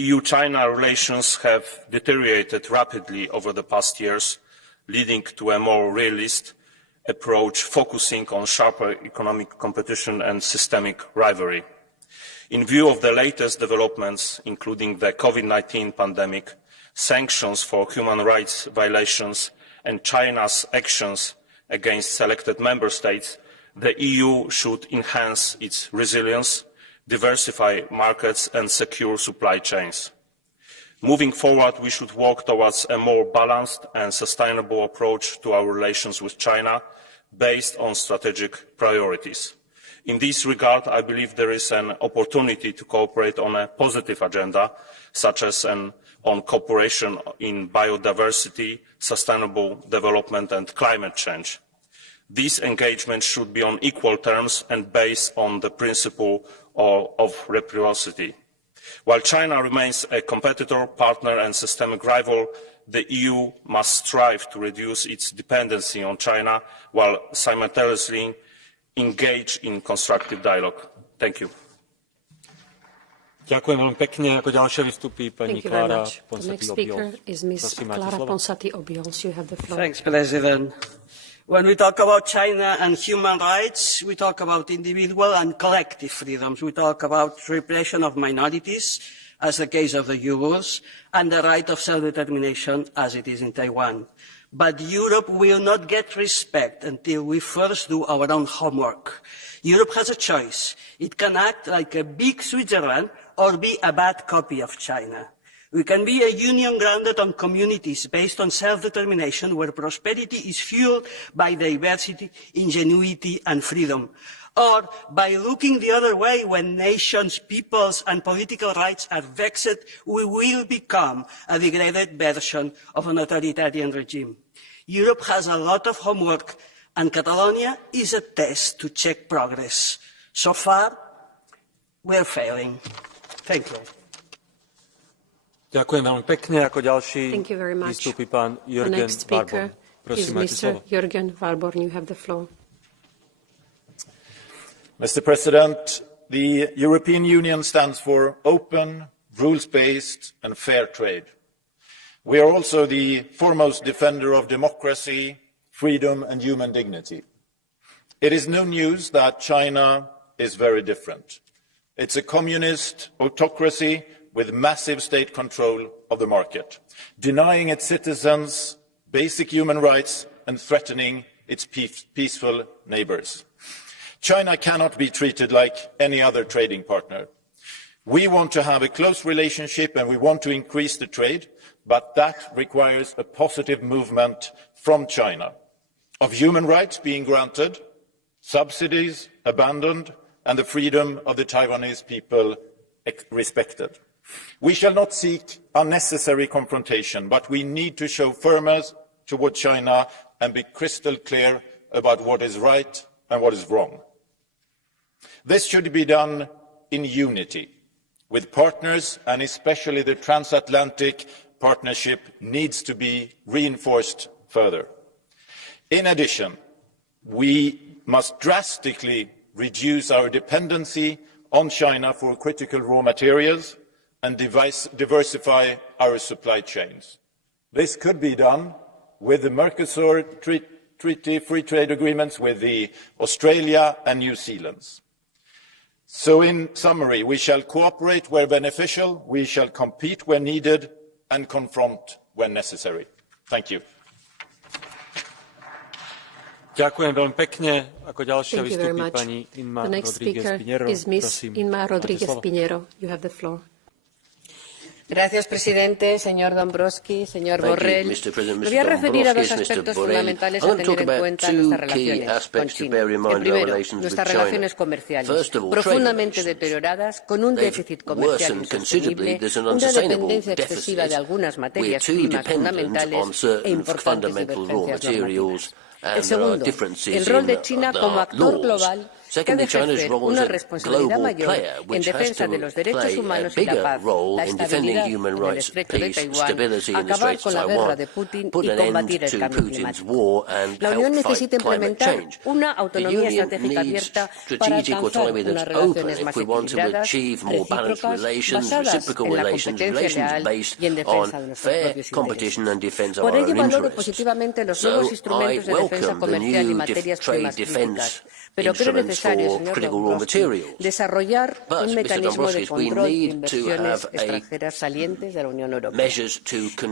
EU-China relations have deteriorated rapidly over the past years, leading to a more realist approach focusing on sharper economic competition and systemic rivalry. In view of the latest developments, including the COVID-19 pandemic, sanctions for human rights violations, and China's actions against selected member states, the EU should enhance its resilience, diversify markets and secure supply chains. Moving forward, we should work towards a more balanced and sustainable approach to our relations with China, based on strategic priorities. In this regard, I believe there is an opportunity to cooperate on a positive agenda, such as on cooperation in biodiversity, sustainable development and climate change. These engagements should be on equal terms and based on the principle of reciprocity. While China remains a competitor, partner and systemic rival, the EU must strive to reduce its dependency on China while simultaneously engage in constructive dialogue. Thank you. Ďakujem veľmi pekne. Ako ďalšia vystúpi pani Clara Ponsati-Obiols. Thanks, President. When we talk about China and human rights, we talk about individual and collective freedoms. We talk about repression of minorities, as the case of the Uyghurs, and the right of self-determination, as it is in Taiwan. But Europe will not get respect until we first do our own homework. Europe has a choice. It can act like a big Switzerland or be a bad copy of China. We can be a union grounded on communities based on self-determination, where prosperity is fueled by diversity, ingenuity and freedom. Or by looking the other way, when nations, peoples and political rights are vexed, we will become a degraded version of an authoritarian regime. Europe has a lot of homework, and Catalonia is a test to check progress. So far, we're failing. Thank you. Ďakujem veľmi pekne. Ako ďalší vystúpi pán Jürgen Warborn. Prosím, máte slovo. Jürgen Warborn, you have the floor. Mr. President, the European Union stands for open, rules-based and fair trade. We are also the foremost defender of democracy, freedom and human dignity. It is no news that China is very different. It's a communist autocracy with massive state control of the market, denying its citizens basic human rights and threatening its peaceful neighbours. China cannot be treated like any other trading partner. We want to have a close relationship and we want to increase the trade, but that requires a positive movement from China, of human rights being granted, subsidies abandoned, and the freedom of the Taiwanese people respected. We shall not seek unnecessary confrontation, but we need to show firmness toward China and be crystal clear about what is right and what is wrong. This should be done in unity, with partners, and especially the transatlantic partnership needs to be reinforced further. In addition, we must drastically reduce our dependency on China for critical raw materials, and diversify our supply chains. This could be done with the Mercosur Treaty free trade agreements with Australia and New Zealand. So in summary, we shall cooperate where beneficial, we shall compete where needed, and confront when necessary. Thank you. Ďakujem veľmi pekne. Ako ďalšia Thank you very vystúpi much. pani Inma The next Rodríguez speaker Pinheiro. is Miss Prosím, Inma máte Rodríguez slovo. Pinheiro. You have the floor. Gracias, presidente, señor Dombrovskis, señor Borrell. Me voy a referir a dos aspectos fundamentales a tener en cuenta en nuestras relaciones con China. El primero, nuestras relaciones comerciales, profundamente deterioradas, con un déficit comercial insostenible, una dependencia excesiva de algunas materias primas fundamentales e importantes divergencias normativas. El segundo, el rol de China como actor global que ha de ejercer una responsabilidad mayor en defensa de los derechos humanos y la paz, la estabilidad en el estrecho de Taiwán, acabar con la guerra de Putin y combatir el cambio climático. La Unión necesita implementar una autonomía estratégica abierta para alcanzar unas relaciones más equilibradas, recíprocas, basadas en la competencia leal y en defensa de nuestros propios intereses. Por ello valoro positivamente los nuevos instrumentos de defensa comercial y materias primas críticas, pero creo necesario, señor Dombrovskis, desarrollar un mecanismo de control de inversiones extranjeras salientes de la Unión Europea.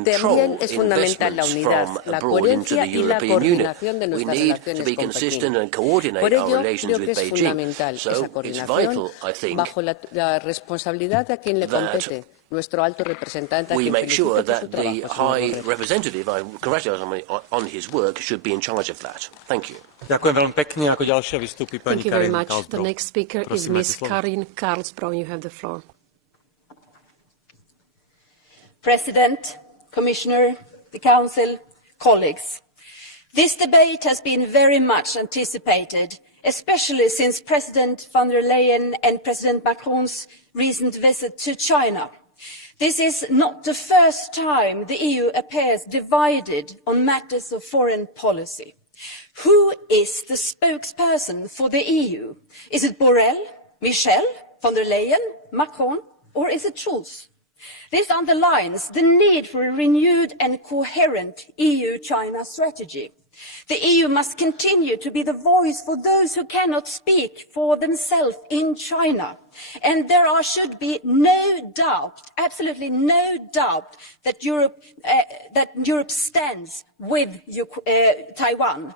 También es fundamental la unidad, la coherencia y la coordinación de nuestras relaciones con Pekín. Por ello, creo que es fundamental esa coordinación bajo la responsabilidad de a quien le compete. Nuestro alto representante, we make sure that the High Representative, I congratulate him on his work, should be in charge of that. Thank you. Ďakujem veľmi pekne. Ako ďalšia vystúpi pani Thank you very Karin much. Karlsbro. The next speaker is Prosím, Miss máte slovo. Karin Karlsbro. You have the floor. President, Commissioner, the Council, colleagues. This debate has been very much anticipated, especially since President von der Leyen and President Macron's recent visit to China. This is not the first time the EU appears divided on matters of foreign policy. Who is the spokesperson for the EU? Is it Borrell, Michel, von der Leyen, Macron, or is it Schulz? This underlines the need for a renewed and coherent EU-China strategy. The EU must continue to be the voice for those who cannot speak for themselves in China. And there should be no doubt, absolutely no doubt, that Europe stands with Taiwan.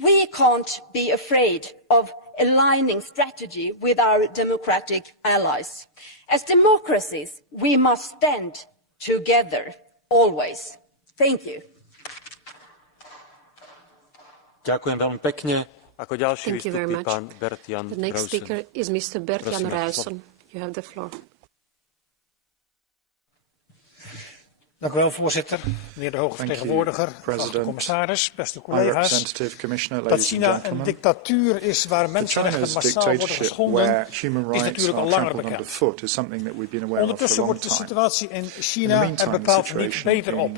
We can't be afraid of aligning strategy with our democratic allies. As democracies, we must stand together, always. Thank you. Ďakujem veľmi pekne. Ako ďalší Thank you very vystúpi much. pán Bert-Jan The next Reusen. speaker is Mr. Bert-Jan Prosím, máte Reusen. You have the floor. Dank u wel, voorzitter. Meneer de hoge vertegenwoordiger, geachte commissaris, beste collega's. Dat China een dictatuur is waar mensenrechten massaal worden geschonden, is natuurlijk al langer bekend. Ondertussen wordt de situatie in China er bepaald niet beter op.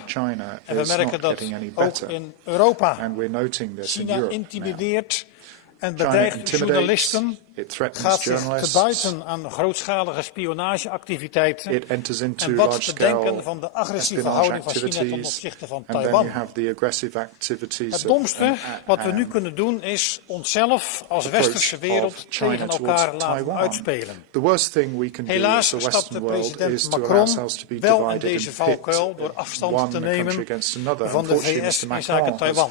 En we merken dat ook in Europa. China intimideert en bedreigt journalisten, gaat zich te buiten aan grootschalige spionageactiviteiten en wat te denken van de agressieve houding van China ten opzichte van Taiwan. Het domste wat we nu kunnen doen is onszelf als westerse wereld tegen elkaar laten uitspelen. Helaas stapte president Macron wel in deze valkuil door afstand te nemen van de VS in zaken Taiwan.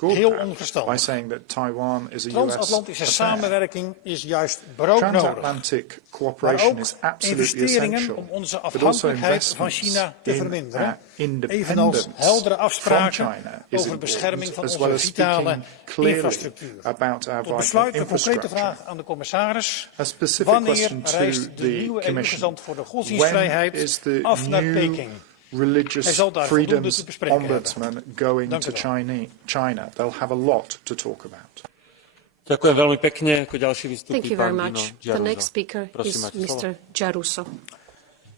Heel onverstandig. Transatlantische samenwerking is juist broodnodig, maar ook investeringen om onze afhankelijkheid van China te verminderen, evenals heldere afspraken over bescherming van onze vitale infrastructuur. Tot besluit een concrete vraag aan de commissaris. Wanneer reist de nieuwe EU-gezant voor de godsdienstvrijheid af naar Peking? Hij zal daar voldoende te bespreken hebben. Dank u wel. They'll have a lot to talk about. Ďakujem veľmi pekne. Ako ďalší vystúpi pán Dino The next speaker Prosím, is Mr. Giarrusso.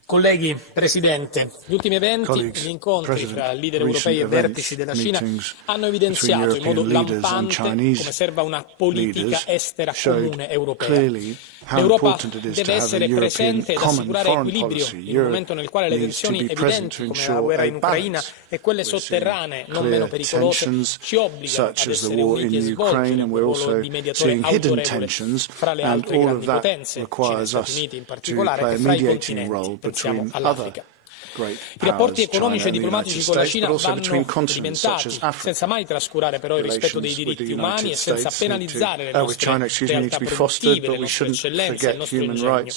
Colleghi, Presidente, gli ultimi eventi e gli incontri tra leader europei e vertici della Cina hanno evidenziato in modo lampante come serva una politica estera comune europea. L'Europa deve essere presente ed assicurare equilibrio in un momento nel quale le tensioni evidenti, come la guerra in Ucraina, e quelle sotterranee, non meno pericolose, ci obbligano ad essere uniti e svolgere un ruolo di mediatore autorevole fra le altre grandi potenze, Cina e Stati Uniti in particolare, e fra i continenti, pensiamo all'Africa. I rapporti economici e diplomatici con la Cina vanno alimentati, senza mai trascurare però il rispetto dei diritti umani e senza penalizzare le nostre realtà produttive, le nostre eccellenze, il nostro ingegno.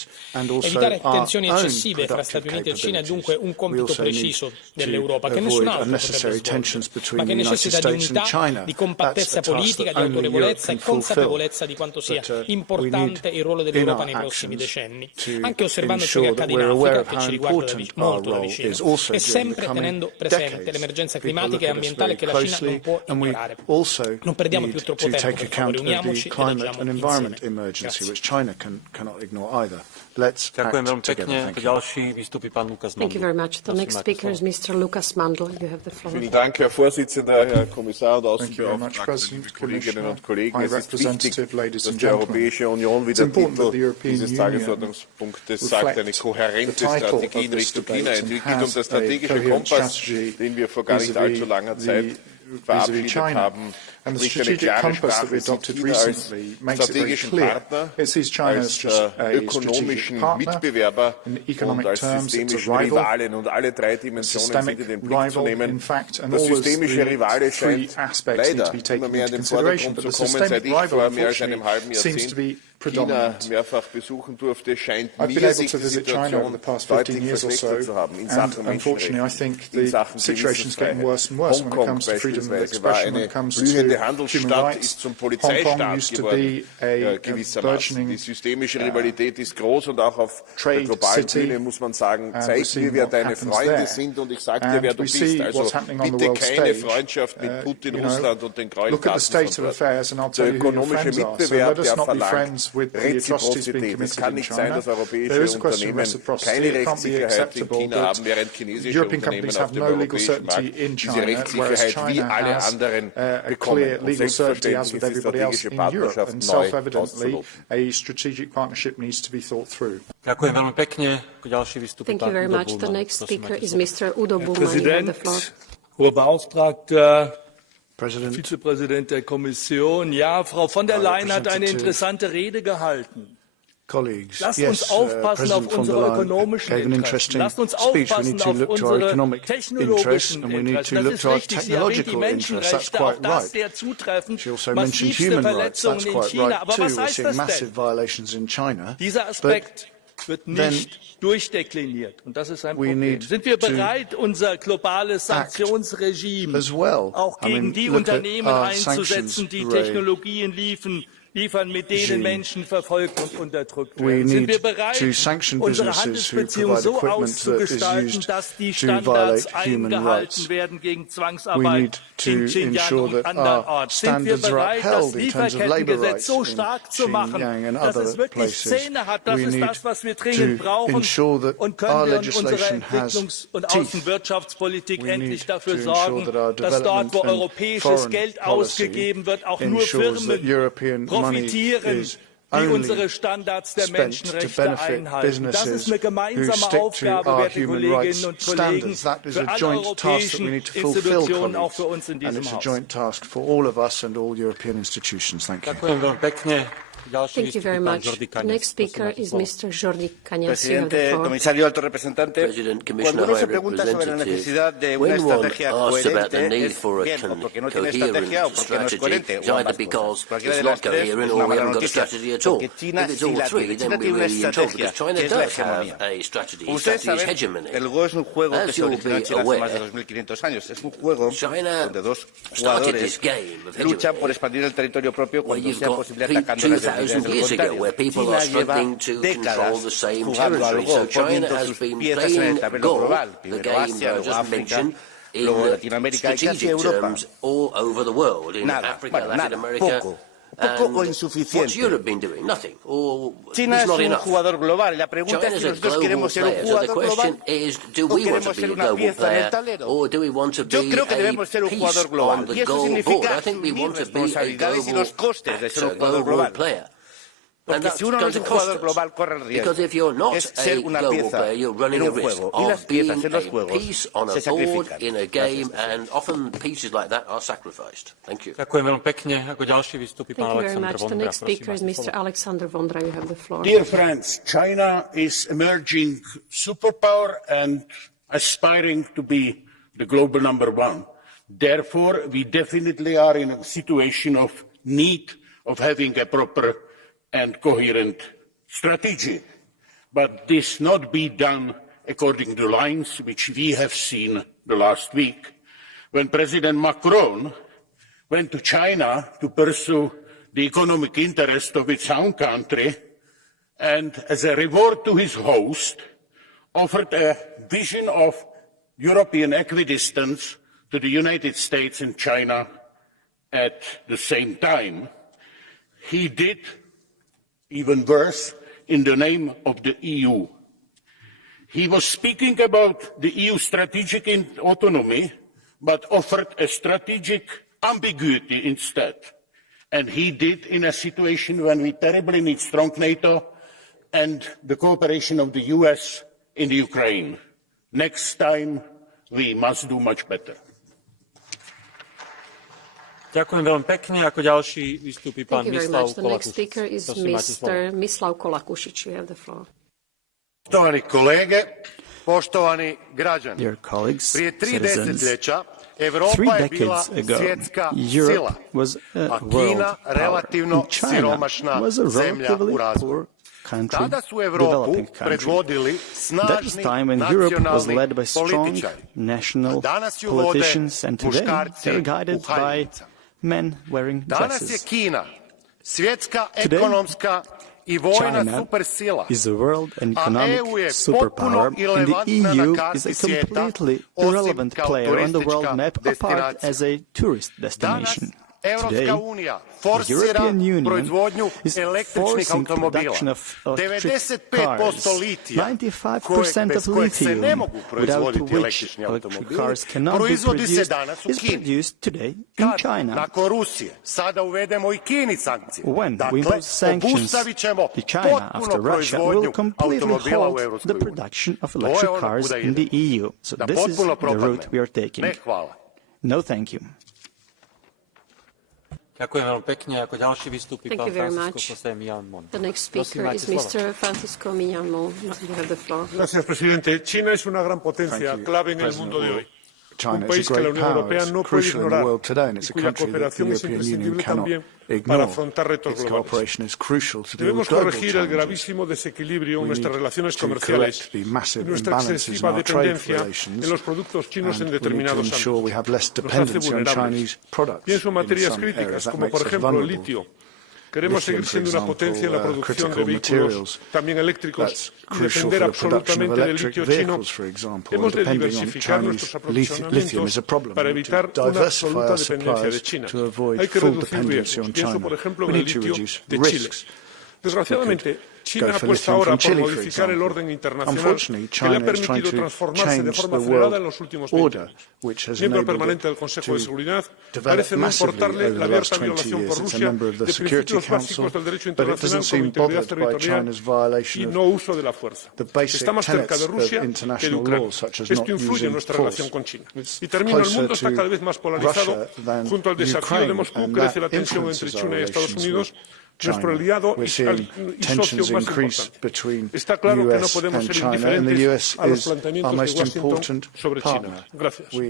Evitare tensioni eccessive fra Stati Uniti e Cina è dunque un compito preciso dell'Europa, che nessun altro potrebbe svolgere, ma che necessita di unità, di compattezza politica, di autorevolezza e consapevolezza di quanto sia importante il ruolo dell'Europa nei prossimi decenni, anche osservando ciò che accade in Africa, che ci riguarda molto da vicino, e sempre tenendo presente l'emergenza climatica e ambientale che la Cina non può ignorare. Non perdiamo più troppo tempo, per favore, uniamoci ed agiamo insieme. Thank you very much. The next speaker is Mr. Lukas Mandl. You have the floor. Vielen Dank, Herr Vorsitzender, Herr Kommissar und Außenbeauftragter, liebe Kolleginnen und Kollegen. Es ist wichtig, dass die Europäische Union, wie der Titel dieses Tagesordnungspunktes sagt, eine kohärente Strategie in Richtung China entwickelt, und der strategische Kompass, den wir vor gar nicht allzu langer Zeit verabschiedet haben, spricht eine klare Sprache. Es sieht China als strategischen Partner, als ökonomischen Mitbewerber und als systemischen Rivalen. Und alle drei Dimensionen sind in den Blick zu nehmen. Der systemische Rivale scheint leider immer mehr in den Vordergrund zu kommen. Seit ich vor mehr als einem halben Jahrzehnt China mehrfach besuchen durfte, scheint mir sich die Situation deutlich verschlechtert zu haben in Sachen Menschenrechte, in Sachen Gewissensfreiheit. Hongkong beispielsweise war eine blühende Handelsstadt, ist zum Polizeistaat geworden, gewissermaßen. Die systemische Rivalität ist groß und auch auf der globalen Bühne muss man sagen, zeig mir, wer deine Freunde sind und ich sag dir, wer du bist. Also bitte keine Freundschaft mit Putin, Russland und den Gräueltaten von dort. Der ökonomische Mitbewerb, der verlangt Reziprozität. Es kann nicht sein, dass europäische Unternehmen keine Rechtssicherheit in China haben, während chinesische Unternehmen auf dem europäischen Markt diese Rechtssicherheit wie alle anderen bekommen. Und selbstverständlich ist die strategische Partnerschaft neu auszuloten. Thank you very much. The next speaker is Mr. Udo Bullmann. Herr Präsident, Hoher Beauftragter, Vizepräsident der Kommission. Ja, Frau von der Leyen hat eine interessante Rede gehalten. Lasst uns aufpassen auf unsere ökonomischen Interessen. Lasst uns aufpassen auf unsere technologischen Interessen. Das ist richtig. Sie erwähnt die Menschenrechte, auch das sehr zutreffend. Massivste Verletzungen in China. Aber was heißt das denn? Dieser Aspekt wird nicht durchdekliniert. Und das ist ein Problem. Sind wir bereit, unser globales Sanktionsregime auch gegen die Unternehmen einzusetzen, die Technologien liefern, mit denen Menschen verfolgt und unterdrückt werden? Sind wir bereit, unsere Handelsbeziehungen so auszugestalten, dass die Standards eingehalten werden gegen Zwangsarbeit in Xinjiang und anderorts? Sind wir bereit, das Lieferkettengesetz so stark zu machen, dass es wirklich Zähne hat? Das ist das, was wir dringend brauchen. Und können wir in unserer Entwicklungs- und Außenwirtschaftspolitik endlich dafür sorgen, dass dort, wo europäisches Geld ausgegeben wird, auch nur Firmen profitieren, die unsere Standards der Menschenrechte einhalten. Das ist eine gemeinsame Aufgabe, werte Kolleginnen und Kollegen, für alle europäischen Institutionen, auch für uns in diesem Haus. Thank you very much. The next speaker is Mr. Jordi Cañas. Presidente, comisario, alto representante, cuando uno se pregunta sobre la necesidad de una estrategia coherente, es bien, o porque no tiene estrategia o porque no es coherente, o ambas cosas. Cualquiera de las tres es una mala noticia, porque China sí la tiene. China tiene una estrategia, que es la hegemonía. Ustedes saben, el Go es un juego que se originó en China hace más de 2.500 años. Es un juego donde dos jugadores luchan por expandir el territorio propio cuando sea posible atacando las 2,000 years ago, where people are struggling to control the same territory. So China has been playing Go, the game I just mentioned, in strategic terms all over the world, in Africa, Latin America. Poco insuficiente. What's Europe been doing? Nothing. Or China es un jugador global y la pregunta es si nosotros queremos ser un jugador global o queremos ser una pieza en el tablero. Yo creo que debemos ser un jugador global y eso significa asumir responsabilidades y los costes de ser un jugador global. Porque si uno no es un jugador global, corre el riesgo. Es ser una pieza en un juego. Y las piezas en los juegos se sacrifican. Ďakujem veľmi pekne. Ako ďalší vystúpi pán Alexander Vondra. The next speaker is Mr. Alexander Vondra. You have the floor. Dear friends, China is emerging superpower and aspiring to be the global #1. Therefore, we definitely are in a situation of need of having a proper and coherent strategy. But this not be done according to lines which we have seen the last week, when President Macron went to China to pursue the economic interest of its own country, and as a reward to his host, offered a vision of European equidistance to the United States and China at the same time. He did even worse in the name of the EU. He was speaking about the EU strategic autonomy, but offered a strategic ambiguity instead. And he did in a situation when we terribly need strong NATO and the cooperation of the US in the Ukraine. Next time, we must do much better. Ďakujem veľmi pekne. Ako ďalší vystúpi pán Mislav Kolakušič. The next speaker is Mr. Mislav Kolakušič. You have the floor. Poštovani kolege, poštovani građani. Dear colleagues, prije 3 desetljeća 3 Europa je bila decades ago, svjetska sila, Europe was a a Kina world power, relativno and China siromašna was a zemlja relatively u razvoju. poor country, Tada su Europu developing country. predvodili That was snažni time when Europe was nacionalni led by strong političari. national Danas ju vode politicians, and today muškarci they're u guided by haljicama. men wearing Danas je dresses. Kina svjetska Today, ekonomska i vojna China supersila, is a world and a economic EU je superpower, potpuno and the irelevantna na EU karti is a svijeta, completely osim irrelevant kao player on the world turistička map, apart destinacija. as a tourist destination. Today, Europska unija the forsira European Union proizvodnju is električnih forcing automobila. production of electric 95% cars. litija, 95% bez of kojeg se lithium, ne mogu without proizvoditi which električni electric automobili, cars cannot be proizvodi se produced, danas u is Kini. produced today in Kad China. nakon Rusije sada uvedemo i Kini sankcije, When we dakle, impose sanctions obustavit ćemo to China after potpuno Russia, will proizvodnju completely automobila u halt Europskoj the uniji. production of To je electric ono cars kuda in the idemo. EU. So Da this is potpuno the route propadnemo. we are taking. Ne, hvala. No, thank you. Ďakujem veľmi pekne. Ako ďalší vystúpi pán Francisco José Millán Mon. The next speaker is Mr. Francisco Millán Mon. You have the floor. Gracias, presidente. China es una gran potencia, clave en el mundo de hoy. China Un país is a que la great Unión power, Europea it's no puede crucial in the ignorar world today, and y it's a cuya country that the cooperación es European Union imprescindible cannot también para ignore. afrontar retos Its globales. cooperation is crucial to deal Debemos with global corregir el challenges. gravísimo desequilibrio en We nuestras need relaciones to comerciales correct the y massive nuestra imbalances in excesiva our trade dependencia relations, en los productos chinos and en we need to determinados ensure we ámbitos. have less Nos hace dependency on vulnerables. Chinese products Pienso en in materias some críticas, areas. That como makes por us ejemplo el vulnerable. litio. Queremos Lithium, seguir for siendo una example, potencia en la producción de critical vehículos, materials. también eléctricos, That's y crucial depender for the production of absolutamente del electric litio chino. vehicles, for example. Hemos de Depending on diversificar nuestros Chinese lithium is a aprovisionamientos problem. para We need evitar to una diversify absoluta our dependencia de supplies China. to avoid Hay que full reducir dependency riesgos. on Pienso, China. por ejemplo, We en el need to litio reduce de Chile. risks. Desgraciadamente, China go for apuesta lithium ahora from por Chile, for modificar el example. orden internacional Unfortunately, que le ha China is trying permitido to transformarse de change forma the acelerada en world los últimos 20 order, años. which has Miembro enabled permanente it del Consejo de to Seguridad, develop parece no massively importarle over la the last abierta 20 violación years. por It's a Rusia member of the de Security principios básicos Council, del derecho but it doesn't internacional como seem integridad bothered by territorial China's violation y of no uso de la fuerza. the basic Está más cerca tenets de of Rusia que de international Ucrania. law, such as Esto not influye en using nuestra force. relación con China. It's Y termino, el closer mundo está to cada vez más polarizado. Russia than Junto al desafío de Ukraine, Moscú and crece that la tensión entre influences China our y Estados relations Unidos, with nuestro China. aliado We're y seeing socio tensions más increase importante. between Está claro que no US podemos and ser China, and the indiferentes US a los is our planteamientos de most Washington important sobre China. partner. Gracias. We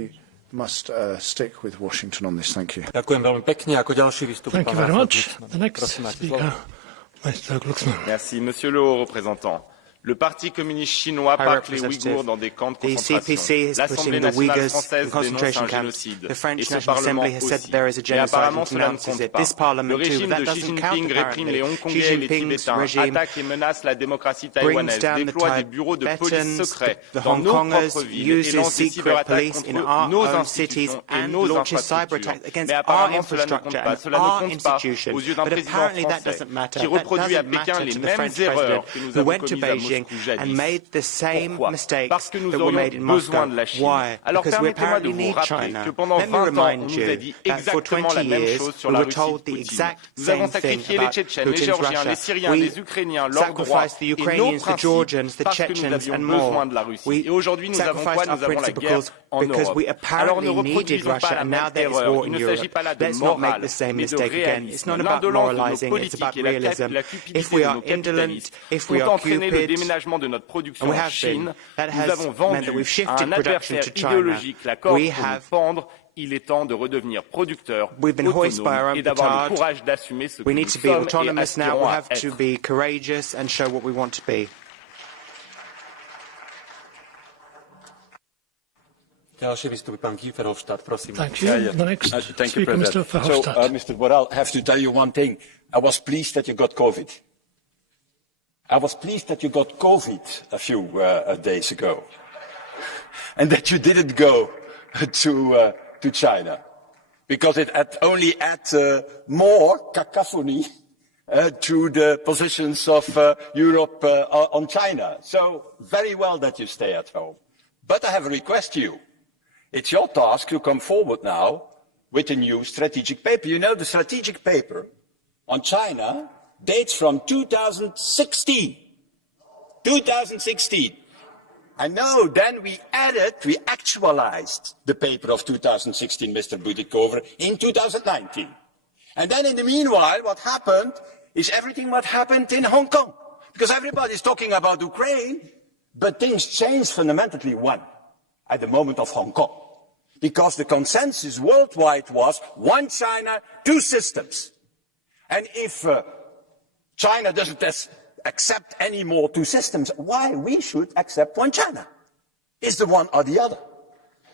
must stick with Washington on this. Thank you. Ďakujem veľmi pekne. Ako ďalší vystúpi Thank you pán very much. Glucksmann. The next Prosím, máte speaker, slovo. Mr. Glucksmann. Merci, Monsieur le haut représentant. Le Parti communiste chinois parque les Ouïghours dans des camps de concentration. L'Assemblée nationale française dénonce un génocide. Et ce Parlement aussi. Mais apparemment, cela ne compte pas. Le régime de Xi Jinping réprime les Hongkongais et les Tibétains, attaque et menace la démocratie taïwanaise, déploie des bureaux de police secrets dans nos propres villes et lance des cyberattaques contre nos institutions et nos infrastructures. Mais apparemment, cela ne compte pas. Cela ne compte pas aux yeux d'un président français qui reproduit à Pékin les mêmes erreurs que nous avons commises à Beijing and made the same mistakes that were made in Moscow. Why? Because we apparently need China. Let me remind you that for 20 years we were told the exact same thing about Putin's Russia. We sacrificed the Ukrainians, the Georgians, the Chechens and more. We sacrificed our principles because we apparently needed Russia and now there is war in Europe. Let's not make the same mistake again. It's not about moralizing, it's about realism. If we are indolent, if we are cupid, and we have been, that has meant that we've shifted production to China. We've been hoisted by our own petard. We need to be autonomous now. We have to be courageous and show what we want to be. Thank you. The next speaker, Mr. Verhofstadt. So, Mr. Borrell, I have to tell you one thing. I was pleased that you got COVID. I was pleased that you got COVID a few days ago, and that you didn't go to China, because it only adds more cacophony to the positions of Europe on China. So very well that you stay at home. But I have a request to you. It's your task to come forward now with a new strategic paper. You know, the strategic paper on China dates from 2016. 2016. I know then we actualized the paper of 2016, Mr. Butikover, in 2019. And then in the meanwhile, what happened is everything what happened in Hong Kong. Because everybody's talking about Ukraine, but things changed fundamentally when? At the moment of Hong Kong. Because the consensus worldwide was one China, two systems. And if China doesn't accept any more two systems, why we should accept one China? Is the one or the other?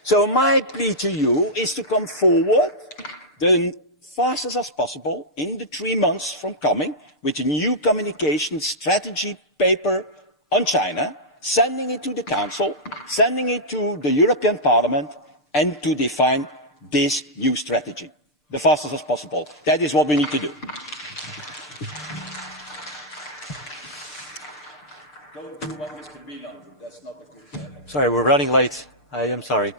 So my plea to you is to come forward the fastest as possible in the 3 months from coming with a new communication strategy paper on China, sending it to the Council, sending it to the European Parliament, and to define this new strategy. The fastest as possible. That is what we need to do. Sorry, we're running late. I am sorry.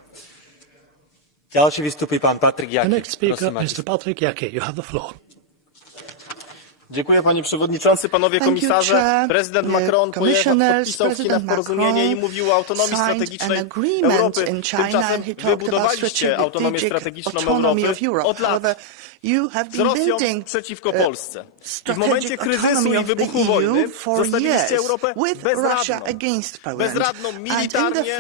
Další vystupí pan Patryk Jaki. The next speaker, Mr. Patryk Jaki. You have the floor. Dziękuję panie przewodniczący, panowie komisarze. Prezydent Macron podpisał w Chinach porozumienie i mówił o autonomii strategicznej Europy. Tymczasem wybudowaliście autonomię strategiczną Europy od lat z Rosją przeciwko Polsce. I w momencie kryzysu i wybuchu wojny zostawiliście Europę bezradną militarnie,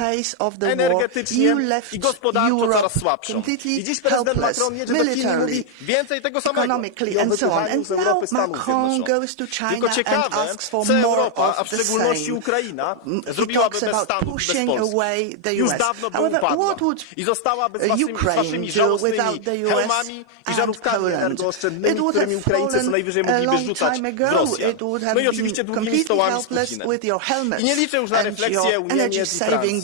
energetycznie i gospodarczo coraz słabszą. I dziś prezydent Macron jedzie do Chin i mówi więcej tego samego i o wypychaniu z Europy Stanów Zjednoczonych. Tylko ciekawe, co Europa, a w szczególności Ukraina, zrobiłaby bez Stanów i bez Polski. Już dawno by upadła i zostałaby z waszymi żałosnymi hełmami i żarówkami energooszczędnymi, którymi Ukraińcy co najwyżej mogliby rzucać w Rosję. No i oczywiście długimi stołami z Putinem. I nie liczę już na refleksję u Niemiec i Francji.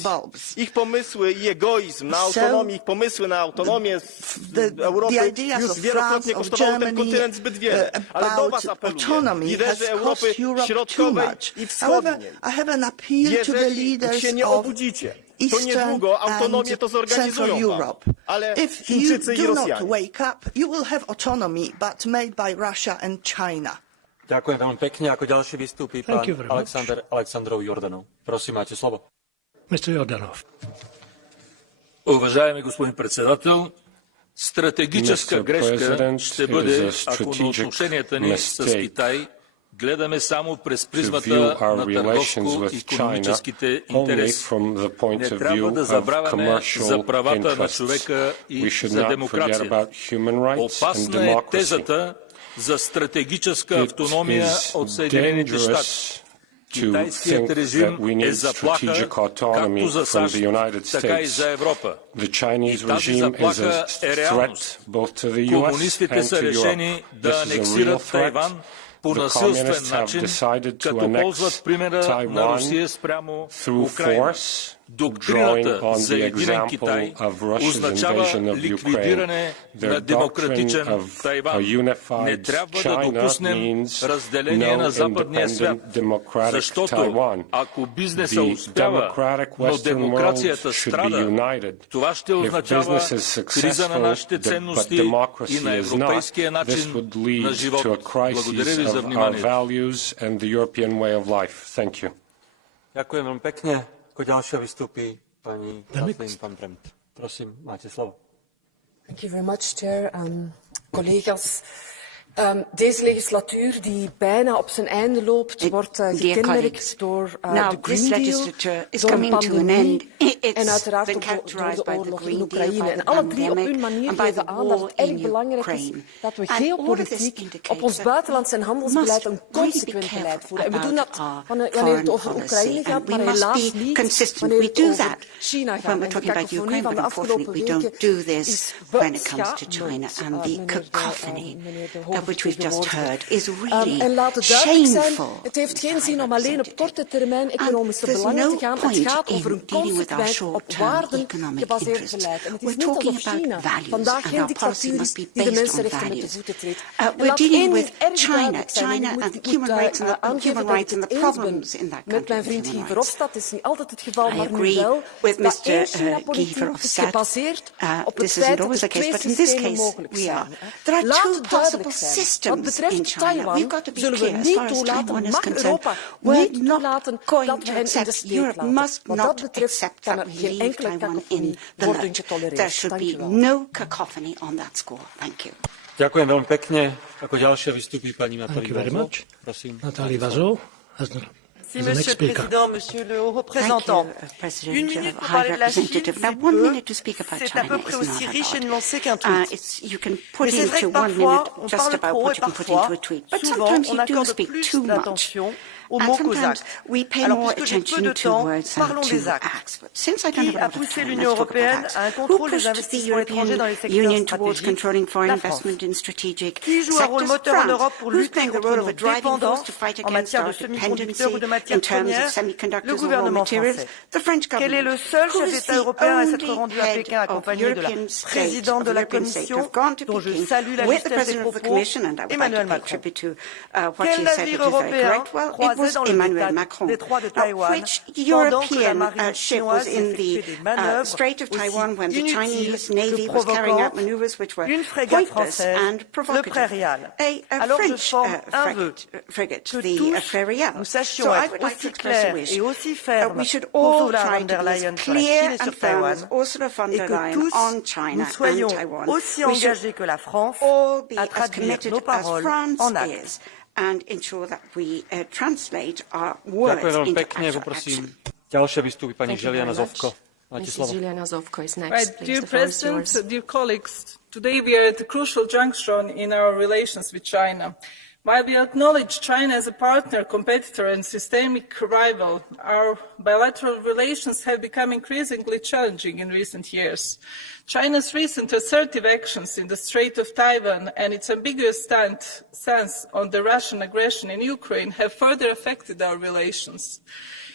Ich pomysły i egoizm na autonomię, ich pomysły na autonomię Europy już wielokrotnie kosztowało ten kontynent zbyt wiele. Ale do was apeluję, liderzy Europy Środkowej i Wschodniej. Jeżeli się nie obudzicie, to niedługo autonomię to zorganizują wam. Ale Chińczycy i Rosjanie. Ďakujem veľmi pekne. Ako ďalší vystúpi pán Alexandrov Jordanov. Prosím, máte slovo. Mr. Jordanov. Уважаеми господин председател, стратегическа грешка ще бъде, ако на отношенията ни с Китай гледаме само през призмата на търговско-икономическите интереси. Не трябва да забравяме за правата на човека и за демокрация. Опасна е тезата за стратегическа автономия от Съединените щати. Китайският режим е заплаха както за САЩ, така и за Европа. И тази заплаха е реалност. Комунистите са решени да анексират Тайван по насилствен начин, като ползват примера на Русия спрямо Украйна. Доктрината за единен Китай означава ликвидиране на демократичен Тайван. Не трябва да допуснем разделение на западния свят, защото ако бизнесът успява, но демокрацията страда, това ще означава криза на нашите ценности и на европейския начин на живот. Благодаря ви за вниманието. Ďakujem veľmi pekne. Ako ďalšia vystúpi pani Kathleen van Bremt. Prosím, máte slovo. Thank you very much, Chair. Collega's, deze legislatuur die bijna op zijn einde loopt, wordt gekenmerkt door de Green Deal, door een pandemie en uiteraard ook door de oorlog in Oekraïne. En alle drie op hun manier geven aan dat het erg belangrijk is dat we geopolitiek op ons buitenlands en handelsbeleid een consequent beleid voeren. En we doen dat wanneer het over Oekraïne gaat, maar helaas niet wanneer het over China gaat. En de cacophonie van de afgelopen weken is which we've just heard is really en laat het duidelijk zijn, het heeft geen zin om alleen op korte termijn economische belangen te gaan. Het gaat over een consequent op waarden gebaseerd beleid. En het is niet alsof China vandaag geen dictatuur is die de mensenrechten met de voeten treedt. We're dealing with China and human rights and the problems in that country. Met mijn vriend Guy Verhofstadt is niet altijd het geval, maar nu wel. With Mr. Guy Verhofstadt, this isn't always the case, but in this case we are. There are two possible systems in China. We've got to be clear as far as Taiwan is concerned. We're not going to accept, Europe must not accept that we leave Taiwan in the lurch. There should be no cacophony on that score. Thank you. Ďakujem veľmi pekne. Ako ďalšia vystúpi pani Nathalie Vazov. Prosím. Nathalie Vazov. Merci, Monsieur le Président, Monsieur le Haut Représentant. Une minute pour parler de la Chine, c'est à peu près aussi riche et nuancé qu'un tweet. Mais c'est vrai que parfois, on parle trop et parfois, souvent, on accorde plus d'attention aux mots qu'aux actes. Alors, puisque j'ai peu de temps, parlons des actes. Qui a poussé l'Union européenne à un contrôle des investissements étrangers dans les secteurs stratégiques? La France. Qui joue un rôle moteur en Europe pour lutter contre nos dépendances en matière de semi-conducteurs ou de matières premières? Le gouvernement français. Quel est le seul chef d'État européen à s'être rendu à Pékin accompagné de la présidente de la Commission, dont je salue la justesse des propos, Emmanuel Macron? Quel navire européen croisait dans le détroit de Taïwan pendant que la marine chinoise effectuait des manœuvres aussi inutiles que provoquantes, une frégate française, le Prairial? Alors je forme un vœu, que tous nous sachions être aussi clairs et aussi fermes qu'Ursula von der Leyen sur la Chine et sur Taïwan, et que tous nous soyons aussi engagés que la France à traduire nos paroles en actes. And ensure that we translate our words into actual action. Ďalšia vystúpi pani Želiana Zovko. Right, dear President, dear colleagues, today we are at a crucial junction in our relations with China. While we acknowledge China as a partner, competitor and systemic rival, our bilateral relations have become increasingly challenging in recent years. China's recent assertive actions in the Strait of Taiwan and its ambiguous stance on the Russian aggression in Ukraine have further affected our relations.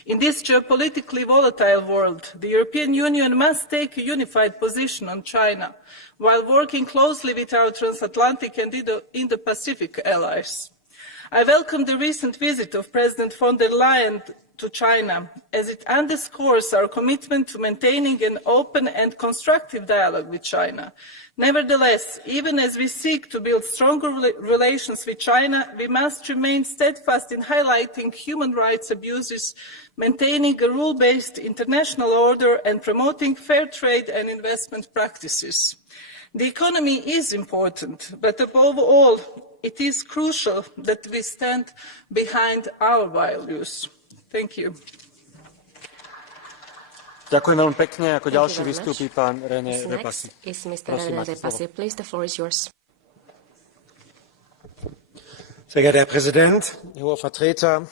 In this geopolitically volatile world, the European Union must take a unified position on China, while working closely with our transatlantic and Indo-Pacific allies. I welcome the recent visit of President von der Leyen to China, as it underscores our commitment to maintaining an open and constructive dialogue with China. Nevertheless, even as we seek to build stronger relations with China, we must remain steadfast in highlighting human rights abuses, maintaining a rule-based international order, and promoting fair trade and investment practices. The economy is important, but above all, it is crucial that we stand behind our values. Thank you. Ďakujem veľmi pekne. Ako ďalší vystúpi pán René Repasi. Sehr geehrter Herr Präsident, Herr Hoher Vertreter,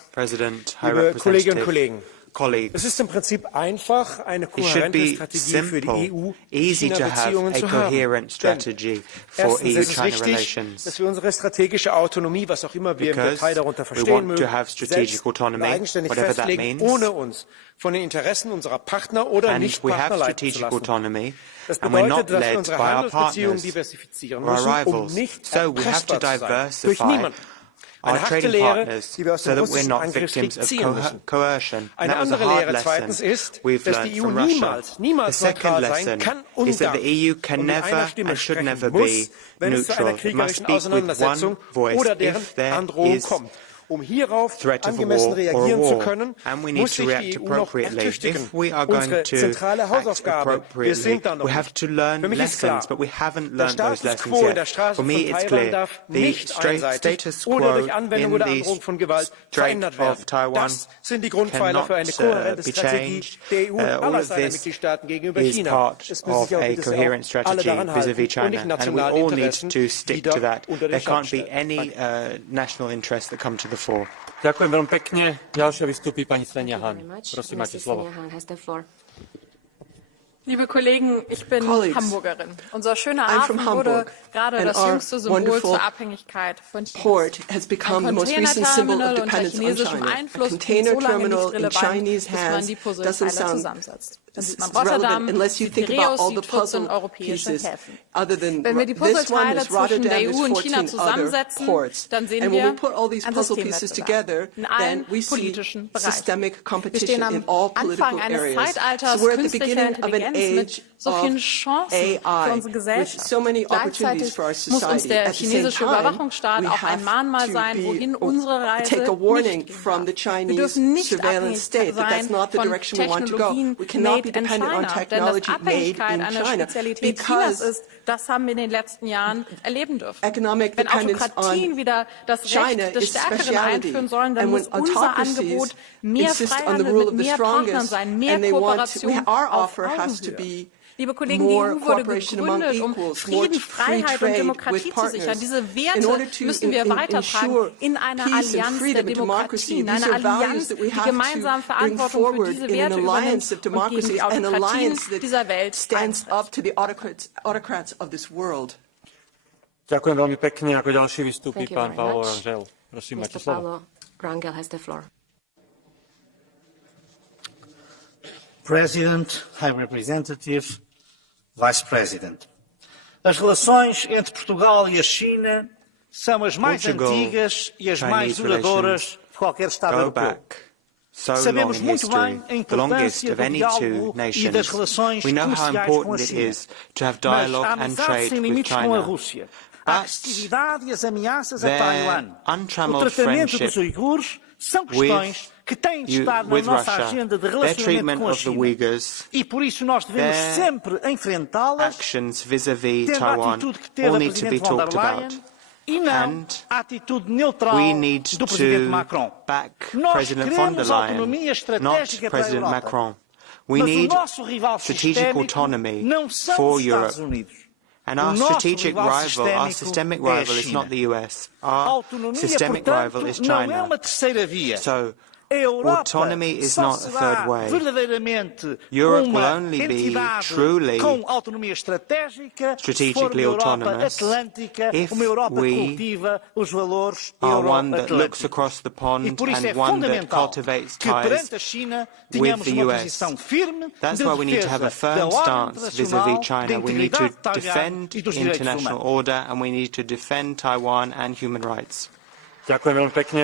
liebe Kolleginnen und Kollegen! colleagues. Es ist im Prinzip einfach, eine It should kohärente be Strategie für die simple, easy to have EU-China-Beziehungen a zu haben. coherent strategy for Erstens ist es EU-China wichtig, relations. dass wir unsere strategische Autonomie, was auch immer wir im Because Detail darunter we verstehen want to mögen, have strategic selbst autonomy, eigenständig whatever that festlegen, means. ohne uns von den Interessen unserer Partner oder And we Nichtpartner have leiten zu strategic lassen. autonomy, Das and we're bedeutet, not dass wir led unsere by our Handelsbeziehungen partners diversifizieren or our müssen, rivals. nicht So we have to erpressbar zu sein. Durch diversify niemanden. our Eine harte trading Lehre, partners die wir aus so dem that we're russischen not Angriffskrieg victims of ziehen müssen. coercion. And Eine that was a andere hard Lehre zweitens lesson ist, we've dass learned die EU from Russia. The niemals second neutral sein lesson kann und is that darf, the EU can mit einer never Stimme and should sprechen never muss, be wenn es zu einer neutral. It must kriegerischen speak with one Auseinandersetzung voice oder deren if there Androhung is kommt. Hierauf threat of a angemessen war or a reagieren zu war, können, and we need muss to sich react die EU noch appropriately. ertüchtigen. If we are going Unsere to zentrale act Hausaufgabe, wir appropriately, sind da noch we have nicht. to learn Für mich ist klar, lessons, but we haven't der learned those Status lessons quo in der yet. Straße For me, von it's Taiwan clear. darf The nicht einseitig status oder quo durch Anwendung in oder the Androhung von Gewalt Strait verändert werden. of Taiwan Das sind die Grundpfeiler für eine cannot kohärente be Strategie changed. der EU All aller of seiner this Mitgliedstaaten gegenüber is China. part Es müssen of sich auch a bitte sehr coherent auch alle strategy daran halten vis-à-vis und China, nicht and we nationale all need Interessen to stick to wieder that. unter There den Schirm can't be stellen. any national interests that come to the fore. Ďakujem veľmi pekne. Ďalšia vystúpi pani Svenja Hahn. Prosím, máte slovo. Liebe Kollegen, ich bin Hamburgerin. Unser schöner I'm Hafen from wurde Hamburg, gerade and das our jüngste Symbol wonderful zur Abhängigkeit von China. Port has become the most recent symbol of Containerterminal unter dependence on chinesischem China. A Einfluss container sind so lange terminal nicht in relevant, Chinese bis man hands die doesn't Puzzleteile sound zusammensetzt. Dann sieht man Rotterdam, relevant unless you die think about Piräus, all die the 14 puzzle europäische pieces. Häfen. Other than Wenn wir die this one Puzzleteile is zwischen Rotterdam, der there's EU und 14 China other zusammensetzen, ports. dann sehen And when we wir put all these einen puzzle pieces together, Systemwettbewerb in allen then we see politischen Bereichen. systemic Wir competition stehen in am all political Anfang eines areas. Zeitalters So we're at the künstlicher beginning of an Intelligenz mit age so vielen of Chancen für AI unsere with Gesellschaft. so many opportunities Gleichzeitig for our muss uns society. der At the same chinesische time, Überwachungsstaat we auch ein have Mahnmal to sein, wohin unsere Reise take a nicht warning gehen from the darf. Wir Chinese dürfen nicht surveillance state abhängig that that's sein not the von direction we want to go. Technologien We cannot made be in dependent on China, denn dass technology made Abhängigkeit in eine China Spezialität Chinas because ist, das haben wir in den letzten Jahren erleben dürfen. economic Wenn dependence Autokratien on wieder das China Recht des is Stärkeren speciality. einführen sollen, dann And muss when unser autocracies Angebot mehr insist on the Freihandel rule mit of the mehr Partnern strongest, sein, mehr and they want Kooperation our auf offer has to Augenhöhe. be Liebe Kollegen, die more EU wurde cooperation among gegründet, um equals, more Frieden, free Freiheit und trade Demokratie with zu sichern. partners. Diese In Werte order to müssen wir weitertragen ensure in einer peace and Allianz der freedom and democracy. Demokratien, These eine are values Allianz, that we die have gemeinsam to bring Verantwortung für forward diese in an Werte alliance of übernimmt und gegen democracy, die an Autokratien alliance dieser Welt that stands eintritt. up to the autocrats of this world. Ďakujem veľmi pekne. Ako ďalší vystúpi Thank you pán very Paolo much. Rangel. Prosím, máte Mr. slovo. Paolo Rangel has the floor. President, High Representative, Vice President. As relações entre Portugal e a China são as mais antigas e as mais duradouras de qualquer Estado europeu. Sabemos muito bem a importância do diálogo e das relações comerciais com a China, mas a amizade sem limites com a Rússia, a agressividade e as ameaças a Taiwan, o tratamento dos uigures são questões que têm de estar na nossa agenda de relacionamento com a China. E por isso nós devemos sempre enfrentá-las, tendo a atitude que teve a Presidente von der Leyen, e não a atitude neutral do Presidente Macron. Nós queremos autonomia estratégica para a Europa, mas o nosso rival sistémico não são os Estados Unidos. And our strategic rival, our systemic rival is not the US. Our systemic rival is China. So, autonomy is not a third way. Europe will only be truly strategically autonomous if we are one that looks across the pond and one that cultivates ties with the US. That's why we need to have a firm stance vis-à-vis China. We need to defend international order and we need to defend Taiwan and human rights. Ďakujem veľmi pekne.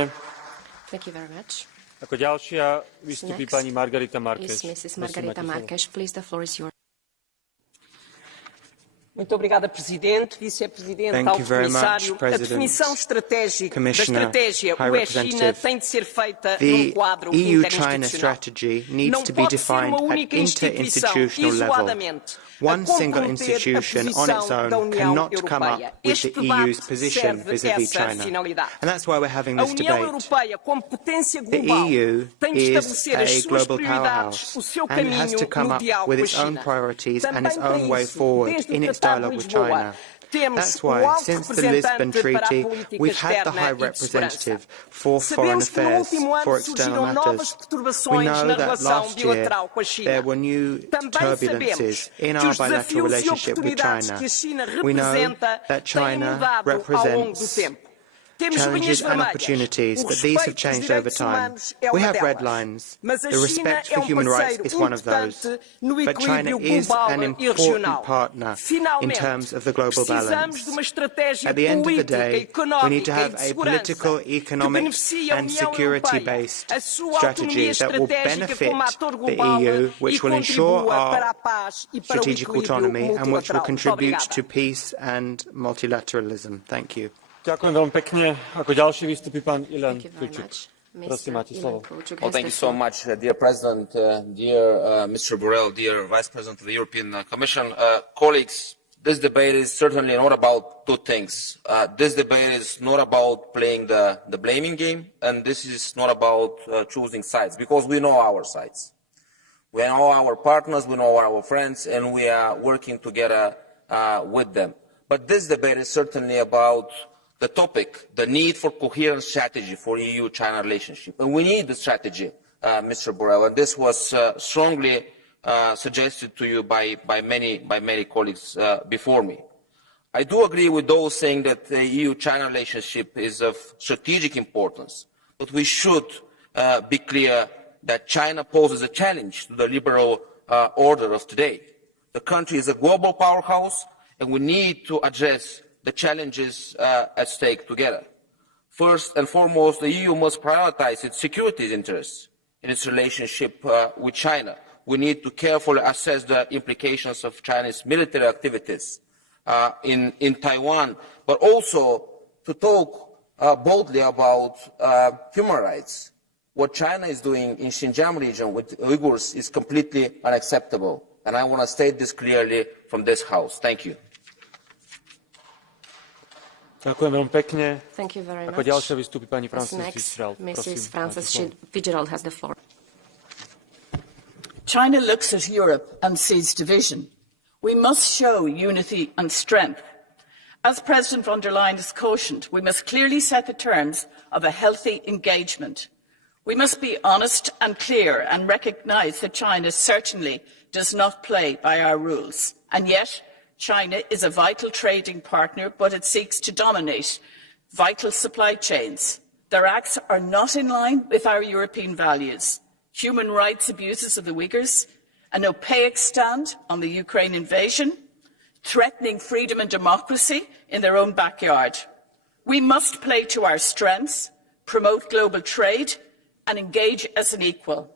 Thank you very much. Ako ďalšia vystúpi pani Margarita Yes, Marques. Mrs. Margarita Marques, please, the floor is yours. Muito obrigada, Presidente, Vice-Presidente, Alto Comissário. A definição estratégica da estratégia UE-China tem de ser feita num quadro interinstitucional. Não pode ser uma única instituição, isoladamente, One single institution on its own cannot come up with the EU's position vis-à-vis China. And that's why we're having this debate. The EU is a global powerhouse and it has to come up with its own priorities and its own way forward in its dialogue with China. That's why, since the Lisbon Treaty, we've had the High Representative for Foreign Affairs, for External Matters. We know that last year there were new turbulences in our bilateral relationship with China. We know that China represents challenges and opportunities, but these have changed over time. We have red lines. The respect for human rights is one of those. But China is an important partner in terms of the global balance. At the end of the day, we need to have a political, economic and security-based strategy that will benefit the EU, which will ensure our strategic autonomy and which will contribute to peace and multilateralism. Thank you. Ďakujem veľmi pekne. Ako ďalší vystupí pán Ilan Kučuk. Prosím, máte slovo. Well, thank you so much, dear President, dear Mr. Borrell, dear Vice President of the European Commission. Colleagues, this debate is certainly not about two things. This debate is not about playing the blaming game, and this is not about choosing sides, because we know our sides. We know our partners, we know our friends, and we are working together with them. But this debate is certainly about the topic, the need for coherent strategy for EU-China relationship. And we need the strategy, Mr. Borrell, and this was strongly suggested to you by many colleagues before me. I do agree with those saying that the EU-China relationship is of strategic importance, but we should be clear that China poses a challenge to the liberal order of today. The country is a global powerhouse, and we need to address the challenges at stake together. First and foremost, the EU must prioritize its security interests in its relationship with China. We need to carefully assess the implications of Chinese military activities in Taiwan, but also to talk boldly about human rights. What China is doing in Xinjiang region with Uyghurs is completely unacceptable, and I want to state this clearly from this House. Thank you. Ďakujem veľmi pekne. Thank you very much. Ako ďalšia vystúpi pani Frances Fitzgerald. Mrs. Frances Fitzgerald has the floor. China looks at Europe and sees division. We must show unity and strength. As President von der Leyen has cautioned, we must clearly set the terms of a healthy engagement. We must be honest and clear and recognise that China certainly does not play by our rules. And yet, China is a vital trading partner, but it seeks to dominate vital supply chains. Their acts are not in line with our European values. Human rights abuses of the Uyghurs, an opaque stand on the Ukraine invasion, threatening freedom and democracy in their own backyard. We must play to our strengths, promote global trade, and engage as an equal.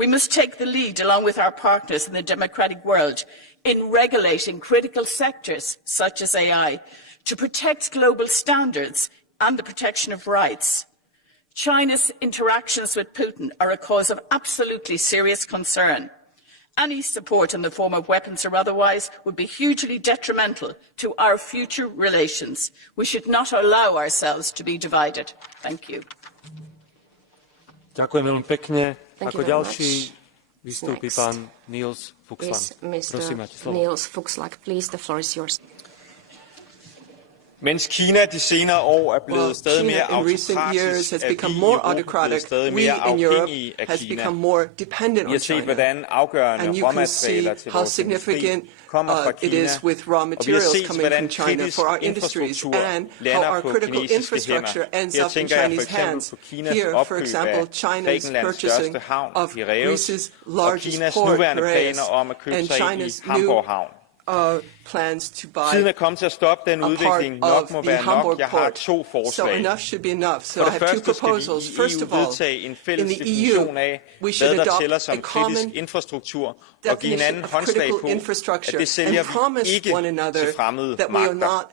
We must take the lead along with our partners in the democratic world in regulating critical sectors such as AI to protect global standards and the protection of rights. China's interactions with Putin are a cause of absolutely serious concern. Any support in the form of weapons or otherwise would be hugely detrimental to our future relations. We should not allow ourselves to be divided. Thank you. Ďakujem veľmi pekne. Ako ďalší vystúpi pán Niels Niels Fuchslang, please, the floor is yours. Mens Kina de senere år blevet stadig mere autokratisk, vi i Europa blevet stadig mere afhængige af Kina. Vi har set, hvordan afgørende råmaterialer til vores industri kommer fra Kina, og vi har set, hvordan kritisk infrastruktur lander på kinesiske hænder. Her tænker jeg for eksempel på Kinas opkøb af Grækenlands største havn, Piræus, og Kinas nuværende planer om at købe sig ind i Hamburg Havn. Tiden er kommet til at stoppe den udvikling. Nok må være nok. Jeg har to forslag. For det første skal vi i EU vedtage en fælles definition af, hvad der tæller som kritisk infrastruktur, og give hinanden håndslag på, at det sælger vi ikke til fremmede magter.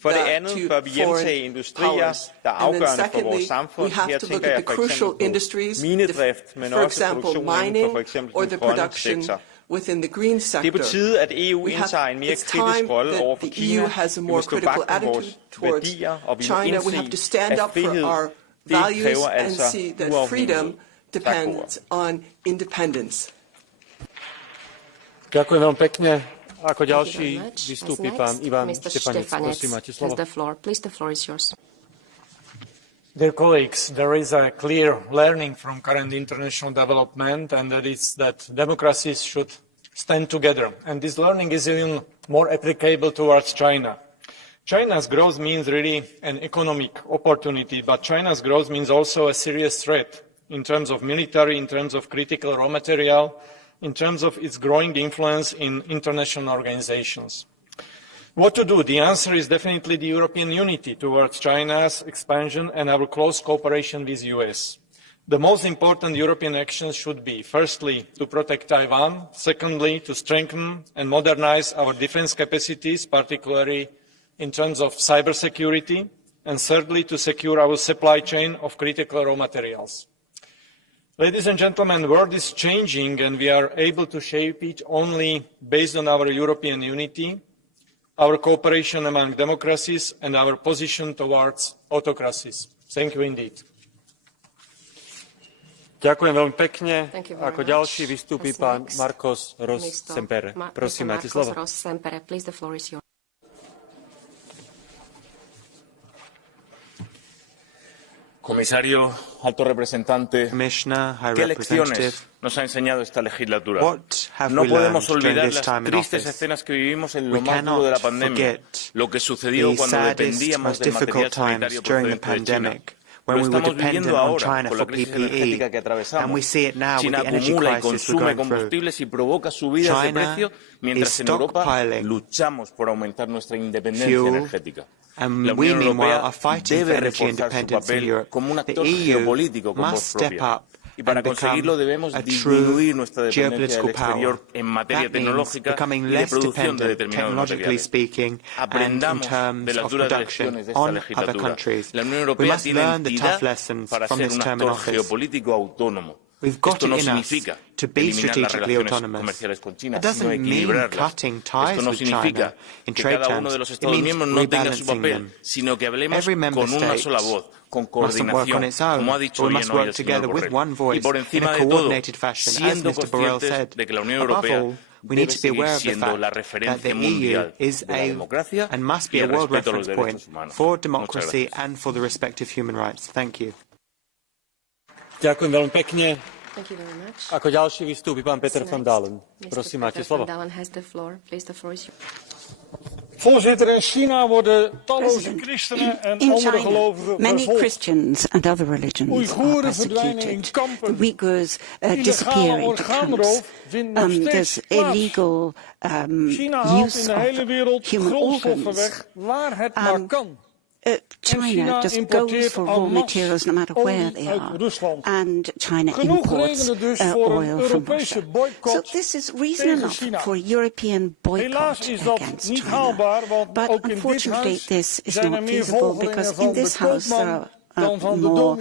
For det andet bør vi hjemtage industrier, der er afgørende for vores samfund. Her tænker jeg for eksempel på minedrift, men også produktion inden for for eksempel den grønne sektor. Within the green sector. Det er på tide, at EU indtager en mere kritisk rolle over for Kina. Vi må stå vagt om vores værdier, og vi må indse, at frihed, det kræver altså uafhængighed. Depends on independence. Ďakujem veľmi pekne. Ako ďalší vystúpi pán Ivan Štefanec. Prosím, máte slovo. Please, the floor is yours. Dear colleagues, there is a clear learning from current international development, and that is that democracies should stand together. And this learning is even more applicable towards China. China's growth means really an economic opportunity, but China's growth means also a serious threat in terms of military, in terms of critical raw material, in terms of its growing influence in international organizations. What to do? The answer is definitely the European unity towards China's expansion and our close cooperation with the US. The most important European actions should be, firstly, to protect Taiwan, secondly, to strengthen and modernize our defense capacities, particularly in terms of cybersecurity, and thirdly, to secure our supply chain of critical raw materials. Ladies and gentlemen, the world is changing, and we are able to shape it only based on our European unity, our cooperation among democracies, and our position towards autocracies. Thank you indeed. Ďakujem veľmi pekne. Ako ďalší vystúpi pán Marcos Ros Sempere. Prosím, máte slovo. Comisario, alto representante, ¿qué lecciones nos ha enseñado esta legislatura? No podemos olvidar las tristes escenas que vivimos en lo más duro de la pandemia, lo que sucedió cuando dependíamos del material sanitario procedente de China. Lo estamos viviendo ahora con la crisis energética que atravesamos. China acumula y consume combustibles y provoca subidas de precio, mientras en Europa luchamos por aumentar nuestra independencia energética. La Unión Europea debe reforzar su papel como un actor geopolítico con voz propia. Y para conseguirlo debemos disminuir nuestra dependencia del exterior en materia tecnológica y de producción de determinados materiales. Aprendamos de las duras lecciones de esta legislatura. La Unión Europea tiene entidad para ser un actor geopolítico autónomo. Esto no significa eliminar las relaciones comerciales con China, sino equilibrarlas. Esto no significa que cada uno de los Estados miembros no tenga su papel, sino que hablemos con una sola voz, con coordinación, como ha dicho bien hoy el señor Borrell. Y por encima de todo, siendo conscientes de que la Unión Europea debe seguir siendo la referencia mundial de la democracia y el respeto a los derechos humanos. Muchas gracias. Ďakujem veľmi pekne. Ako ďalší vystúpi pán Peter van Dalen. Prosím, máte slovo. Voorzitter, in China worden talloze christenen en andere gelovigen many Christians and other religions are persecuted. The Uyghurs disappear into camps. There's illegal use of human organs. China just goes for raw materials no matter where they are, and China imports oil from Russia. So this is reason enough for European boycott against China. But unfortunately this is not feasible because in this House there are more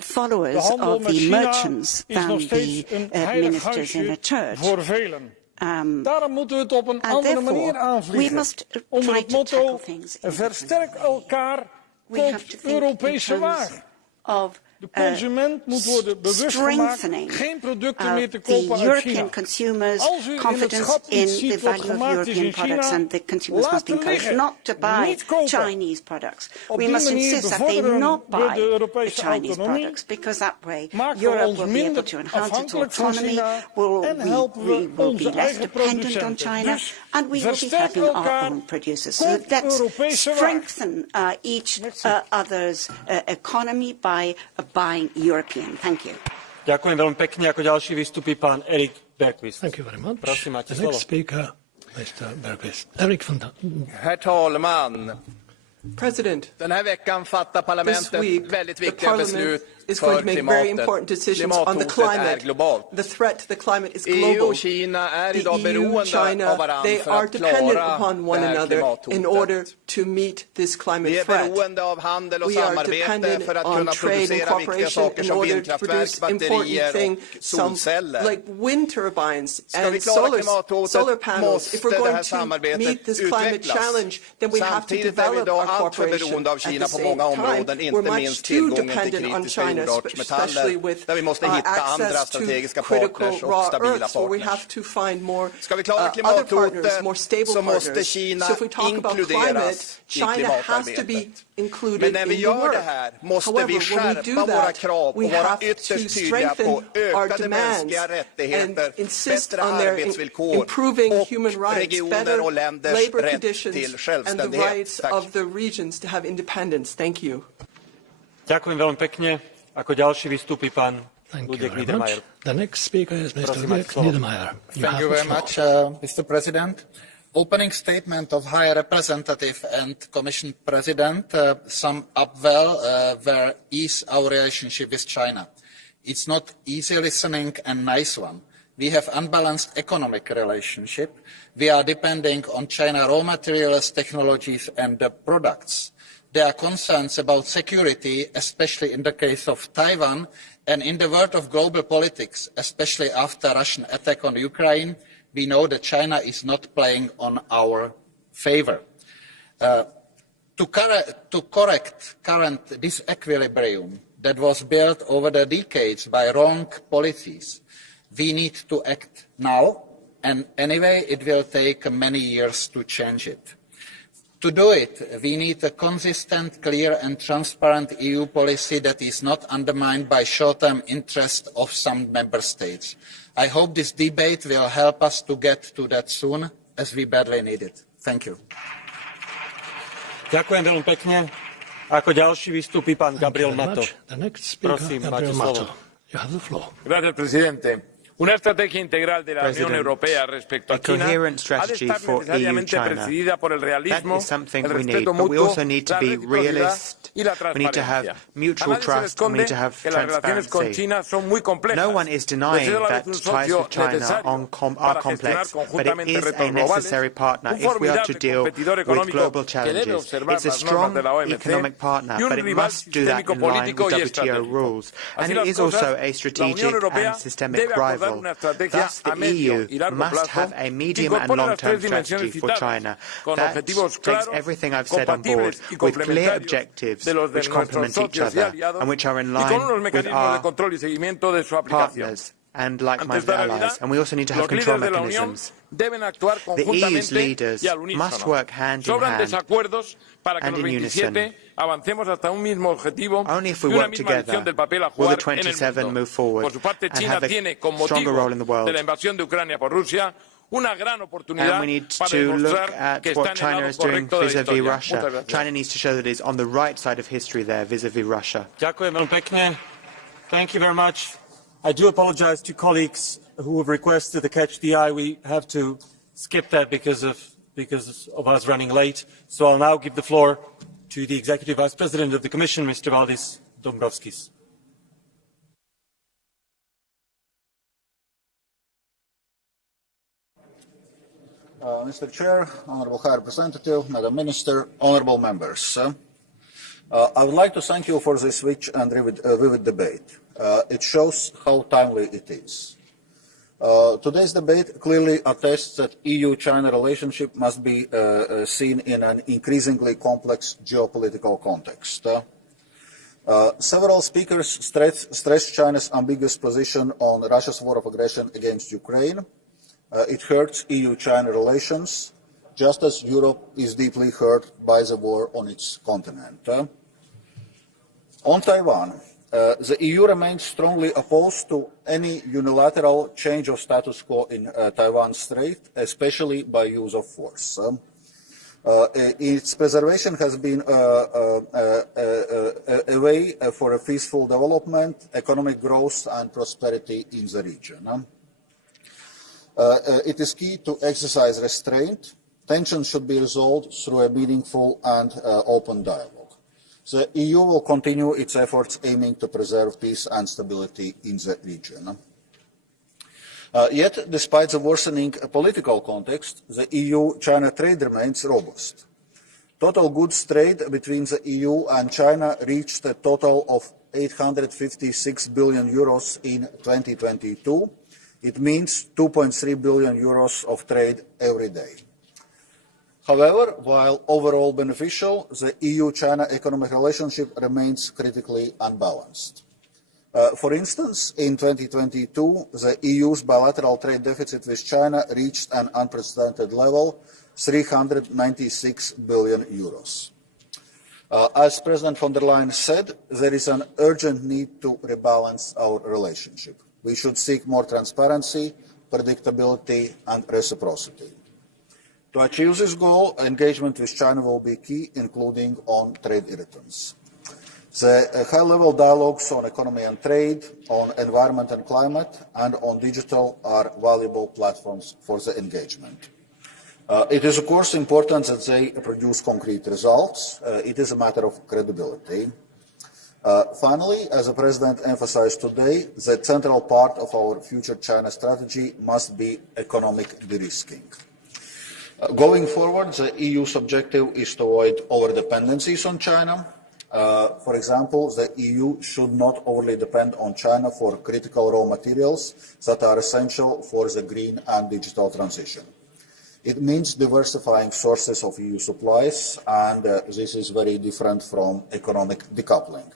followers of the merchants than the ministers in the church. Daarom moeten we het op een andere manier aanvliegen. Onder het motto, versterk elkaar, koop Europese waar. De consument moet worden bewust gemaakt geen producten meer te kopen uit China. Als u in het schap iets ziet wat gemaakt is in China, laat het liggen. Niet kopen. Op die manier bevorderen we de Europese autonomie, maken we ons minder afhankelijk van China en helpen we onze eigen producenten. Dus versterk elkaar, koop Europese waar. Buying European. Thank you. Ďakujem veľmi pekne. Ako ďalší vystupí pán Erik Bergqvist. Thank you very much. Prosím, máte slovo. Next speaker, Mr. Bergqvist. Erik van Dalen. Herr talman. President, Den här veckan fattar parlamentet väldigt viktiga beslut is going to make very important decisions on the climate. The threat to the climate is global. EU och Kina är idag beroende av varandra they för are att dependent klara upon one another in order to meet this climate threat. Vi är beroende av handel och we are samarbete dependent för att on kunna trade and producera viktiga saker in som order to vindkraftverk, produce important batterier och solceller. Like wind turbines and solar panels. If we're going to meet this climate challenge, then we have to develop our cooperation. At the same time, we're much too dependent on China, especially with access to critical raw earths, where we have to find more other partners, more stable partners. So if we talk about climate, China has to be included in the work. However, when we do that, we have to strengthen our demands and insist on their improving human rights, better labor conditions, and the rights of the regions to have independence. Thank you. Ďakujem veľmi pekne. Ako ďalší vystúpi pán Ludek Niedermayer. The next speaker is Mr. Ludek Niedermayer. Thank you very much, Mr. President. Opening statement of High Representative and Commission President sum up well where is our relationship with China. It's not easy listening and nice one. We have unbalanced economic relationship. We are depending on China raw materials, technologies and products. There are concerns about security, especially in the case of Taiwan, and in the world of global politics, especially after Russian attack on Ukraine, we know that China is not playing on our favor. To correct current disequilibrium that was built over the decades by wrong policies, we need to act now, and anyway it will take many years to change it. To do it, we need a consistent, clear and transparent EU policy that is not undermined by short-term interest of some member states. I hope this debate will help us to get to that soon, as we badly need it. Thank you. Ďakujem veľmi pekne. Ako ďalší vystúpi pán Gabriel Mato. Prosím, máte slovo. Gracias, presidente. Una estrategia integral de la Unión Europea respecto a China ha de estar necesariamente presidida por el realismo, el respeto mutuo, la reciprocidad y la transparencia. Nadie se esconde que las relaciones con China son muy complejas. Pero es un socio necesario para gestionar conjuntamente retos globales, un formidable competidor económico que debe observar las normas de la OMC y un rival sistémico político y estratégico. Así las cosas, la Unión Europea debe acordar una estrategia a medio y largo plazo que incorpore las tres dimensiones citadas, con objetivos claros, compatibles y complementarios de los de nuestros socios y aliados, y con unos mecanismos de control y seguimiento de su aplicación. And like-minded allies, and we also need to have control mechanisms. The EU's leaders must work hand in hand and in unison. Only if we work together will the 27 move forward and have a stronger role in the world. And we need to look at what China is doing vis-à-vis Russia. China needs to show that it is on the right side of history there vis-à-vis Russia. Thank you very much. I do apologize to colleagues who have requested the catch the eye. We have to skip that because of us running late. So I'll now give the floor to the Executive Vice President of the Commission, Mr. Valdis Dombrovskis. Mr. Chair, Honourable High Representative, Madam Minister, honourable members. I would like to thank you for this rich and vivid debate. It shows how timely it is. Today's debate clearly attests that EU-China relationship must be seen in an increasingly complex geopolitical context. Several speakers stressed China's ambiguous position on Russia's war of aggression against Ukraine. It hurts EU-China relations, just as Europe is deeply hurt by the war on its continent. On Taiwan, the EU remains strongly opposed to any unilateral change of status quo in Taiwan Strait, especially by use of force. Its preservation has been a way for a peaceful development, economic growth and prosperity in the region. It is key to exercise restraint. Tensions should be resolved through a meaningful and open dialogue. The EU will continue its efforts aiming to preserve peace and stability in the region. Yet, despite the worsening political context, the EU-China trade remains robust. Total goods trade between the EU and China reached a total of €856 billion in 2022. It means €2.3 billion of trade every day. However, while overall beneficial, the EU-China economic relationship remains critically unbalanced. For instance, in 2022, the EU's bilateral trade deficit with China reached an unprecedented level, 396 billion euros. As President von der Leyen said, there is an urgent need to rebalance our relationship. We should seek more transparency, predictability and reciprocity. To achieve this goal, engagement with China will be key, including on trade irritants. The high-level dialogues on economy and trade, on environment and climate, and on digital are valuable platforms for the engagement. It is, of course, important that they produce concrete results. It is a matter of credibility. Finally, as the President emphasized today, the central part of our future China strategy must be economic de-risking. Going forward, the EU's objective is to avoid over-dependencies on China. For example, the EU should not overly depend on China for critical raw materials that are essential for the green and digital transition. It means diversifying sources of EU supplies, and this is very different from economic decoupling.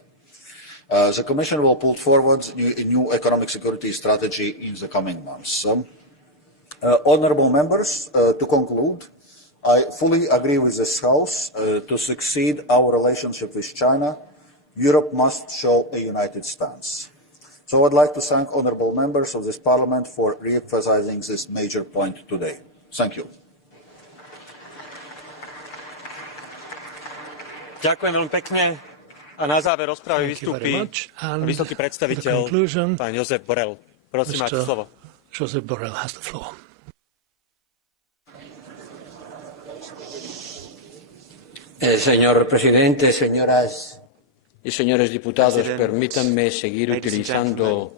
The Commission will put forward a new economic security strategy in the coming months. Honourable members, to conclude, I fully agree with this House. To succeed our relationship with China, Europe must show a united stance. So I would like to thank honourable members of this Parliament for re-emphasising this major point today. Thank you. Ďakujem veľmi pekne. A na záver rozpravy vystúpi vysoký predstaviteľ, pán Josep Borrell. Prosím, máte slovo. Josep Borrell has the floor. Señor presidente, señoras y señores diputados, permítanme seguir utilizando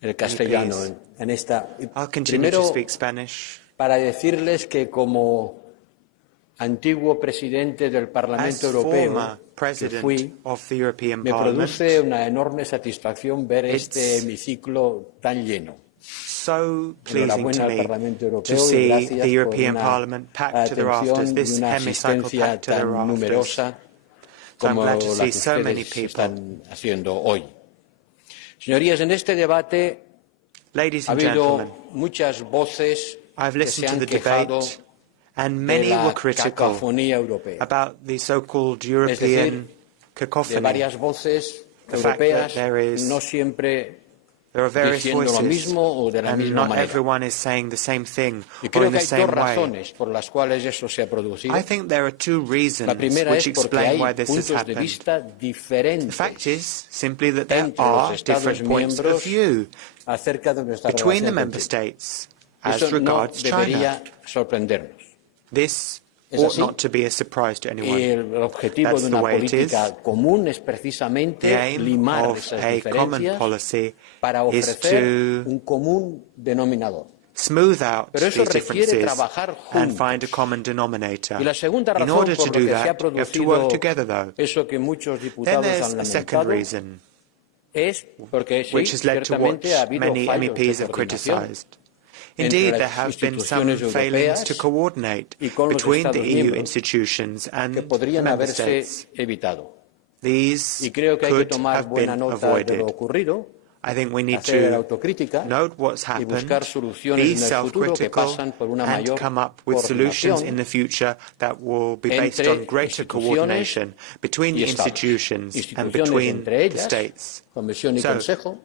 el castellano en esta. Primero, para decirles que como antiguo presidente del Parlamento Europeo que fui, me produce una enorme satisfacción ver este hemiciclo tan lleno. So pleasing to me to see the European Parliament packed to the rafters, this hemicycle packed to the rafters. So I'm glad to see so many people. Señorías, en este debate Ladies ha and habido gentlemen, muchas voces I've que se listened to han the quejado debate, and many de la were critical cacofonía europea. about the so-called Es European decir, de cacophony. varias voces The fact that europeas, there no siempre are various diciendo lo voices, mismo o de la and misma not manera. everyone is saying the same thing Y or creo in que the hay same dos way. razones por las cuales eso se ha producido. I think there are two reasons La primera which es porque explain hay why this has puntos de happened. vista The diferentes fact is simply that there entre are los Estados different points miembros of view acerca de nuestra between the relación member con states China. as Eso no regards debería China. sorprendernos. This Es ought así. not to be a surprise to Y anyone. el objetivo That's de the una way it is. política común es The precisamente aim limar of esas a common diferencias policy para is ofrecer to un común denominador. smooth out Pero eso these requiere differences trabajar and juntos. find a common denominator. Y la segunda In razón order to por lo do que se ha that, you have to work producido together, though. eso que muchos Then diputados there's han a second lamentado reason, es porque sí, which has led to what ciertamente ha habido many fallos de MEPs have coordinación criticised. entre Indeed, las there have been some instituciones failings europeas to coordinate y con los between the Estados EU miembros institutions and que the podrían member haberse states. evitado. These Y creo que hay que could tomar have buena been nota de avoided. lo ocurrido, I think we need hacer to autocrítica note what's y happened, buscar soluciones be en el futuro que self-critical, pasan por una and mayor come up with solutions in coordinación the future that will be based entre on greater instituciones coordination between y the Estados. institutions and Instituciones between entre the ellas, states. Comisión y So, Consejo,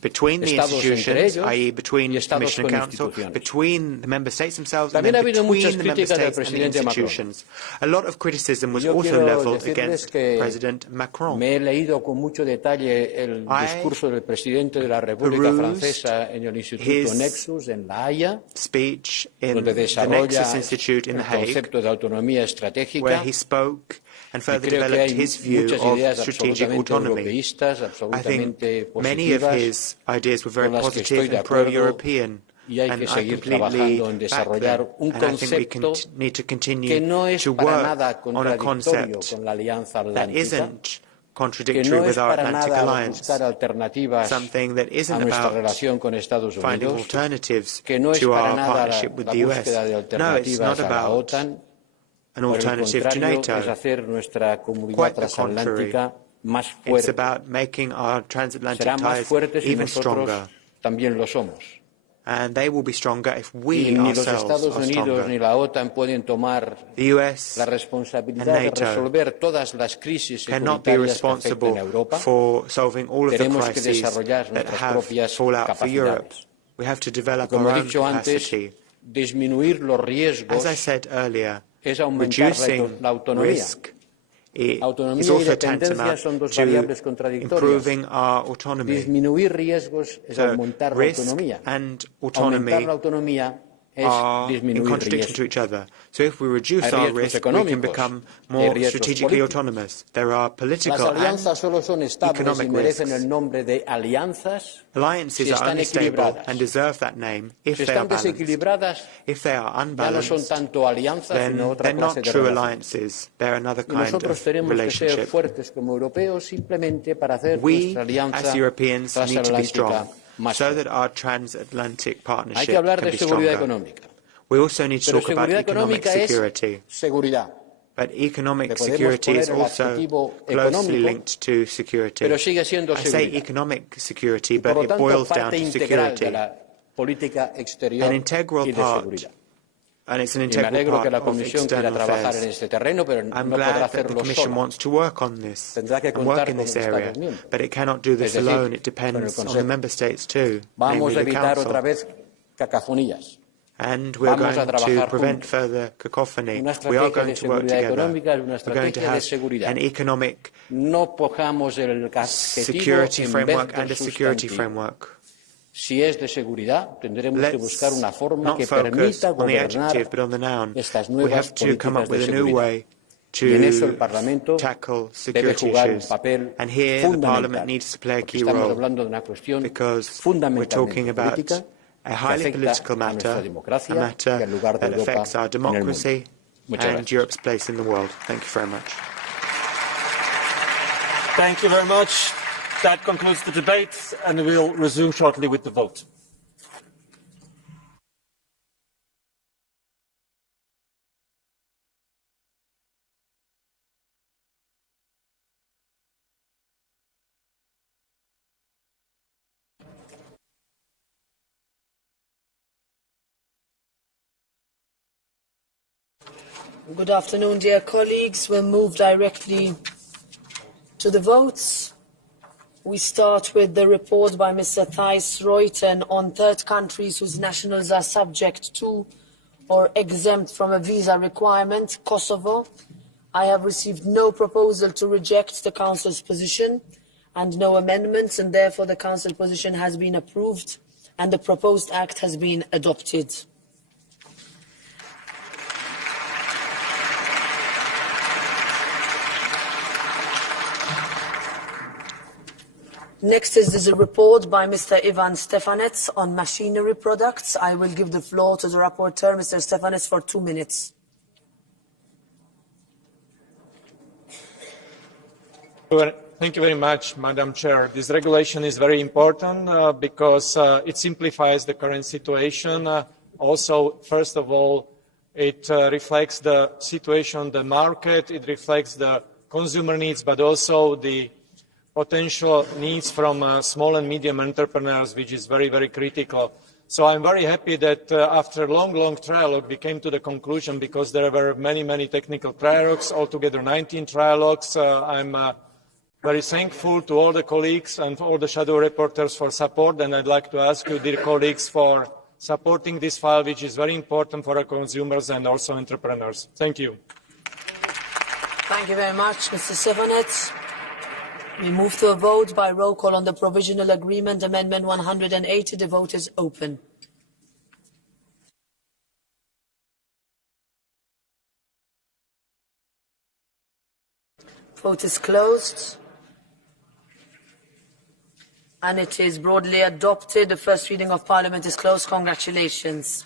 between the Estados entre institutions, ellos i.e. between y the Estados Commission and con Council, instituciones. between the Member States themselves, También and ha then habido muchas between the Member críticas del States and the presidente Macron. institutions. A lot of criticism was Yo also quiero levelled decirles against que President Macron. me he leído con mucho detalle el discurso del presidente de la República Francesa en el Instituto Nexus en La Haya, speech in donde the desarrolla Nexus Institute in el The Hague, concepto de autonomía where estratégica. he spoke and Y further creo que developed hay his view muchas of ideas strategic absolutamente autonomy. europeístas, I absolutamente think many of positivas, his ideas were very con las que positive estoy de and acuerdo, pro-European, y hay and que I seguir completely trabajando en back desarrollar them. un And I think we concepto need to continue que no es to para work nada on a contradictorio concept con la Alianza that Atlántica, isn't que contradictory no es with our para Atlantic nada Alliance, buscar alternativas something that a isn't nuestra about relación con Estados finding Unidos, alternatives que no es to para our nada partnership with la the US. búsqueda de No, it's alternativas not a la about OTAN, an alternative to NATO. Quite the contrary. It's about making our transatlantic ties even stronger. And they will be stronger if we ourselves are stronger. The US and NATO cannot be responsible for solving all of the crises that have fallout for Europe. We have to develop our own capacity. As I said earlier, reducing risk is also tantamount to improving our autonomy. So risk and autonomy are in contradiction to each other. So if we reduce our risk, we can become more strategically autonomous. There are political and economic risks. Alliances are unstable and deserve that name if they are balanced. If they are unbalanced, then they're not true alliances. They're another kind of relationship. We, as Europeans, need to be strong, so that our transatlantic partnership can be stronger. We also need to talk about economic security. But economic security is also closely linked to security. I say economic security, but it boils down to security. An integral part, and it's an integral part of external affairs. I'm glad that the Commission wants to work on this and work in this area, but it cannot do this alone. It depends on the Member States too, namely the Council. And we're going to prevent further cacophony. We are going to work together. We're going to have an economic security framework and a security framework. Let's not focus on the adjective, but on the noun. We have to come up with a new way to tackle security issues. And here, the Parliament needs to play a key role, because we're talking about a highly political matter, a matter that affects our democracy and Europe's place in the world. Thank you very much. Thank you very much. That concludes the debate, and we'll resume shortly with the vote. Good afternoon, dear colleagues. We'll move directly to the votes. We start with the report by Mr. Thijs Reuten on third countries whose nationals are subject to or exempt from a visa requirement, Kosovo. I have received no proposal to reject the Council's position and no amendments, and therefore the Council position has been approved and the proposed act has been adopted. Next is the report by Mr. Ivan Stefanets on machinery products. I will give the floor to the rapporteur, Mr. Stefanets, for 2 minutes. Thank you very much, Madam Chair. This regulation is very important because it simplifies the current situation. Also, first of all, it reflects the situation on the market, it reflects the consumer needs, but also the potential needs from small and medium entrepreneurs, which is very, very critical. So I'm very happy that after a long trialogue, we came to the conclusion, because there were many technical trialogues, altogether 19 trialogues. I'm very thankful to all the colleagues and all the shadow rapporteurs for support, and I'd like to ask you, dear colleagues, for supporting this file, which is very important for our consumers and also entrepreneurs. Thank you. Thank you very much, Mr. Stefanets. We move to a vote by roll call on the Provisional Agreement, Amendment 180. The vote is open. Vote is closed. And it is broadly adopted. The first reading of Parliament is closed. Congratulations.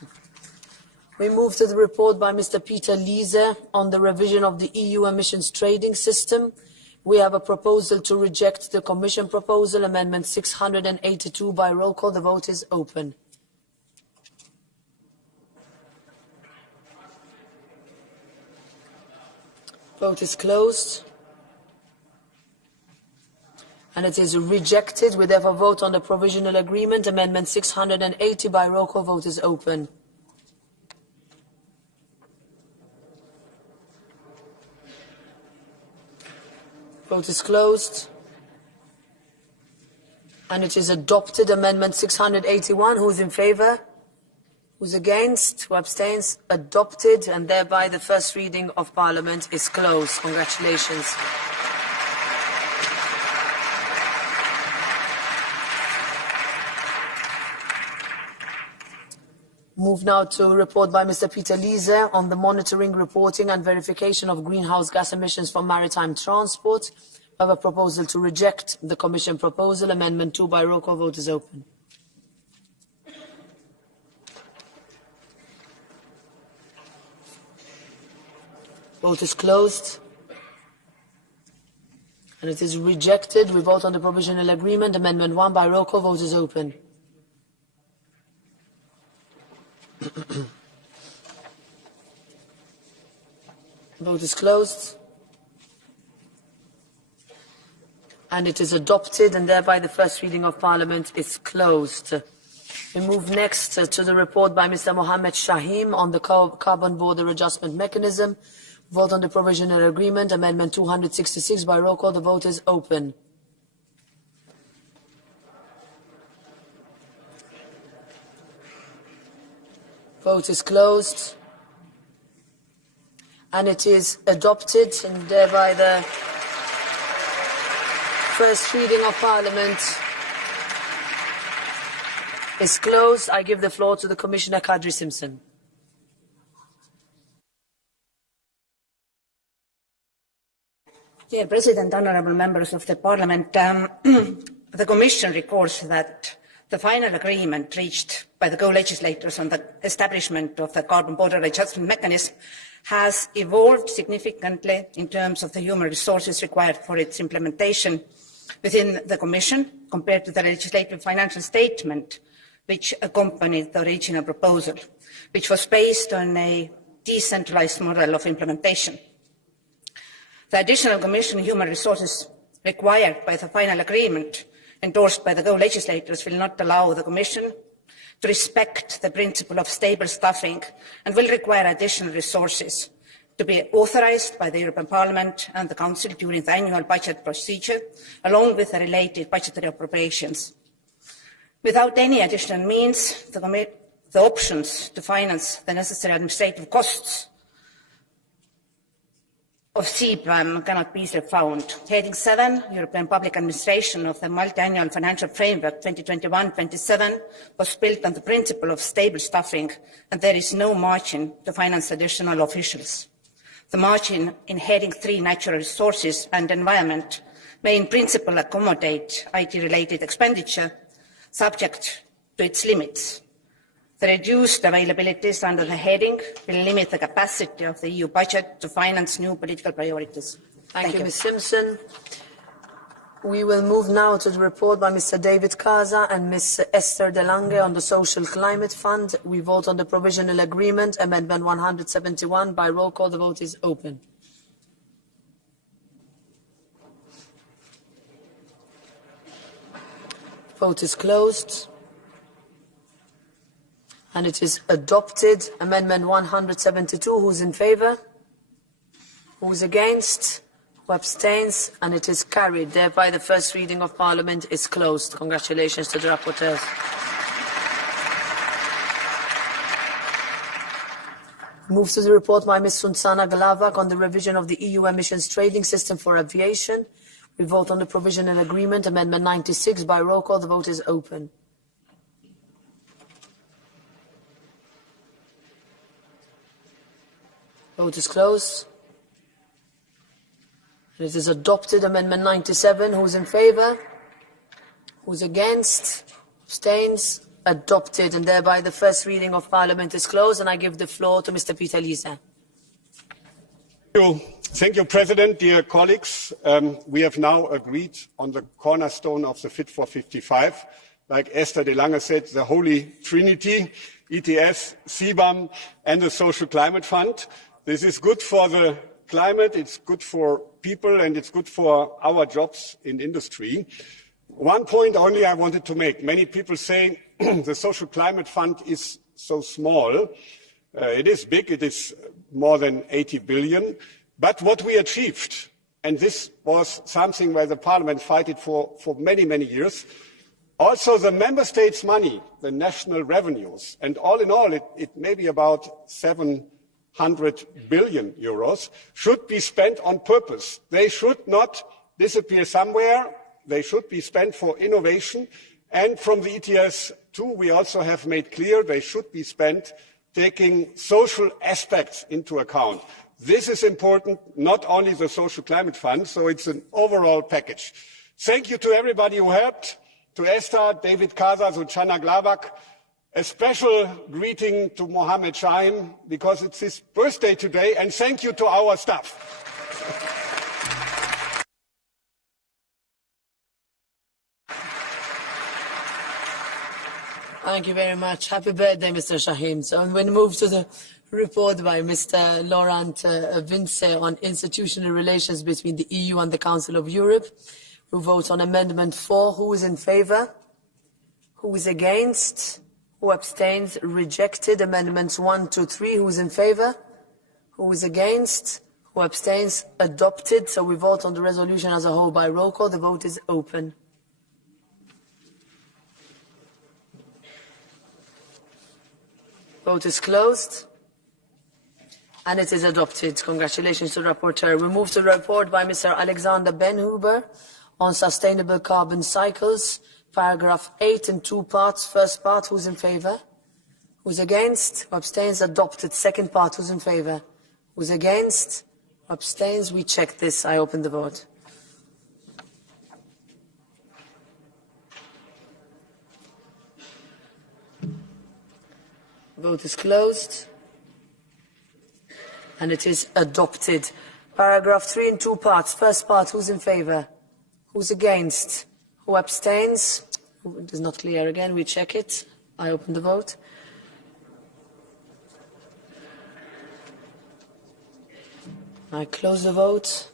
We move to the report by Mr. Peter Liese on the revision of the EU emissions trading system. We have a proposal to reject the Commission proposal, Amendment 682, by roll call. The vote is open. Vote is closed. And it is rejected. We therefore vote on the provisional agreement. Amendment 680 by roll call. Vote is open. Vote is closed. And it is adopted. Amendment 681. Who is in favour? Who's against? Who abstains? Adopted. And thereby the first reading of Parliament is closed. Congratulations. Move now to a report by Mr. Peter Liese on the monitoring, reporting and verification of greenhouse gas emissions from maritime transport. I have a proposal to reject the Commission proposal. Amendment 2 by roll call. Vote is open. Vote is closed. And it is rejected. We vote on the provisional agreement. Amendment 1 by roll call. Vote is open. Vote is closed. And it is adopted, and thereby the first reading of Parliament is closed. We move next to the report by Mr. Mohammed Shaheen on the Carbon Border Adjustment Mechanism. Vote on the provisional agreement. Amendment 266 by roll call. The vote is open. Vote is closed. And it is adopted, and thereby the first reading of Parliament is closed. I give the floor to the Commissioner Kadri Simpson. Dear President, honourable members of the Parliament, the Commission records that the final agreement reached by the co-legislators on the establishment of the Carbon Border Adjustment Mechanism has evolved significantly in terms of the human resources required for its implementation within the Commission compared to the legislative financial statement which accompanied the original proposal, which was based on a decentralised model of implementation. The additional Commission human resources required by the final agreement endorsed by the co-legislators will not allow the Commission to respect the principle of stable staffing and will require additional resources to be authorised by the European Parliament and the Council during the annual budget procedure, along with the related budgetary appropriations. Without any additional means, the options to finance the necessary administrative costs of CBAM cannot be easily found. Heading 7, European Public Administration of the Multiannual Financial Framework 2021-27 was built on the principle of stable staffing, and there is no margin to finance additional officials. The margin in Heading 3, Natural Resources and Environment, may in principle accommodate IT-related expenditure, subject to its limits. The reduced availabilities under the heading will limit the capacity of the EU budget to finance new political priorities. Thank you, Ms. Simpson. We will move now to the report by Mr. David Casa and Ms. Esther De Lange on the Social Climate Fund. We vote on the provisional agreement, Amendment 171. By roll call, the vote is open. Vote is closed. And it is adopted. Amendment 172. Who's in favour? Who's against? Who abstains? And it is carried. Thereby the first reading of Parliament is closed. Congratulations to the rapporteurs. Move to the report by Ms. Sunsana Glavak on the revision of the EU emissions trading system for aviation. We vote on the provisional agreement, Amendment 96. By roll call, the vote is open. Vote is closed. It is adopted. Amendment 97. Who's in favour? Who's against? Abstains? Adopted. And thereby the first reading of Parliament is closed. And I give the floor to Mr. Peter Liese. Thank you, President. Dear colleagues, we have now agreed on the cornerstone of the Fit for 55. Like Esther de Lange said, the Holy Trinity, ETS, CBAM and the Social Climate Fund. This is good for the climate, it's good for people, and it's good for our jobs in industry. One point only I wanted to make. Many people say the Social Climate Fund is so small. It is big. It is more than 80 billion. But what we achieved, and this was something where the Parliament fought for many, many years, also the member states' money, the national revenues, and all in all, it may be about 700 billion euros, should be spent on purpose. They should not disappear somewhere. They should be spent for innovation. And from the ETS 2, we also have made clear they should be spent taking social aspects into account. This is important, not only the Social Climate Fund, so it's an overall package. Thank you to everybody who helped, to Esther, David Casa, Suchana Glavak. A special greeting to Mohammed Shaim, because it's his birthday today, and thank you to our staff. Thank you very much. Happy birthday, Mr. Shahim. So we move to the report by Mr. Laurent Vince on institutional relations between the EU and the Council of Europe. We vote on Amendment 4. Who is in favour? Who is against? Who abstains? Rejected. Amendments 1 to 3. Who is in favour? Who is against? Who abstains? Adopted. So we vote on the resolution as a whole by roll call. The vote is open. Vote is closed. And it is adopted. Congratulations to the rapporteur. We move to the report by Mr. Alexander Benhuber on sustainable carbon cycles. Paragraph 8 in 2 parts. First part, who's in favour? Who's against? Who abstains? Adopted. Second part, who's in favour? Who's against? Who abstains? We check this. I open the vote. Vote is closed. And it is adopted. Paragraph 3 in 2 parts. First part, who's in favour? Who's against? Who abstains? It is not clear again. We check it. I open the vote. I close the vote.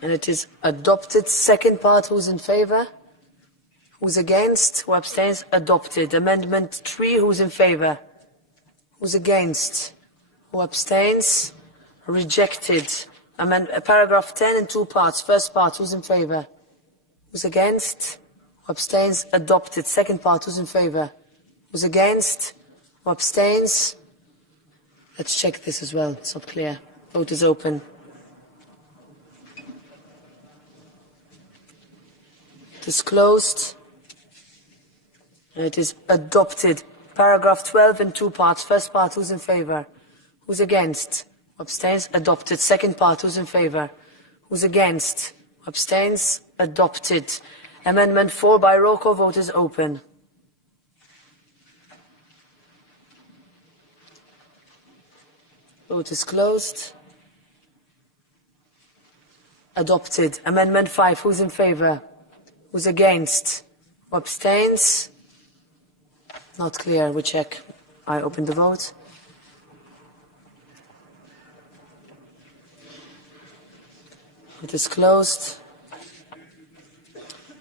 And it is adopted. Second part, who's in favour? Who's against? Who abstains? Adopted. Amendment 3, who's in favour? Who's against? Who abstains? Rejected. Paragraph 10 in 2 parts. First part, who's in favour? Who's against? Who abstains? Adopted. Second part, who's in favour? Who's against? Who abstains? Let's check this as well. It's not clear. Vote is open. It is closed. It is adopted. Paragraph 12 in 2 parts. First part, who's in favour? Who's against? Abstains? Adopted. Second part, who's in favour? Who's against? Abstains? Adopted. Amendment 4 by roll call. Vote is open. Vote is closed. Adopted. Amendment 5. Who's in favour? Who's against? Who abstains? Not clear. We check. I open the vote. It is closed.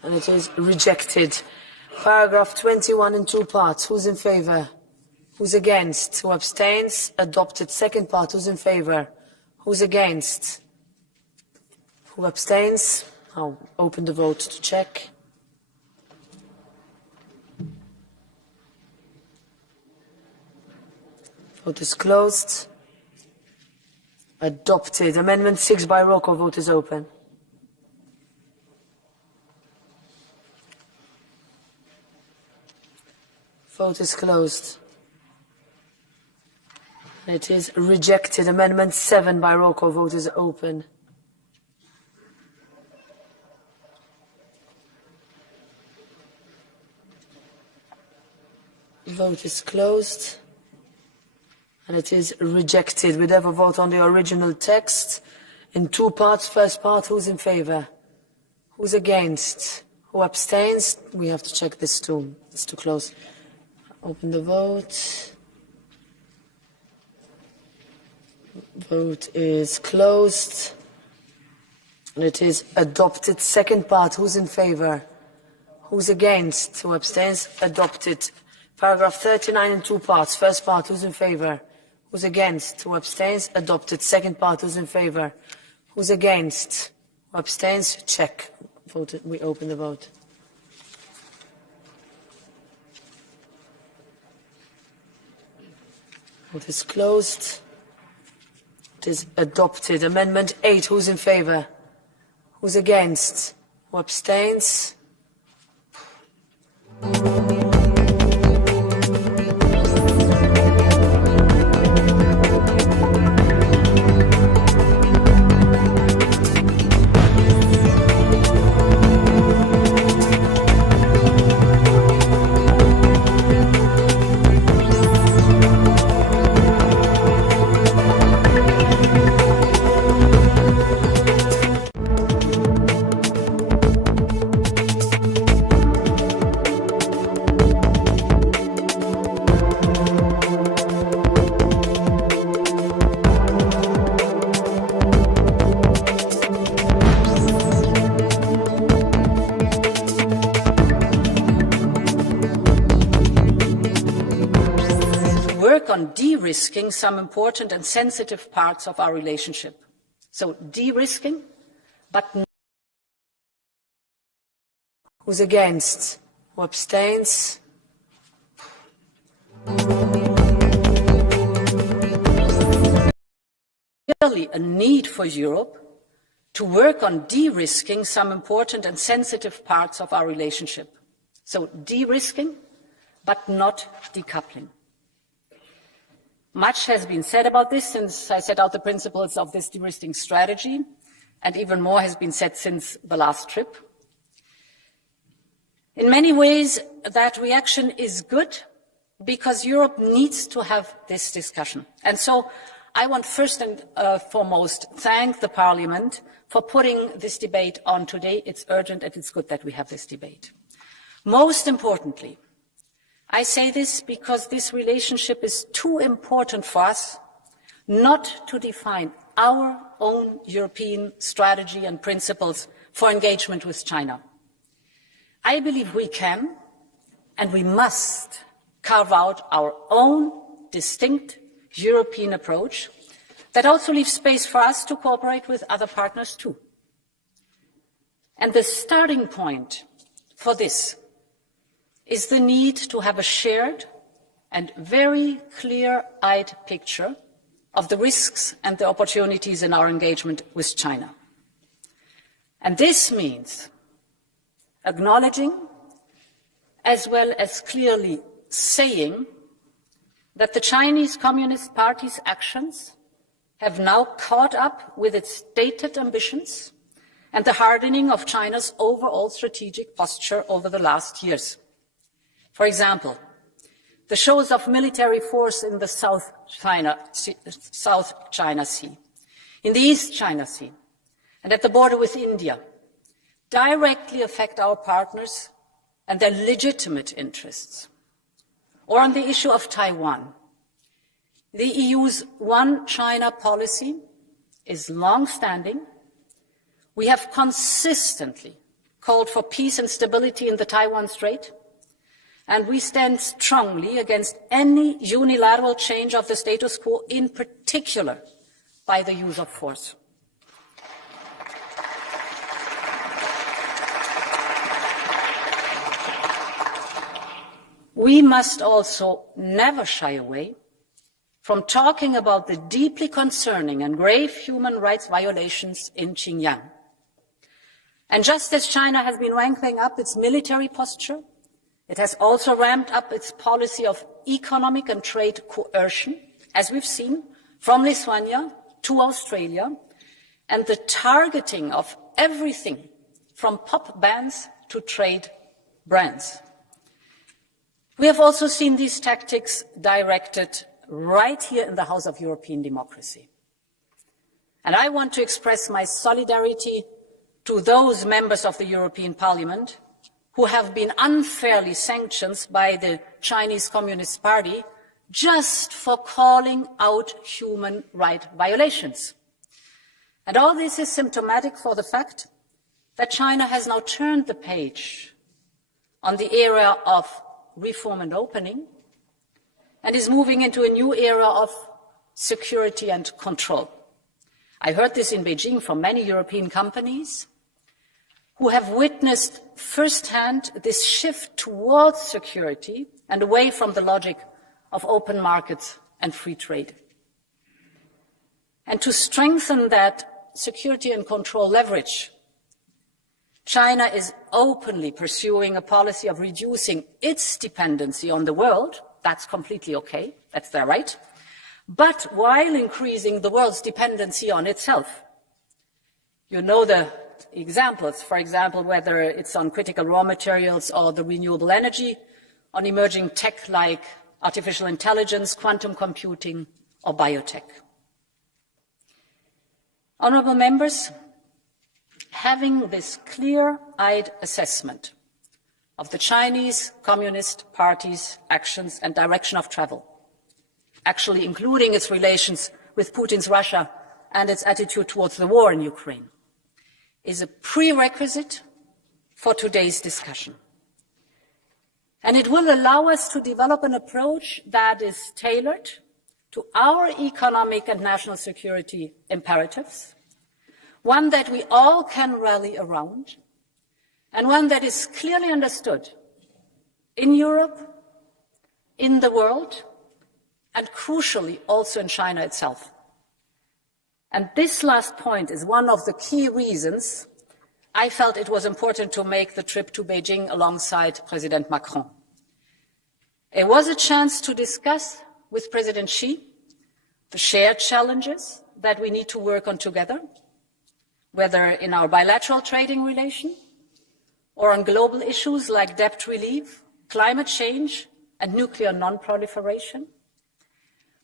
And it is rejected. Paragraph 21 in 2 parts. Who's in favour? Who's against? Who abstains? Adopted. Second part. Who's in favour? Who's against? Who abstains? I'll open the vote to check. Vote is closed. Adopted. Amendment 6 by roll call. Vote is open. Vote is closed. It is rejected. Amendment 7 by roll call. Vote is open. Vote is closed. And it is rejected. We therefore vote on the original text in 2 parts. First part, who's in favour? Who's against? Who abstains? We have to check this too. It's too close. Open the vote. Vote is closed. And it is adopted. Second part, who's in favor? Who's against? Who abstains? Adopted. Paragraph 39 in two parts. First part, who's in favor? Who's against? Who abstains? Adopted. Second part, who's in favor? Who's against? Who abstains? Check. Voted. We open the vote. Vote is closed. It is adopted. Amendment 8, who's in favor? Who's against? Who abstains? On de-risking some important and sensitive parts of our relationship. So de-risking, but who's against? Who abstains? Clearly a need for Europe to work on de-risking some important and sensitive parts of our relationship. So de-risking, but not decoupling. Much has been said about this since I set out the principles of this de-risking strategy, and even more has been said since the last trip. In many ways, that reaction is good because Europe needs to have this discussion. And so I want first and foremost thank the Parliament for putting this debate on today. It's urgent and it's good that we have this debate. Most importantly, I say this because this relationship is too important for us not to define our own European strategy and principles for engagement with China. I believe we can and we must carve out our own distinct European approach that also leaves space for us to cooperate with other partners too. And the starting point for this is the need to have a shared and very clear-eyed picture of the risks and the opportunities in our engagement with China. And this means acknowledging, as well as clearly saying, that the Chinese Communist Party's actions have now caught up with its stated ambitions and the hardening of China's overall strategic posture over the last years. For example, the shows of military force in the South China Sea, in the East China Sea, and at the border with India directly affect our partners and their legitimate interests. Or on the issue of Taiwan, the EU's One China policy is long-standing. We have consistently called for peace and stability in the Taiwan Strait, and we stand strongly against any unilateral change of the status quo, in particular by the use of force. We must also never shy away from talking about the deeply concerning and grave human rights violations in Xinjiang. And just as China has been ramping up its military posture, it has also ramped up its policy of economic and trade coercion, as we've seen, from Lithuania to Australia, and the targeting of everything from pop bans to trade brands. We have also seen these tactics directed right here in the House of European Democracy. And I want to express my solidarity to those members of the European Parliament who have been unfairly sanctioned by the Chinese Communist Party just for calling out human rights violations. And all this is symptomatic for the fact that China has now turned the page on the era of reform and opening and is moving into a new era of security and control. I heard this in Beijing from many European companies who have witnessed firsthand this shift towards security and away from the logic of open markets and free trade. And to strengthen that security and control leverage, China is openly pursuing a policy of reducing its dependency on the world. That's completely okay, that's their right, but while increasing the world's dependency on itself. You know the examples, for example, whether it's on critical raw materials or the renewable energy, on emerging tech like artificial intelligence, quantum computing, or biotech. Honourable members, having this clear-eyed assessment of the Chinese Communist Party's actions and direction of travel, actually including its relations with Putin's Russia and its attitude towards the war in Ukraine, is a prerequisite for today's discussion. And it will allow us to develop an approach that is tailored to our economic and national security imperatives, one that we all can rally around, and one that is clearly understood in Europe, in the world, and crucially also in China itself. And this last point is one of the key reasons I felt it was important to make the trip to Beijing alongside President Macron. It was a chance to discuss with President Xi the shared challenges that we need to work on together, whether in our bilateral trading relation or on global issues like debt relief, climate change, and nuclear non-proliferation.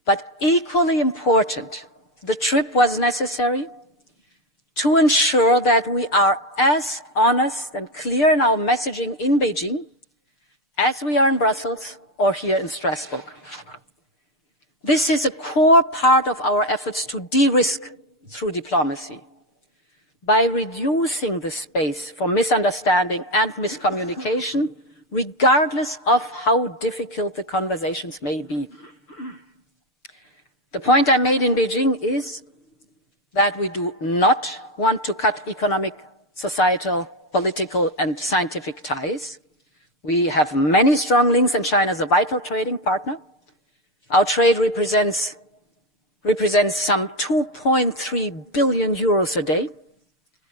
But equally important, the trip was necessary to ensure that we are as honest and clear in our messaging in Beijing as we are in Brussels or here in Strasbourg. This is a core part of our efforts to de-risk through diplomacy, by reducing the space for misunderstanding and miscommunication, regardless of how difficult the conversations may be. The point I made in Beijing is that we do not want to cut economic, societal, political, and scientific ties. We have many strong links, and China is a vital trading partner. Our trade represents some 2.3 billion euros a day.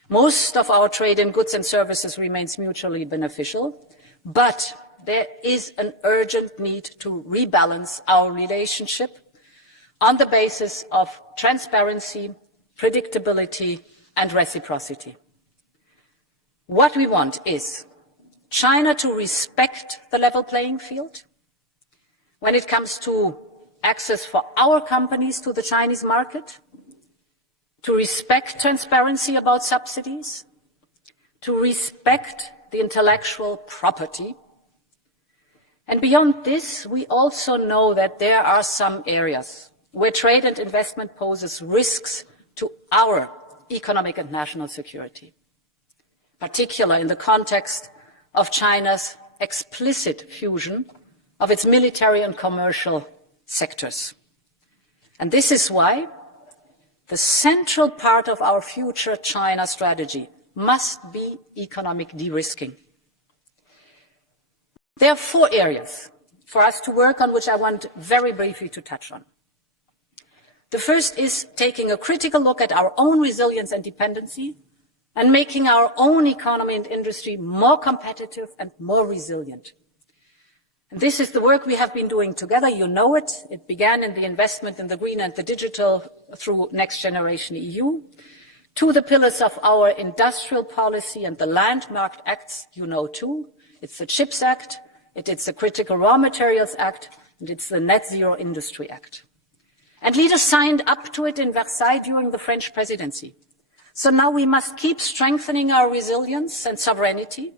Most of our trade in goods and services remains mutually beneficial, but there is an urgent need to rebalance our relationship on the basis of transparency, predictability, and reciprocity. What we want is China to respect the level playing field when it comes to access for our companies to the Chinese market, to respect transparency about subsidies, to respect the intellectual property. And beyond this, we also know that there are some areas where trade and investment poses risks to our economic and national security, particularly in the context of China's explicit fusion of its military and commercial sectors. And this is why the central part of our future China strategy must be economic de-risking. There are 4 areas for us to work on, which I want very briefly to touch on. The first is taking a critical look at our own resilience and dependency and making our own economy and industry more competitive and more resilient. And this is the work we have been doing together. You know it. It began in the investment in the green and the digital through Next Generation EU, to the pillars of our industrial policy and the landmark acts, you know too. It's the CHIPS Act, it's the Critical Raw Materials Act, and it's the Net Zero Industry Act. And leaders signed up to it in Versailles during the French presidency. So now we must keep strengthening our resilience and sovereignty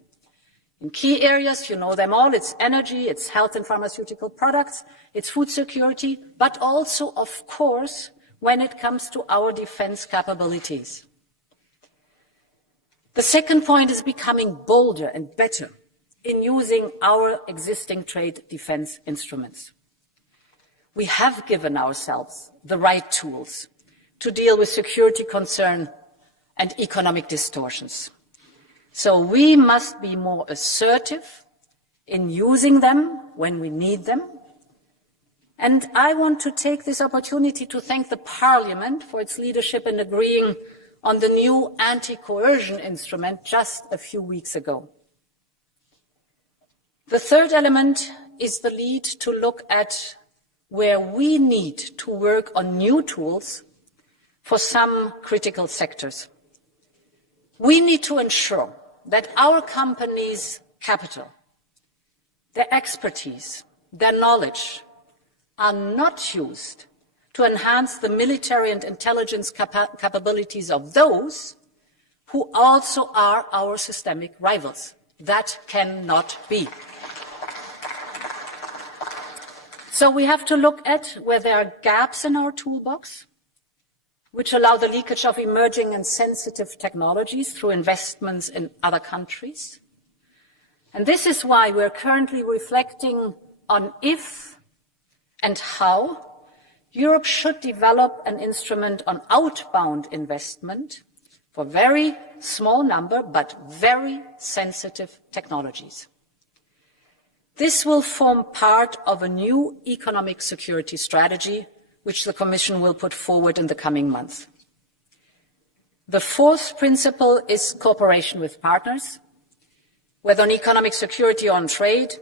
In key areas, you know them all, it's energy, it's health and pharmaceutical products, it's food security, but also, of course, when it comes to our defense capabilities. The second point is becoming bolder and better in using our existing trade defense instruments. We have given ourselves the right tools to deal with security concern and economic distortions. So we must be more assertive in using them when we need them. And I want to take this opportunity to thank the Parliament for its leadership in agreeing on the new anti-coercion instrument just a few weeks ago. The third element is the lead to look at where we need to work on new tools for some critical sectors. We need to ensure that our companies' capital, their expertise, their knowledge are not used to enhance the military and intelligence capabilities of those who also are our systemic rivals. That cannot be. So we have to look at where there are gaps in our toolbox, which allow the leakage of emerging and sensitive technologies through investments in other countries. And this is why we're currently reflecting on if and how Europe should develop an instrument on outbound investment for very small number but very sensitive technologies. This will form part of a new economic security strategy which the Commission will put forward in the coming months. The fourth principle is cooperation with partners, whether on economic security or on trade,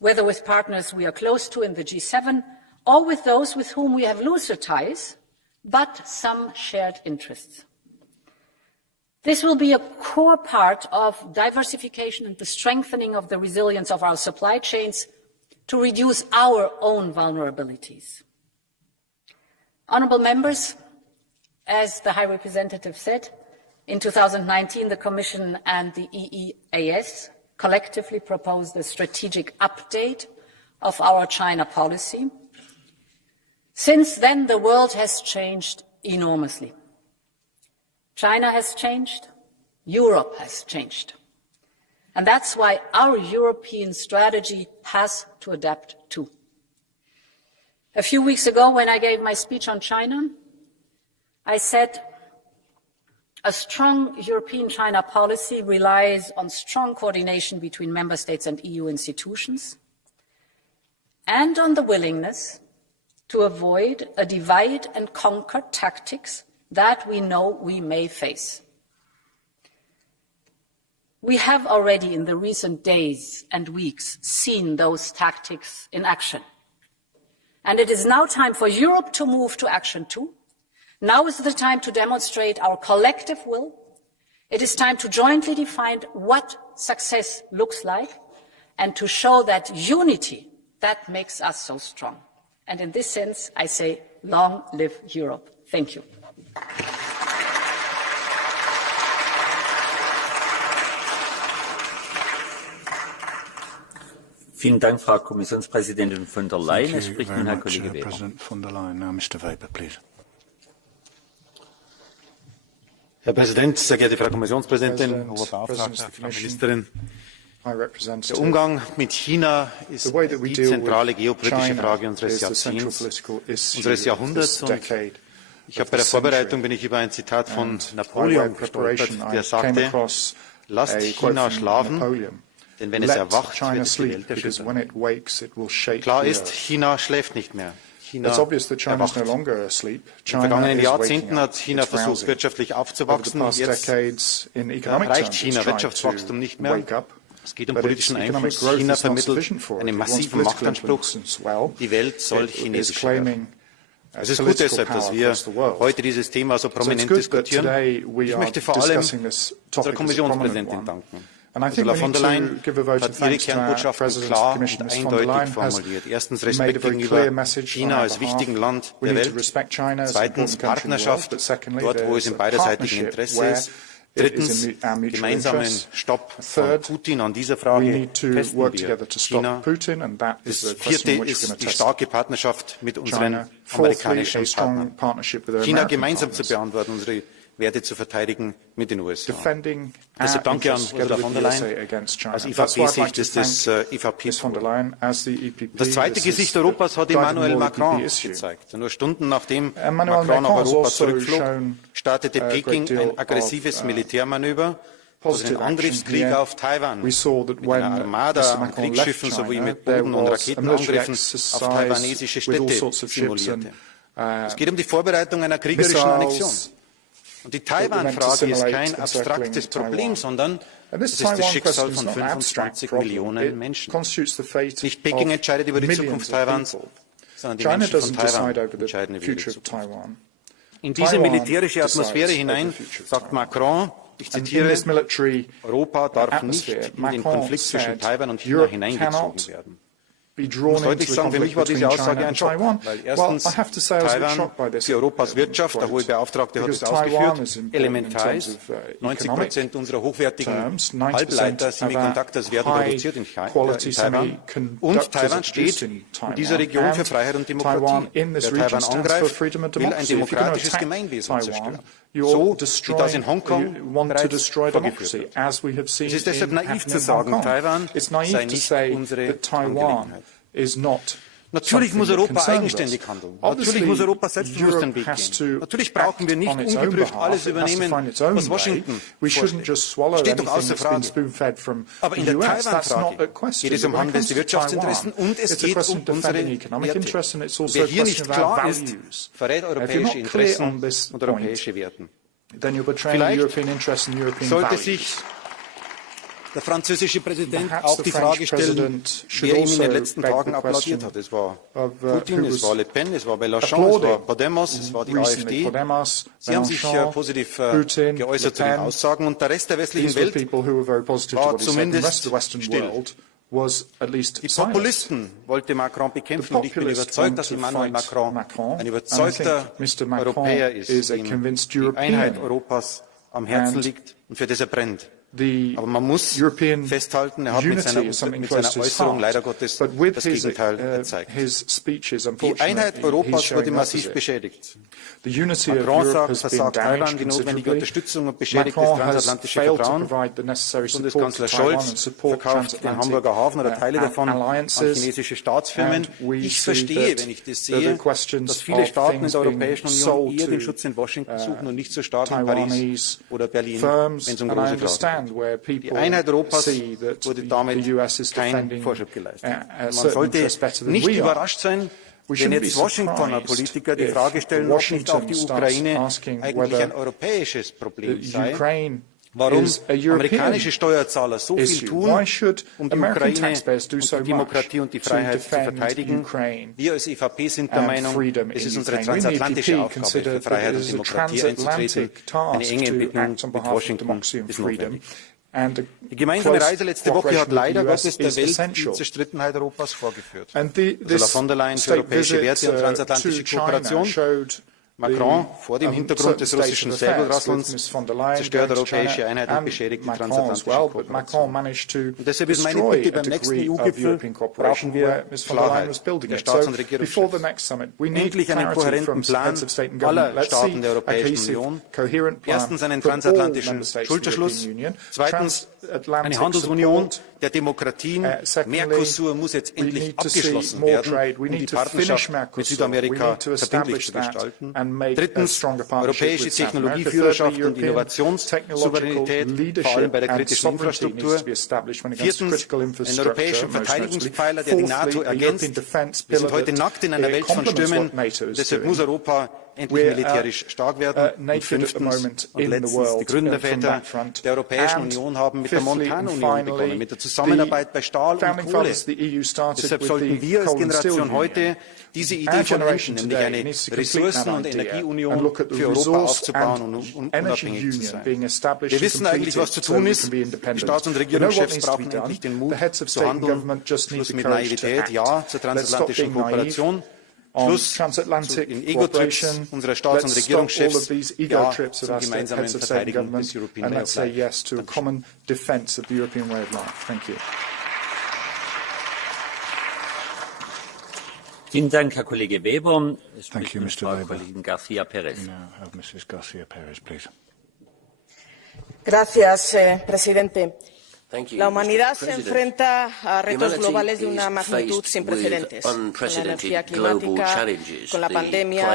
whether with partners we are close to in the G7 or with those with whom we have looser ties, but some shared interests. This will be a core part of diversification and the strengthening of the resilience of our supply chains to reduce our own vulnerabilities. Honourable members, as the High Representative said, in 2019 the Commission and the EEAS collectively proposed a strategic update of our China policy. Since then, the world has changed enormously. China has changed, Europe has changed. And that's why our European strategy has to adapt too. A few weeks ago, when I gave my speech on China, I said a strong European China policy relies on strong coordination between member states and EU institutions and on the willingness to avoid a divide and conquer tactics that we know we may face. We have already in the recent days and weeks seen those tactics in action. And it is now time for Europe to move to action too. Now is the time to demonstrate our collective will. It is time to jointly define what success looks like and to show that unity, that makes us so strong. And in this sense, I say, long live Europe. Thank you. Vielen Dank, Frau Kommissionspräsidentin von der Leyen. Es spricht nun Herr Kollege Weber. President von der Leyen. Now, Mr. Weber, please. Herr Präsident, sehr geehrte Frau Kommissionspräsidentin, hohe Beauftragte, Frau Ministerin! Der Umgang mit China ist die zentrale geopolitische Frage unseres Jahrzehnts, unseres Jahrhunderts. Und ich habe bei der Vorbereitung bin ich über ein Zitat von Napoleon gestolpert, der sagte: Lasst China schlafen, denn wenn es erwacht, wird es die Welt erschüttern. Klar ist, China schläft nicht mehr. China erwacht. In den vergangenen Jahrzehnten hat China versucht, wirtschaftlich aufzuwachsen. Jetzt reicht China Wirtschaftswachstum nicht mehr. Es geht um politischen Einfluss. China vermittelt einen massiven Machtanspruch. Die Welt soll chinesisch werden. Es ist gut deshalb, dass wir heute dieses Thema so prominent diskutieren. Ich möchte vor allem unserer Kommissionspräsidentin danken. Ursula von der Leyen hat ihre Kernbotschaften klar und eindeutig formuliert. Erstens Respekt gegenüber China als wichtigem Land der Welt. Zweitens Partnerschaft, dort wo es im beiderseitigen Interesse ist. Drittens, gemeinsamen Stopp von Putin an dieser Frage testen wir China. Das vierte ist die starke Partnerschaft mit unseren amerikanischen Partnern. China gemeinsam zu beantworten, unsere Werte zu verteidigen mit den USA. Deshalb danke an Ursula von der Leyen. Aus EVP-Sicht ist das EVP. Das zweite Gesicht Europas hat Emmanuel Macron gezeigt. Nur Stunden nachdem Macron nach Europa zurückflog, startete Peking ein aggressives Militärmanöver, also den Angriffskrieg auf Taiwan, mit einer Armada an Kriegsschiffen sowie mit Boden- und Raketenangriffen auf taiwanesische Städte simulierte. Es geht um die Vorbereitung einer kriegerischen Annexion. Und die Taiwan-Frage ist kein abstraktes Problem, sondern es ist das Schicksal von 25 Millionen Menschen. Nicht Peking entscheidet über die Zukunft Taiwans, sondern die Menschen von Taiwan entscheiden über die Zukunft. In diese militärische Atmosphäre hinein sagt Macron, ich zitiere, Europa darf nicht in den Konflikt zwischen Taiwan und China hineingezogen werden. Ich muss deutlich sagen, für mich war diese Aussage ein Schock, weil erstens Taiwan für Europas Wirtschaft, der hohe Beauftragte hat es ausgeführt, elementar ist. 90% unserer hochwertigen Halbleiter Semiconductors werden produziert in Taiwan. Und Taiwan steht in dieser Region für Freiheit und Demokratie. Wer Taiwan angreift, will ein demokratisches Gemeinwesen zerstören. So wie das in Hongkong bereits vorgeführt wird. Es ist deshalb naiv zu sagen, Taiwan sei nicht unsere Angelegenheit. Natürlich muss Europa eigenständig handeln. Natürlich muss Europa selbstbewusst den Weg gehen. Natürlich brauchen wir nicht ungeprüft alles übernehmen, was Washington vorschlägt. Steht doch außer Frage. Aber in der Taiwan-Frage geht es um handfeste Wirtschaftsinteressen und es geht um unsere Werte. Wer hier nicht klar ist, verrät europäische Interessen und europäische Werte. Vielleicht sollte sich der französische Präsident auch die Frage stellen, wer ihm in den letzten Tagen applaudiert hat. Es war Putin, es war Le Pen, es war Mélenchon, es war Podemos, es war die AfD. Sie haben sich positiv geäußert zu den Aussagen und der Rest der westlichen Welt war zumindest still. Die Populisten wollte Macron bekämpfen und ich bin überzeugt, dass Emmanuel Macron ein überzeugter Europäer ist, dem die Einheit Europas am Herzen liegt und für das er brennt. Aber man muss festhalten, er hat mit seiner Äußerung leider Gottes das Gegenteil gezeigt. Die Einheit Europas wurde massiv beschädigt. Macron sagt, versagt Taiwan die notwendige Unterstützung und beschädigt das transatlantische Vertrauen. Bundeskanzler Scholz verkauft den Hamburger Hafen oder Teile davon an chinesische Staatsfirmen. Ich verstehe, wenn ich das sehe, dass viele Staaten in der Europäischen Union eher den Schutz in Washington suchen und nicht so stark in Paris oder Berlin, wenn es um große Fragen geht. Die Einheit Europas wurde damit kein Vorschub geleistet. Man sollte nicht überrascht sein, wenn jetzt Washingtoner Politiker die Frage stellen, ob nicht auch die Ukraine eigentlich ein europäisches Problem sei. Warum amerikanische Steuerzahler so viel tun, um die Ukraine und die Demokratie und die Freiheit zu verteidigen. Wir als EVP sind der Meinung, es ist unsere transatlantische Aufgabe, für Freiheit und Demokratie einzutreten. Eine enge Entwicklung mit Washington ist notwendig. Die gemeinsame Reise letzte Woche hat leider Gottes der Welt die Zerstrittenheit Europas vorgeführt. Ursula von der Leyen für europäische Werte und transatlantische Kooperation. Macron vor dem Hintergrund des russischen Säbelrasselns zerstört europäische Einheit und beschädigt die transatlantische Kooperation. Und deshalb ist meine Bitte, beim nächsten EU-Gipfel brauchen wir Klarheit der Staats- und Regierungschefs. Endlich einen kohärenten Plan aller Staaten der Europäischen Union. Erstens einen transatlantischen Schulterschluss. Zweitens eine Handelsunion der Demokratien. Mercosur muss jetzt endlich abgeschlossen werden, um die Partnerschaft mit Südamerika verbindlich zu gestalten. Drittens, europäische Technologieführerschaft und Innovationssouveränität, vor allem bei der kritischen Infrastruktur. Viertens, einen europäischen Verteidigungspfeiler, der die NATO ergänzt. Wir sind heute nackt in einer Welt von Stürmen, deshalb muss Europa endlich militärisch stark werden. Und fünftens und letztens, die Gründerväter der Europäischen Union haben mit der Montanunion begonnen, mit der Zusammenarbeit bei Stahl und Kohle. Deshalb sollten wir als Generation heute diese Idee von Menschen, nämlich eine Ressourcen- und Energieunion für Europa aufzubauen und unabhängig zu sein. Wir wissen eigentlich, was zu tun ist. Die Staats- und Regierungschefs brauchen endlich den Mut zu handeln. Schluss mit Naivität, ja zur transatlantischen Kooperation. on transatlantic cooperation. Let's stop all of these ego trips of our heads of state and government, and let's say yes to a common defence of the European way of life. Thank you. Vielen Dank, Herr Kollege Weber. Thank you, Mr. Weber. Kollegin García Pérez. We now have Mrs. García Pérez, please. Gracias, presidente. La humanidad se enfrenta a retos globales de una magnitud sin precedentes, con la energía climática, con la pandemia, la